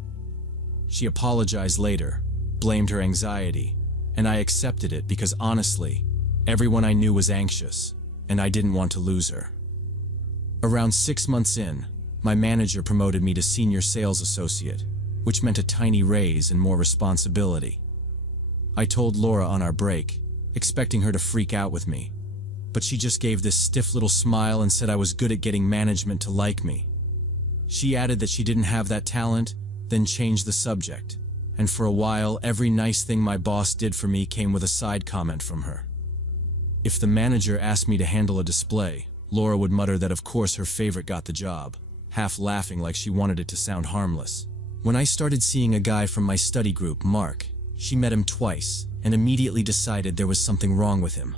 She apologized later, blamed her anxiety, and I accepted it because honestly, everyone I knew was anxious, and I didn't want to lose her. Around 6 months in, my manager promoted me to senior sales associate, which meant a tiny raise and more responsibility. I told Laura on our break, expecting her to freak out with me, but she just gave this stiff little smile and said I was good at getting management to like me. She added that she didn't have that talent, then changed the subject, and for a while every nice thing my boss did for me came with a side comment from her. If the manager asked me to handle a display, Laura would mutter that of course her favorite got the job, half laughing like she wanted it to sound harmless. When I started seeing a guy from my study group, Mark, she met him twice and immediately decided there was something wrong with him.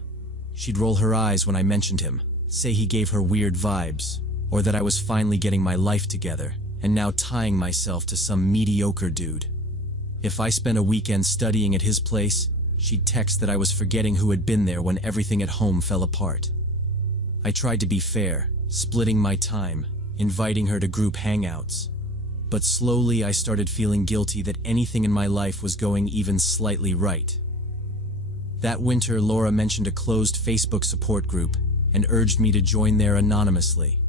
She'd roll her eyes when I mentioned him, say he gave her weird vibes, or that I was finally getting my life together and now tying myself to some mediocre dude. If I spent a weekend studying at his place, she'd text that I was forgetting who had been there when everything at home fell apart. I tried to be fair, splitting my time, inviting her to group hangouts. But slowly I started feeling guilty that anything in my life was going even slightly right. That winter, Laura mentioned a closed Facebook support group and urged me to join there anonymously.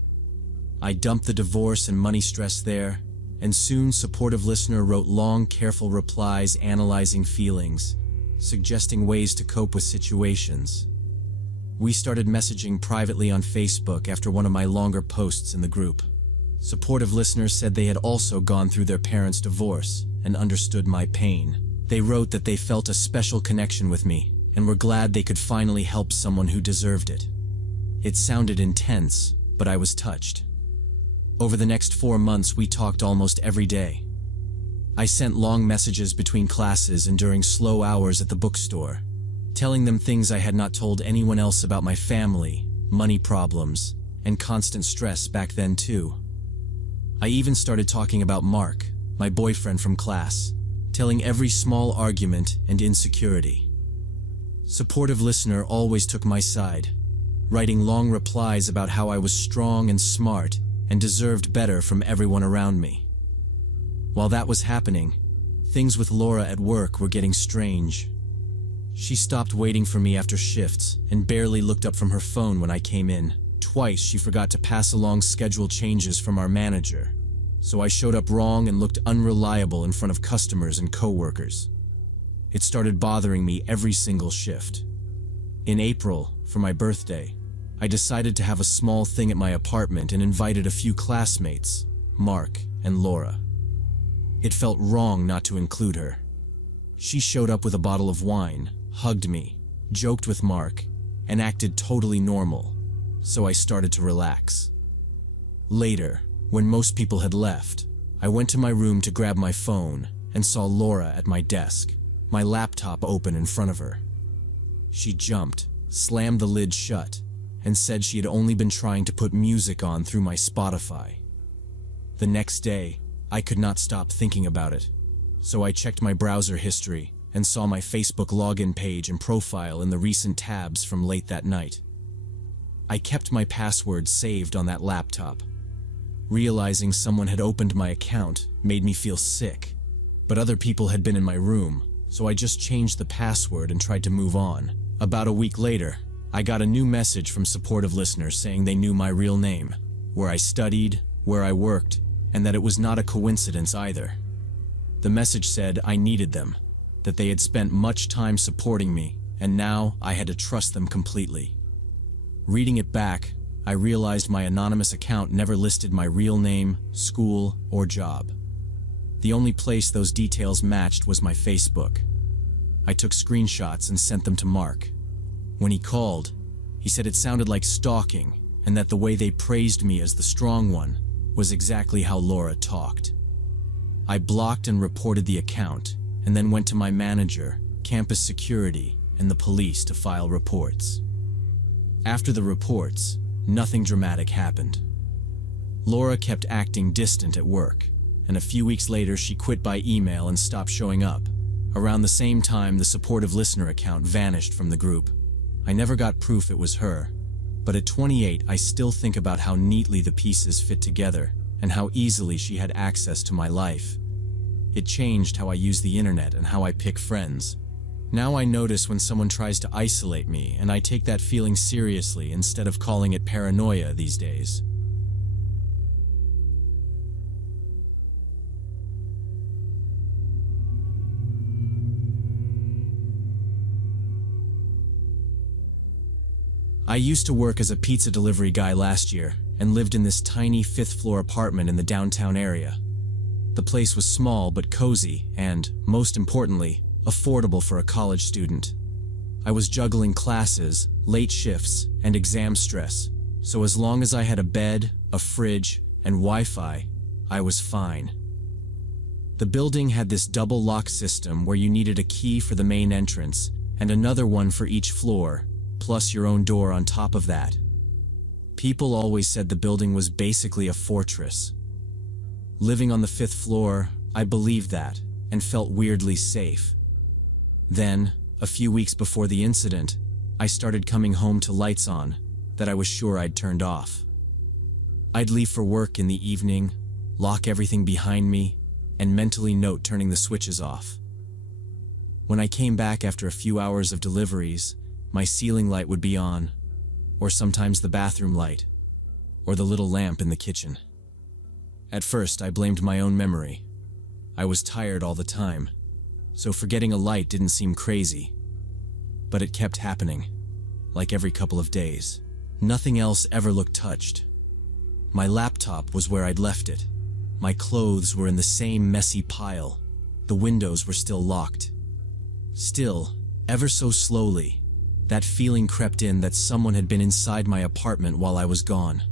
I dumped the divorce and money stress there, and soon supportive listener wrote long, careful replies analyzing feelings, suggesting ways to cope with situations. We started messaging privately on Facebook after one of my longer posts in the group. Supportive listeners said they had also gone through their parents' divorce and understood my pain. They wrote that they felt a special connection with me and were glad they could finally help someone who deserved it. It sounded intense, but I was touched. Over the next 4 months, we talked almost every day. I sent long messages between classes and during slow hours at the bookstore, telling them things I had not told anyone else about my family, money problems, and constant stress back then too. I even started talking about Mark, my boyfriend from class, telling every small argument and insecurity. Supportive listener always took my side, writing long replies about how I was strong and smart and deserved better from everyone around me. While that was happening, things with Laura at work were getting strange. She stopped waiting for me after shifts and barely looked up from her phone when I came in. Twice she forgot to pass along schedule changes from our manager, so I showed up wrong and looked unreliable in front of customers and coworkers. It started bothering me every single shift. In April, for my birthday, I decided to have a small thing at my apartment and invited a few classmates, Mark and Laura. It felt wrong not to include her. She showed up with a bottle of wine, hugged me, joked with Mark, and acted totally normal, so I started to relax. Later, when most people had left, I went to my room to grab my phone and saw Laura at my desk, my laptop open in front of her. She jumped, slammed the lid shut, and said she had only been trying to put music on through my Spotify. The next day, I could not stop thinking about it, so I checked my browser history and saw my Facebook login page and profile in the recent tabs from late that night. I kept my password saved on that laptop. Realizing someone had opened my account made me feel sick, but other people had been in my room, so I just changed the password and tried to move on. About a week later, I got a new message from supportive listeners saying they knew my real name, where I studied, where I worked, and that it was not a coincidence either. The message said I needed them, that they had spent much time supporting me, and now I had to trust them completely. Reading it back, I realized my anonymous account never listed my real name, school, or job. The only place those details matched was my Facebook. I took screenshots and sent them to Mark. When he called, he said it sounded like stalking and that the way they praised me as the strong one was exactly how Laura talked. I blocked and reported the account and then went to my manager, campus security, and the police to file reports. After the reports, nothing dramatic happened. Laura kept acting distant at work, and a few weeks later she quit by email and stopped showing up. Around the same time, the supportive listener account vanished from the group. I never got proof it was her, but at 28 I still think about how neatly the pieces fit together and how easily she had access to my life. It changed how I use the internet and how I pick friends. Now I notice when someone tries to isolate me, and I take that feeling seriously instead of calling it paranoia these days. I used to work as a pizza delivery guy last year and lived in this tiny 5th-floor apartment in the downtown area. The place was small but cozy and, most importantly, affordable for a college student. I was juggling classes, late shifts, and exam stress, so as long as I had a bed, a fridge, and Wi-Fi, I was fine. The building had this double lock system where you needed a key for the main entrance and another one for each floor, plus your own door on top of that. People always said the building was basically a fortress. Living on the 5th floor, I believed that and felt weirdly safe. Then, a few weeks before the incident, I started coming home to lights on that I was sure I'd turned off. I'd leave for work in the evening, lock everything behind me, and mentally note turning the switches off. When I came back after a few hours of deliveries, my ceiling light would be on, or sometimes the bathroom light, or the little lamp in the kitchen. At first, I blamed my own memory. I was tired all the time, so forgetting a light didn't seem crazy. But it kept happening, like every couple of days. Nothing else ever looked touched. My laptop was where I'd left it. My clothes were in the same messy pile. The windows were still locked. Still, ever so slowly, that feeling crept in that someone had been inside my apartment while I was gone.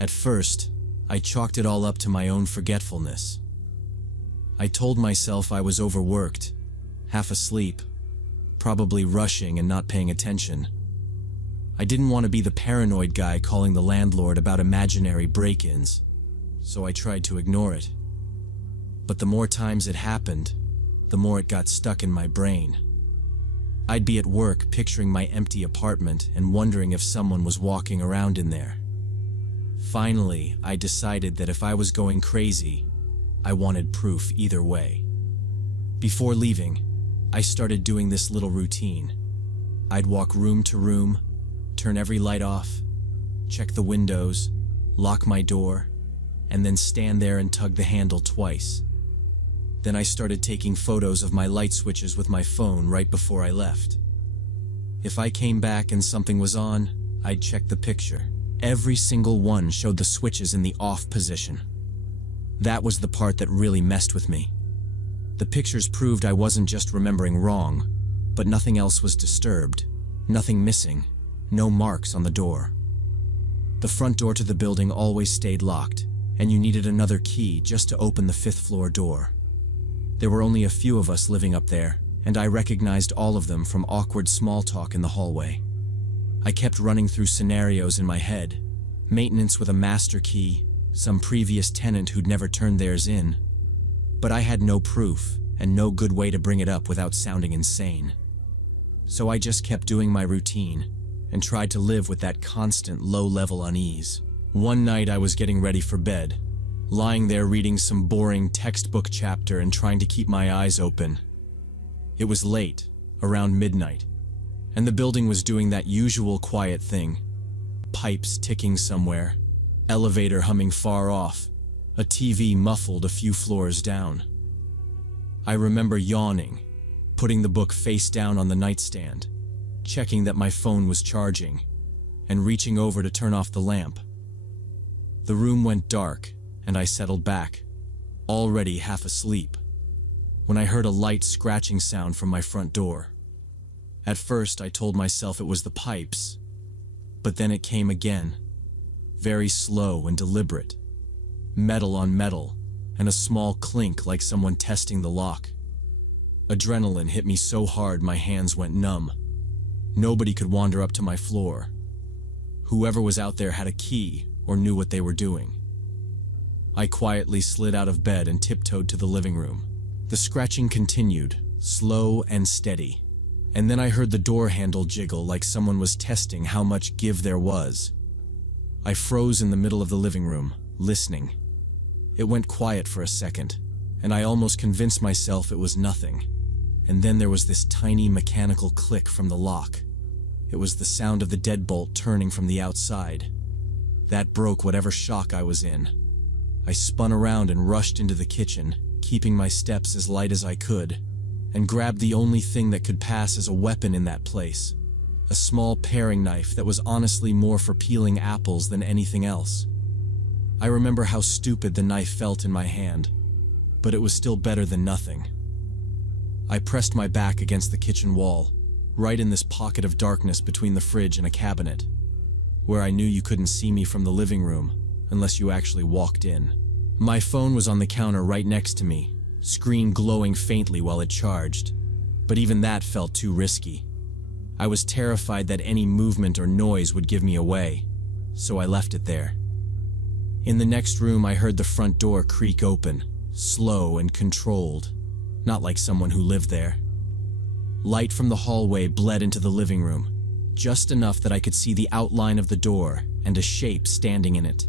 At first, I chalked it all up to my own forgetfulness. I told myself I was overworked, half asleep, probably rushing and not paying attention. I didn't want to be the paranoid guy calling the landlord about imaginary break-ins, so I tried to ignore it. But the more times it happened, the more it got stuck in my brain. I'd be at work picturing my empty apartment and wondering if someone was walking around in there. Finally, I decided that if I was going crazy, I wanted proof either way. Before leaving, I started doing this little routine. I'd walk room to room, turn every light off, check the windows, lock my door, and then stand there and tug the handle twice. Then I started taking photos of my light switches with my phone right before I left. If I came back and something was on, I'd check the picture. Every single one showed the switches in the off position. That was the part that really messed with me. The pictures proved I wasn't just remembering wrong, but nothing else was disturbed, nothing missing, no marks on the door. The front door to the building always stayed locked, and you needed another key just to open the 5th floor door. There were only a few of us living up there, and I recognized all of them from awkward small talk in the hallway. I kept running through scenarios in my head: maintenance with a master key, some previous tenant who'd never turned theirs in. But I had no proof, and no good way to bring it up without sounding insane. So I just kept doing my routine, and tried to live with that constant low-level unease. One night I was getting ready for bed, lying there reading some boring textbook chapter and trying to keep my eyes open. It was late, around midnight, and the building was doing that usual quiet thing. Pipes ticking somewhere, elevator humming far off, a TV muffled a few floors down. I remember yawning, putting the book face down on the nightstand, checking that my phone was charging, and reaching over to turn off the lamp. The room went dark, and I settled back, already half asleep, when I heard a light scratching sound from my front door. At first, I told myself it was the pipes, but then it came again, very slow and deliberate, metal on metal, and a small clink like someone testing the lock. Adrenaline hit me so hard my hands went numb. Nobody could wander up to my floor. Whoever was out there had a key or knew what they were doing. I quietly slid out of bed and tiptoed to the living room. The scratching continued, slow and steady, and then I heard the door handle jiggle like someone was testing how much give there was. I froze in the middle of the living room, listening. It went quiet for a second, and I almost convinced myself it was nothing. And then there was this tiny mechanical click from the lock. It was the sound of the deadbolt turning from the outside. That broke whatever shock I was in. I spun around and rushed into the kitchen, keeping my steps as light as I could, and grabbed the only thing that could pass as a weapon in that place. A small paring knife that was honestly more for peeling apples than anything else. I remember how stupid the knife felt in my hand, but it was still better than nothing. I pressed my back against the kitchen wall, right in this pocket of darkness between the fridge and a cabinet, where I knew you couldn't see me from the living room unless you actually walked in. My phone was on the counter right next to me, screen glowing faintly while it charged, but even that felt too risky. I was terrified that any movement or noise would give me away, so I left it there. In the next room, I heard the front door creak open, slow and controlled, not like someone who lived there. Light from the hallway bled into the living room, just enough that I could see the outline of the door and a shape standing in it.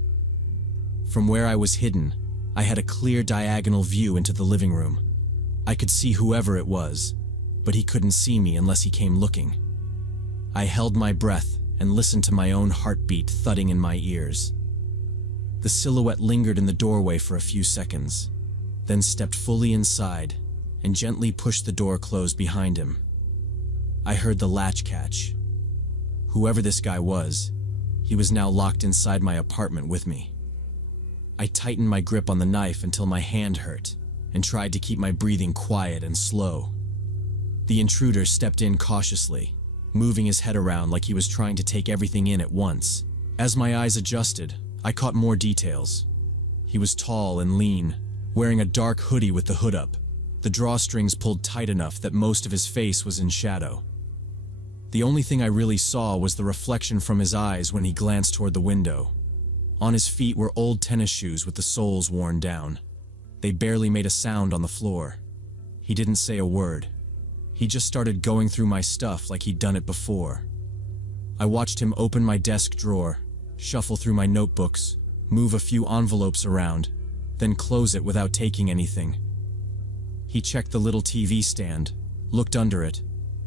From where I was hidden, I had a clear diagonal view into the living room. I could see whoever it was, but he couldn't see me unless he came looking. I held my breath and listened to my own heartbeat thudding in my ears. The silhouette lingered in the doorway for a few seconds, then stepped fully inside and gently pushed the door closed behind him. I heard the latch catch. Whoever this guy was, he was now locked inside my apartment with me. I tightened my grip on the knife until my hand hurt and tried to keep my breathing quiet and slow. The intruder stepped in cautiously, moving his head around like he was trying to take everything in at once. As my eyes adjusted, I caught more details. He was tall and lean, wearing a dark hoodie with the hood up, the drawstrings pulled tight enough that most of his face was in shadow. The only thing I really saw was the reflection from his eyes when he glanced toward the window. On his feet were old tennis shoes with the soles worn down. They barely made a sound on the floor. He didn't say a word. He just started going through my stuff like he'd done it before. I watched him open my desk drawer, shuffle through my notebooks, move a few envelopes around, then close it without taking anything. He checked the little TV stand, looked under it,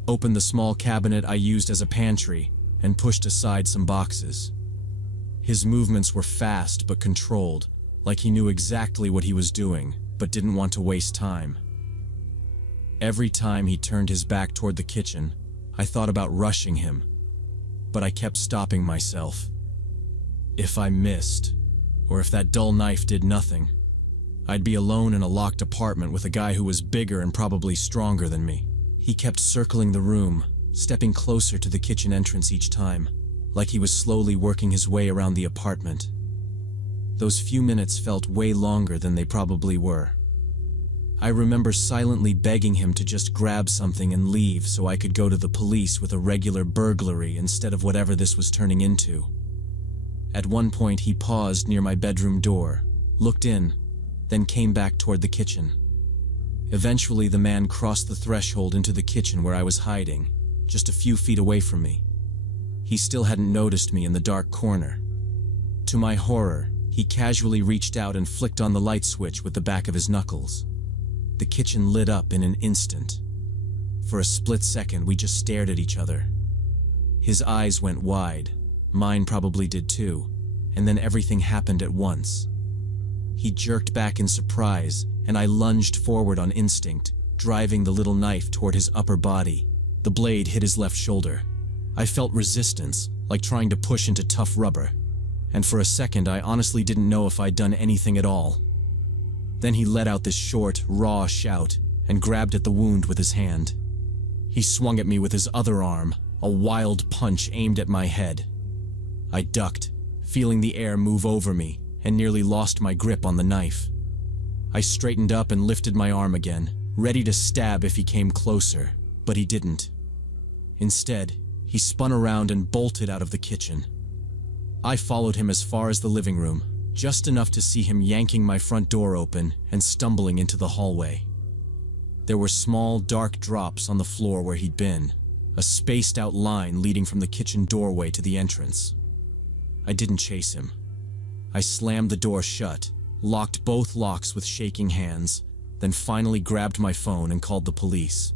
opened the small cabinet I used as a pantry, and pushed aside some boxes. His movements were fast but controlled, like he knew exactly what he was doing, but didn't want to waste time. Every time he turned his back toward the kitchen, I thought about rushing him, but I kept stopping myself. If I missed, or if that dull knife did nothing, I'd be alone in a locked apartment with a guy who was bigger and probably stronger than me. He kept circling the room, stepping closer to the kitchen entrance each time, like he was slowly working his way around the apartment. Those few minutes felt way longer than they probably were. I remember silently begging him to just grab something and leave so I could go to the police with a regular burglary instead of whatever this was turning into. At one point he paused near my bedroom door, looked in, then came back toward the kitchen. Eventually the man crossed the threshold into the kitchen where I was hiding, just a few feet away from me. He still hadn't noticed me in the dark corner. To my horror, he casually reached out and flicked on the light switch with the back of his knuckles. The kitchen lit up in an instant. For a split second, we just stared at each other. His eyes went wide, mine probably did too, and then everything happened at once. He jerked back in surprise, and I lunged forward on instinct, driving the little knife toward his upper body. The blade hit his left shoulder. I felt resistance, like trying to push into tough rubber, and for a second I honestly didn't know if I'd done anything at all. Then he let out this short, raw shout and grabbed at the wound with his hand. He swung at me with his other arm, a wild punch aimed at my head. I ducked, feeling the air move over me, and nearly lost my grip on the knife. I straightened up and lifted my arm again, ready to stab if he came closer, but he didn't. Instead, he spun around and bolted out of the kitchen. I followed him as far as the living room, just enough to see him yanking my front door open and stumbling into the hallway. There were small, dark drops on the floor where he'd been, a spaced-out line leading from the kitchen doorway to the entrance. I didn't chase him. I slammed the door shut, locked both locks with shaking hands, then finally grabbed my phone and called the police.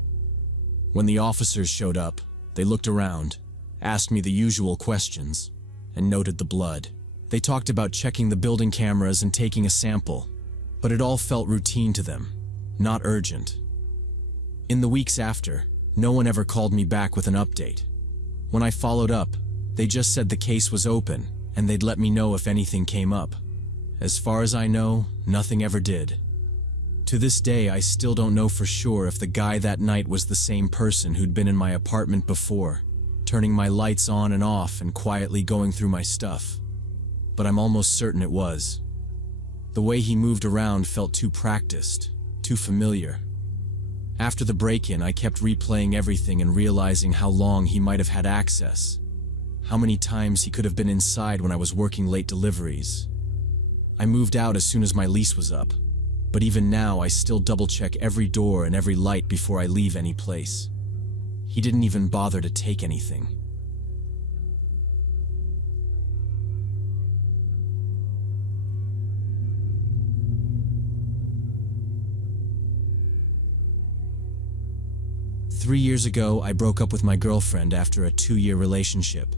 When the officers showed up, they looked around, asked me the usual questions, and noted the blood. They talked about checking the building cameras and taking a sample, but it all felt routine to them, not urgent. In the weeks after, no one ever called me back with an update. When I followed up, they just said the case was open and they'd let me know if anything came up. As far as I know, nothing ever did. To this day, I still don't know for sure if the guy that night was the same person who'd been in my apartment before, turning my lights on and off and quietly going through my stuff. But I'm almost certain it was. The way he moved around felt too practiced, too familiar. After the break-in, I kept replaying everything and realizing how long he might have had access, how many times he could have been inside when I was working late deliveries. I moved out as soon as my lease was up, but even now I still double-check every door and every light before I leave any place. He didn't even bother to take anything. Three years ago, I broke up with my girlfriend after a 2-year relationship.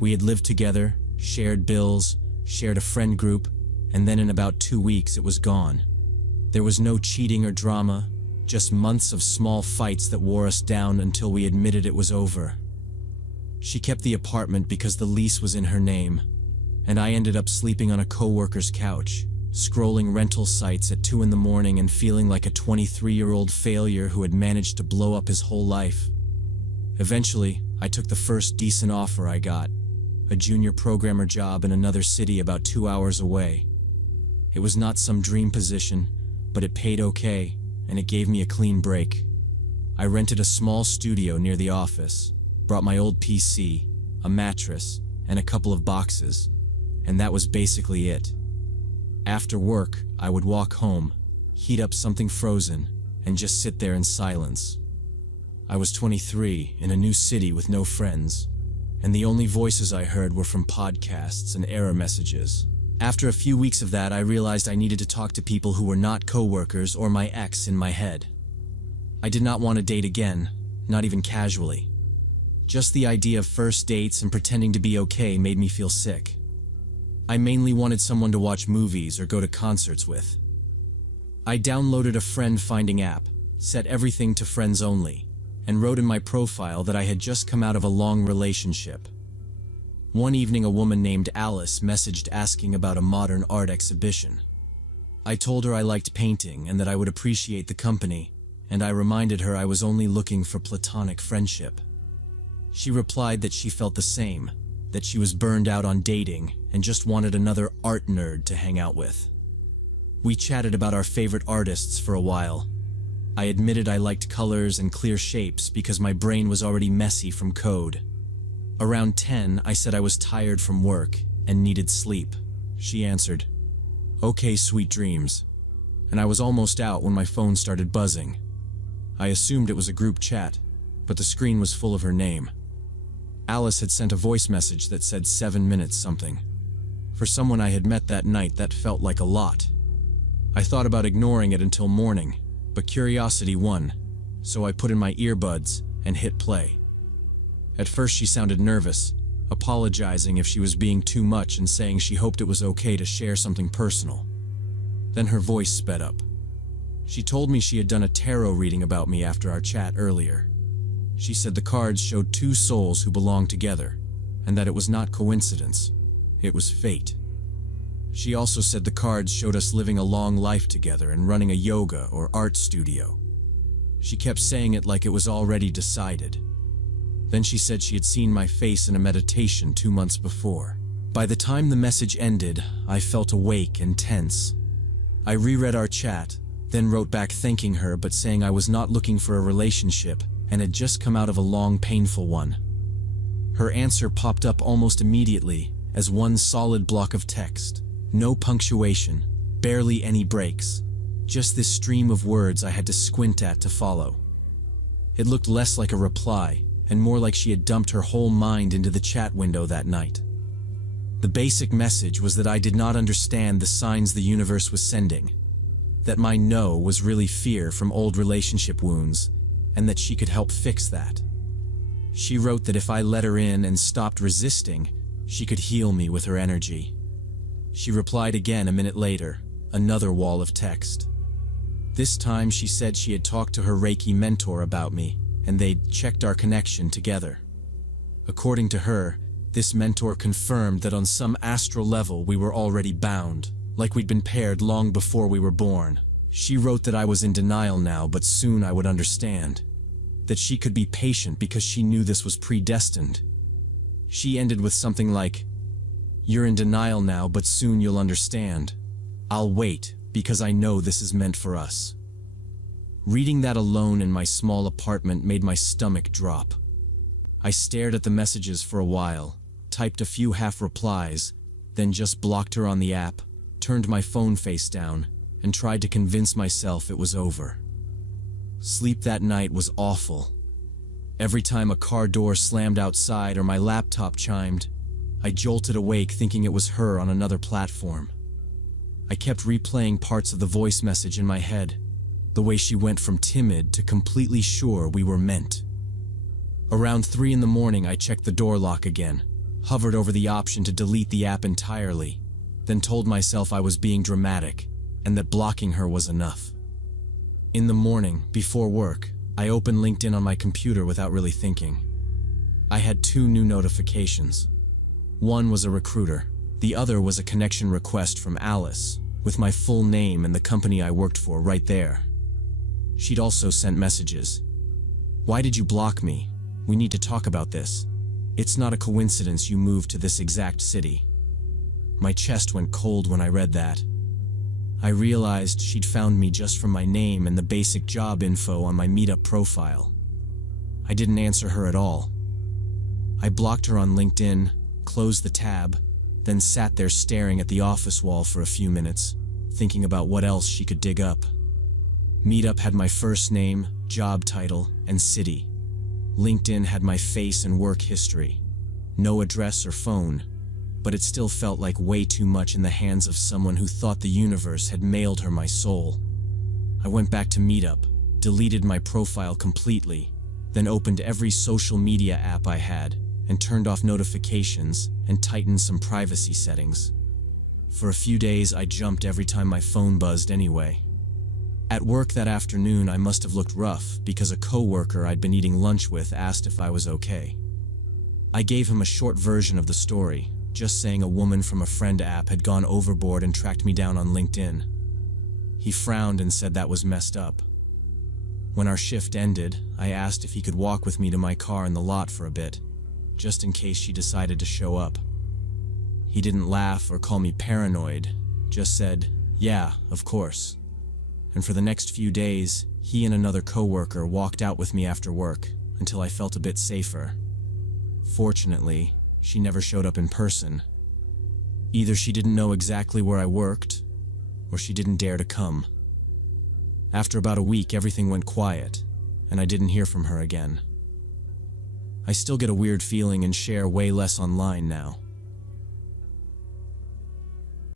We had lived together, shared bills, shared a friend group, and then in about 2 weeks it was gone. There was no cheating or drama, just months of small fights that wore us down until we admitted it was over. She kept the apartment because the lease was in her name, and I ended up sleeping on a coworker's couch, scrolling rental sites at 2 in the morning and feeling like a 23-year-old failure who had managed to blow up his whole life. Eventually, I took the first decent offer I got, a junior programmer job in another city about 2 hours away. It was not some dream position, but it paid okay, and it gave me a clean break. I rented a small studio near the office, brought my old PC, a mattress, and a couple of boxes, and that was basically it. After work, I would walk home, heat up something frozen, and just sit there in silence. I was 23, in a new city with no friends, and the only voices I heard were from podcasts and error messages. After a few weeks of that, I realized I needed to talk to people who were not coworkers or my ex in my head. I did not want to date again, not even casually. Just the idea of first dates and pretending to be okay made me feel sick. I mainly wanted someone to watch movies or go to concerts with. I downloaded a friend finding app, set everything to friends only, and wrote in my profile that I had just come out of a long relationship. One evening, a woman named Alice messaged asking about a modern art exhibition. I told her I liked painting and that I would appreciate the company, and I reminded her I was only looking for platonic friendship. She replied that she felt the same, that she was burned out on dating and just wanted another art nerd to hang out with. We chatted about our favorite artists for a while. I admitted I liked colors and clear shapes because my brain was already messy from code. Around 10, I said I was tired from work and needed sleep. She answered, "Okay, sweet dreams." And I was almost out when my phone started buzzing. I assumed it was a group chat, but the screen was full of her name. Alice had sent a voice message that said 7 minutes something. For someone I had met that night, that felt like a lot. I thought about ignoring it until morning, but curiosity won, so I put in my earbuds and hit play. At first she sounded nervous, apologizing if she was being too much and saying she hoped it was okay to share something personal. Then her voice sped up. She told me she had done a tarot reading about me after our chat earlier. She said the cards showed two souls who belonged together, and that it was not coincidence, it was fate. She also said the cards showed us living a long life together and running a yoga or art studio. She kept saying it like it was already decided. Then she said she had seen my face in a meditation 2 months before. By the time the message ended, I felt awake and tense. I reread our chat, then wrote back thanking her but saying I was not looking for a relationship and had just come out of a long, painful one. Her answer popped up almost immediately as one solid block of text. No punctuation, barely any breaks, just this stream of words I had to squint at to follow. It looked less like a reply and more like she had dumped her whole mind into the chat window that night. The basic message was that I did not understand the signs the universe was sending, that my no was really fear from old relationship wounds, and that she could help fix that. She wrote that if I let her in and stopped resisting, she could heal me with her energy. She replied again a minute later, another wall of text. This time she said she had talked to her Reiki mentor about me, and they'd checked our connection together. According to her, this mentor confirmed that on some astral level we were already bound, like we'd been paired long before we were born. She wrote that I was in denial now, but soon I would understand. That she could be patient because she knew this was predestined. She ended with something like, "You're in denial now, but soon you'll understand. I'll wait, because I know this is meant for us." Reading that alone in my small apartment made my stomach drop. I stared at the messages for a while, typed a few half-replies, then just blocked her on the app, turned my phone face down, and tried to convince myself it was over. Sleep that night was awful. Every time a car door slammed outside or my laptop chimed, I jolted awake thinking it was her on another platform. I kept replaying parts of the voice message in my head, the way she went from timid to completely sure we were meant. Around 3 in the morning, I checked the door lock again, hovered over the option to delete the app entirely, then told myself I was being dramatic and that blocking her was enough. In the morning, before work, I opened LinkedIn on my computer without really thinking. I had 2 new notifications. One was a recruiter, the other was a connection request from Alice, with my full name and the company I worked for right there. She'd also sent messages. "Why did you block me? We need to talk about this. It's not a coincidence you moved to this exact city." My chest went cold when I read that. I realized she'd found me just from my name and the basic job info on my Meetup profile. I didn't answer her at all. I blocked her on LinkedIn, closed the tab, then sat there staring at the office wall for a few minutes, thinking about what else she could dig up. Meetup had my first name, job title, and city. LinkedIn had my face and work history. No address or phone, but it still felt like way too much in the hands of someone who thought the universe had mailed her my soul. I went back to Meetup, deleted my profile completely, then opened every social media app I had and turned off notifications and tightened some privacy settings. For a few days, I jumped every time my phone buzzed anyway. At work that afternoon, I must have looked rough because a coworker I'd been eating lunch with asked if I was okay. I gave him a short version of the story, just saying a woman from a friend app had gone overboard and tracked me down on LinkedIn. He frowned and said that was messed up. When our shift ended, I asked if he could walk with me to my car in the lot for a bit, just in case she decided to show up. He didn't laugh or call me paranoid, just said, "Yeah, of course." And for the next few days, he and another coworker walked out with me after work until I felt a bit safer. Fortunately, she never showed up in person. Either she didn't know exactly where I worked, or she didn't dare to come. After about a week, everything went quiet, and I didn't hear from her again. I still get a weird feeling and share way less online now.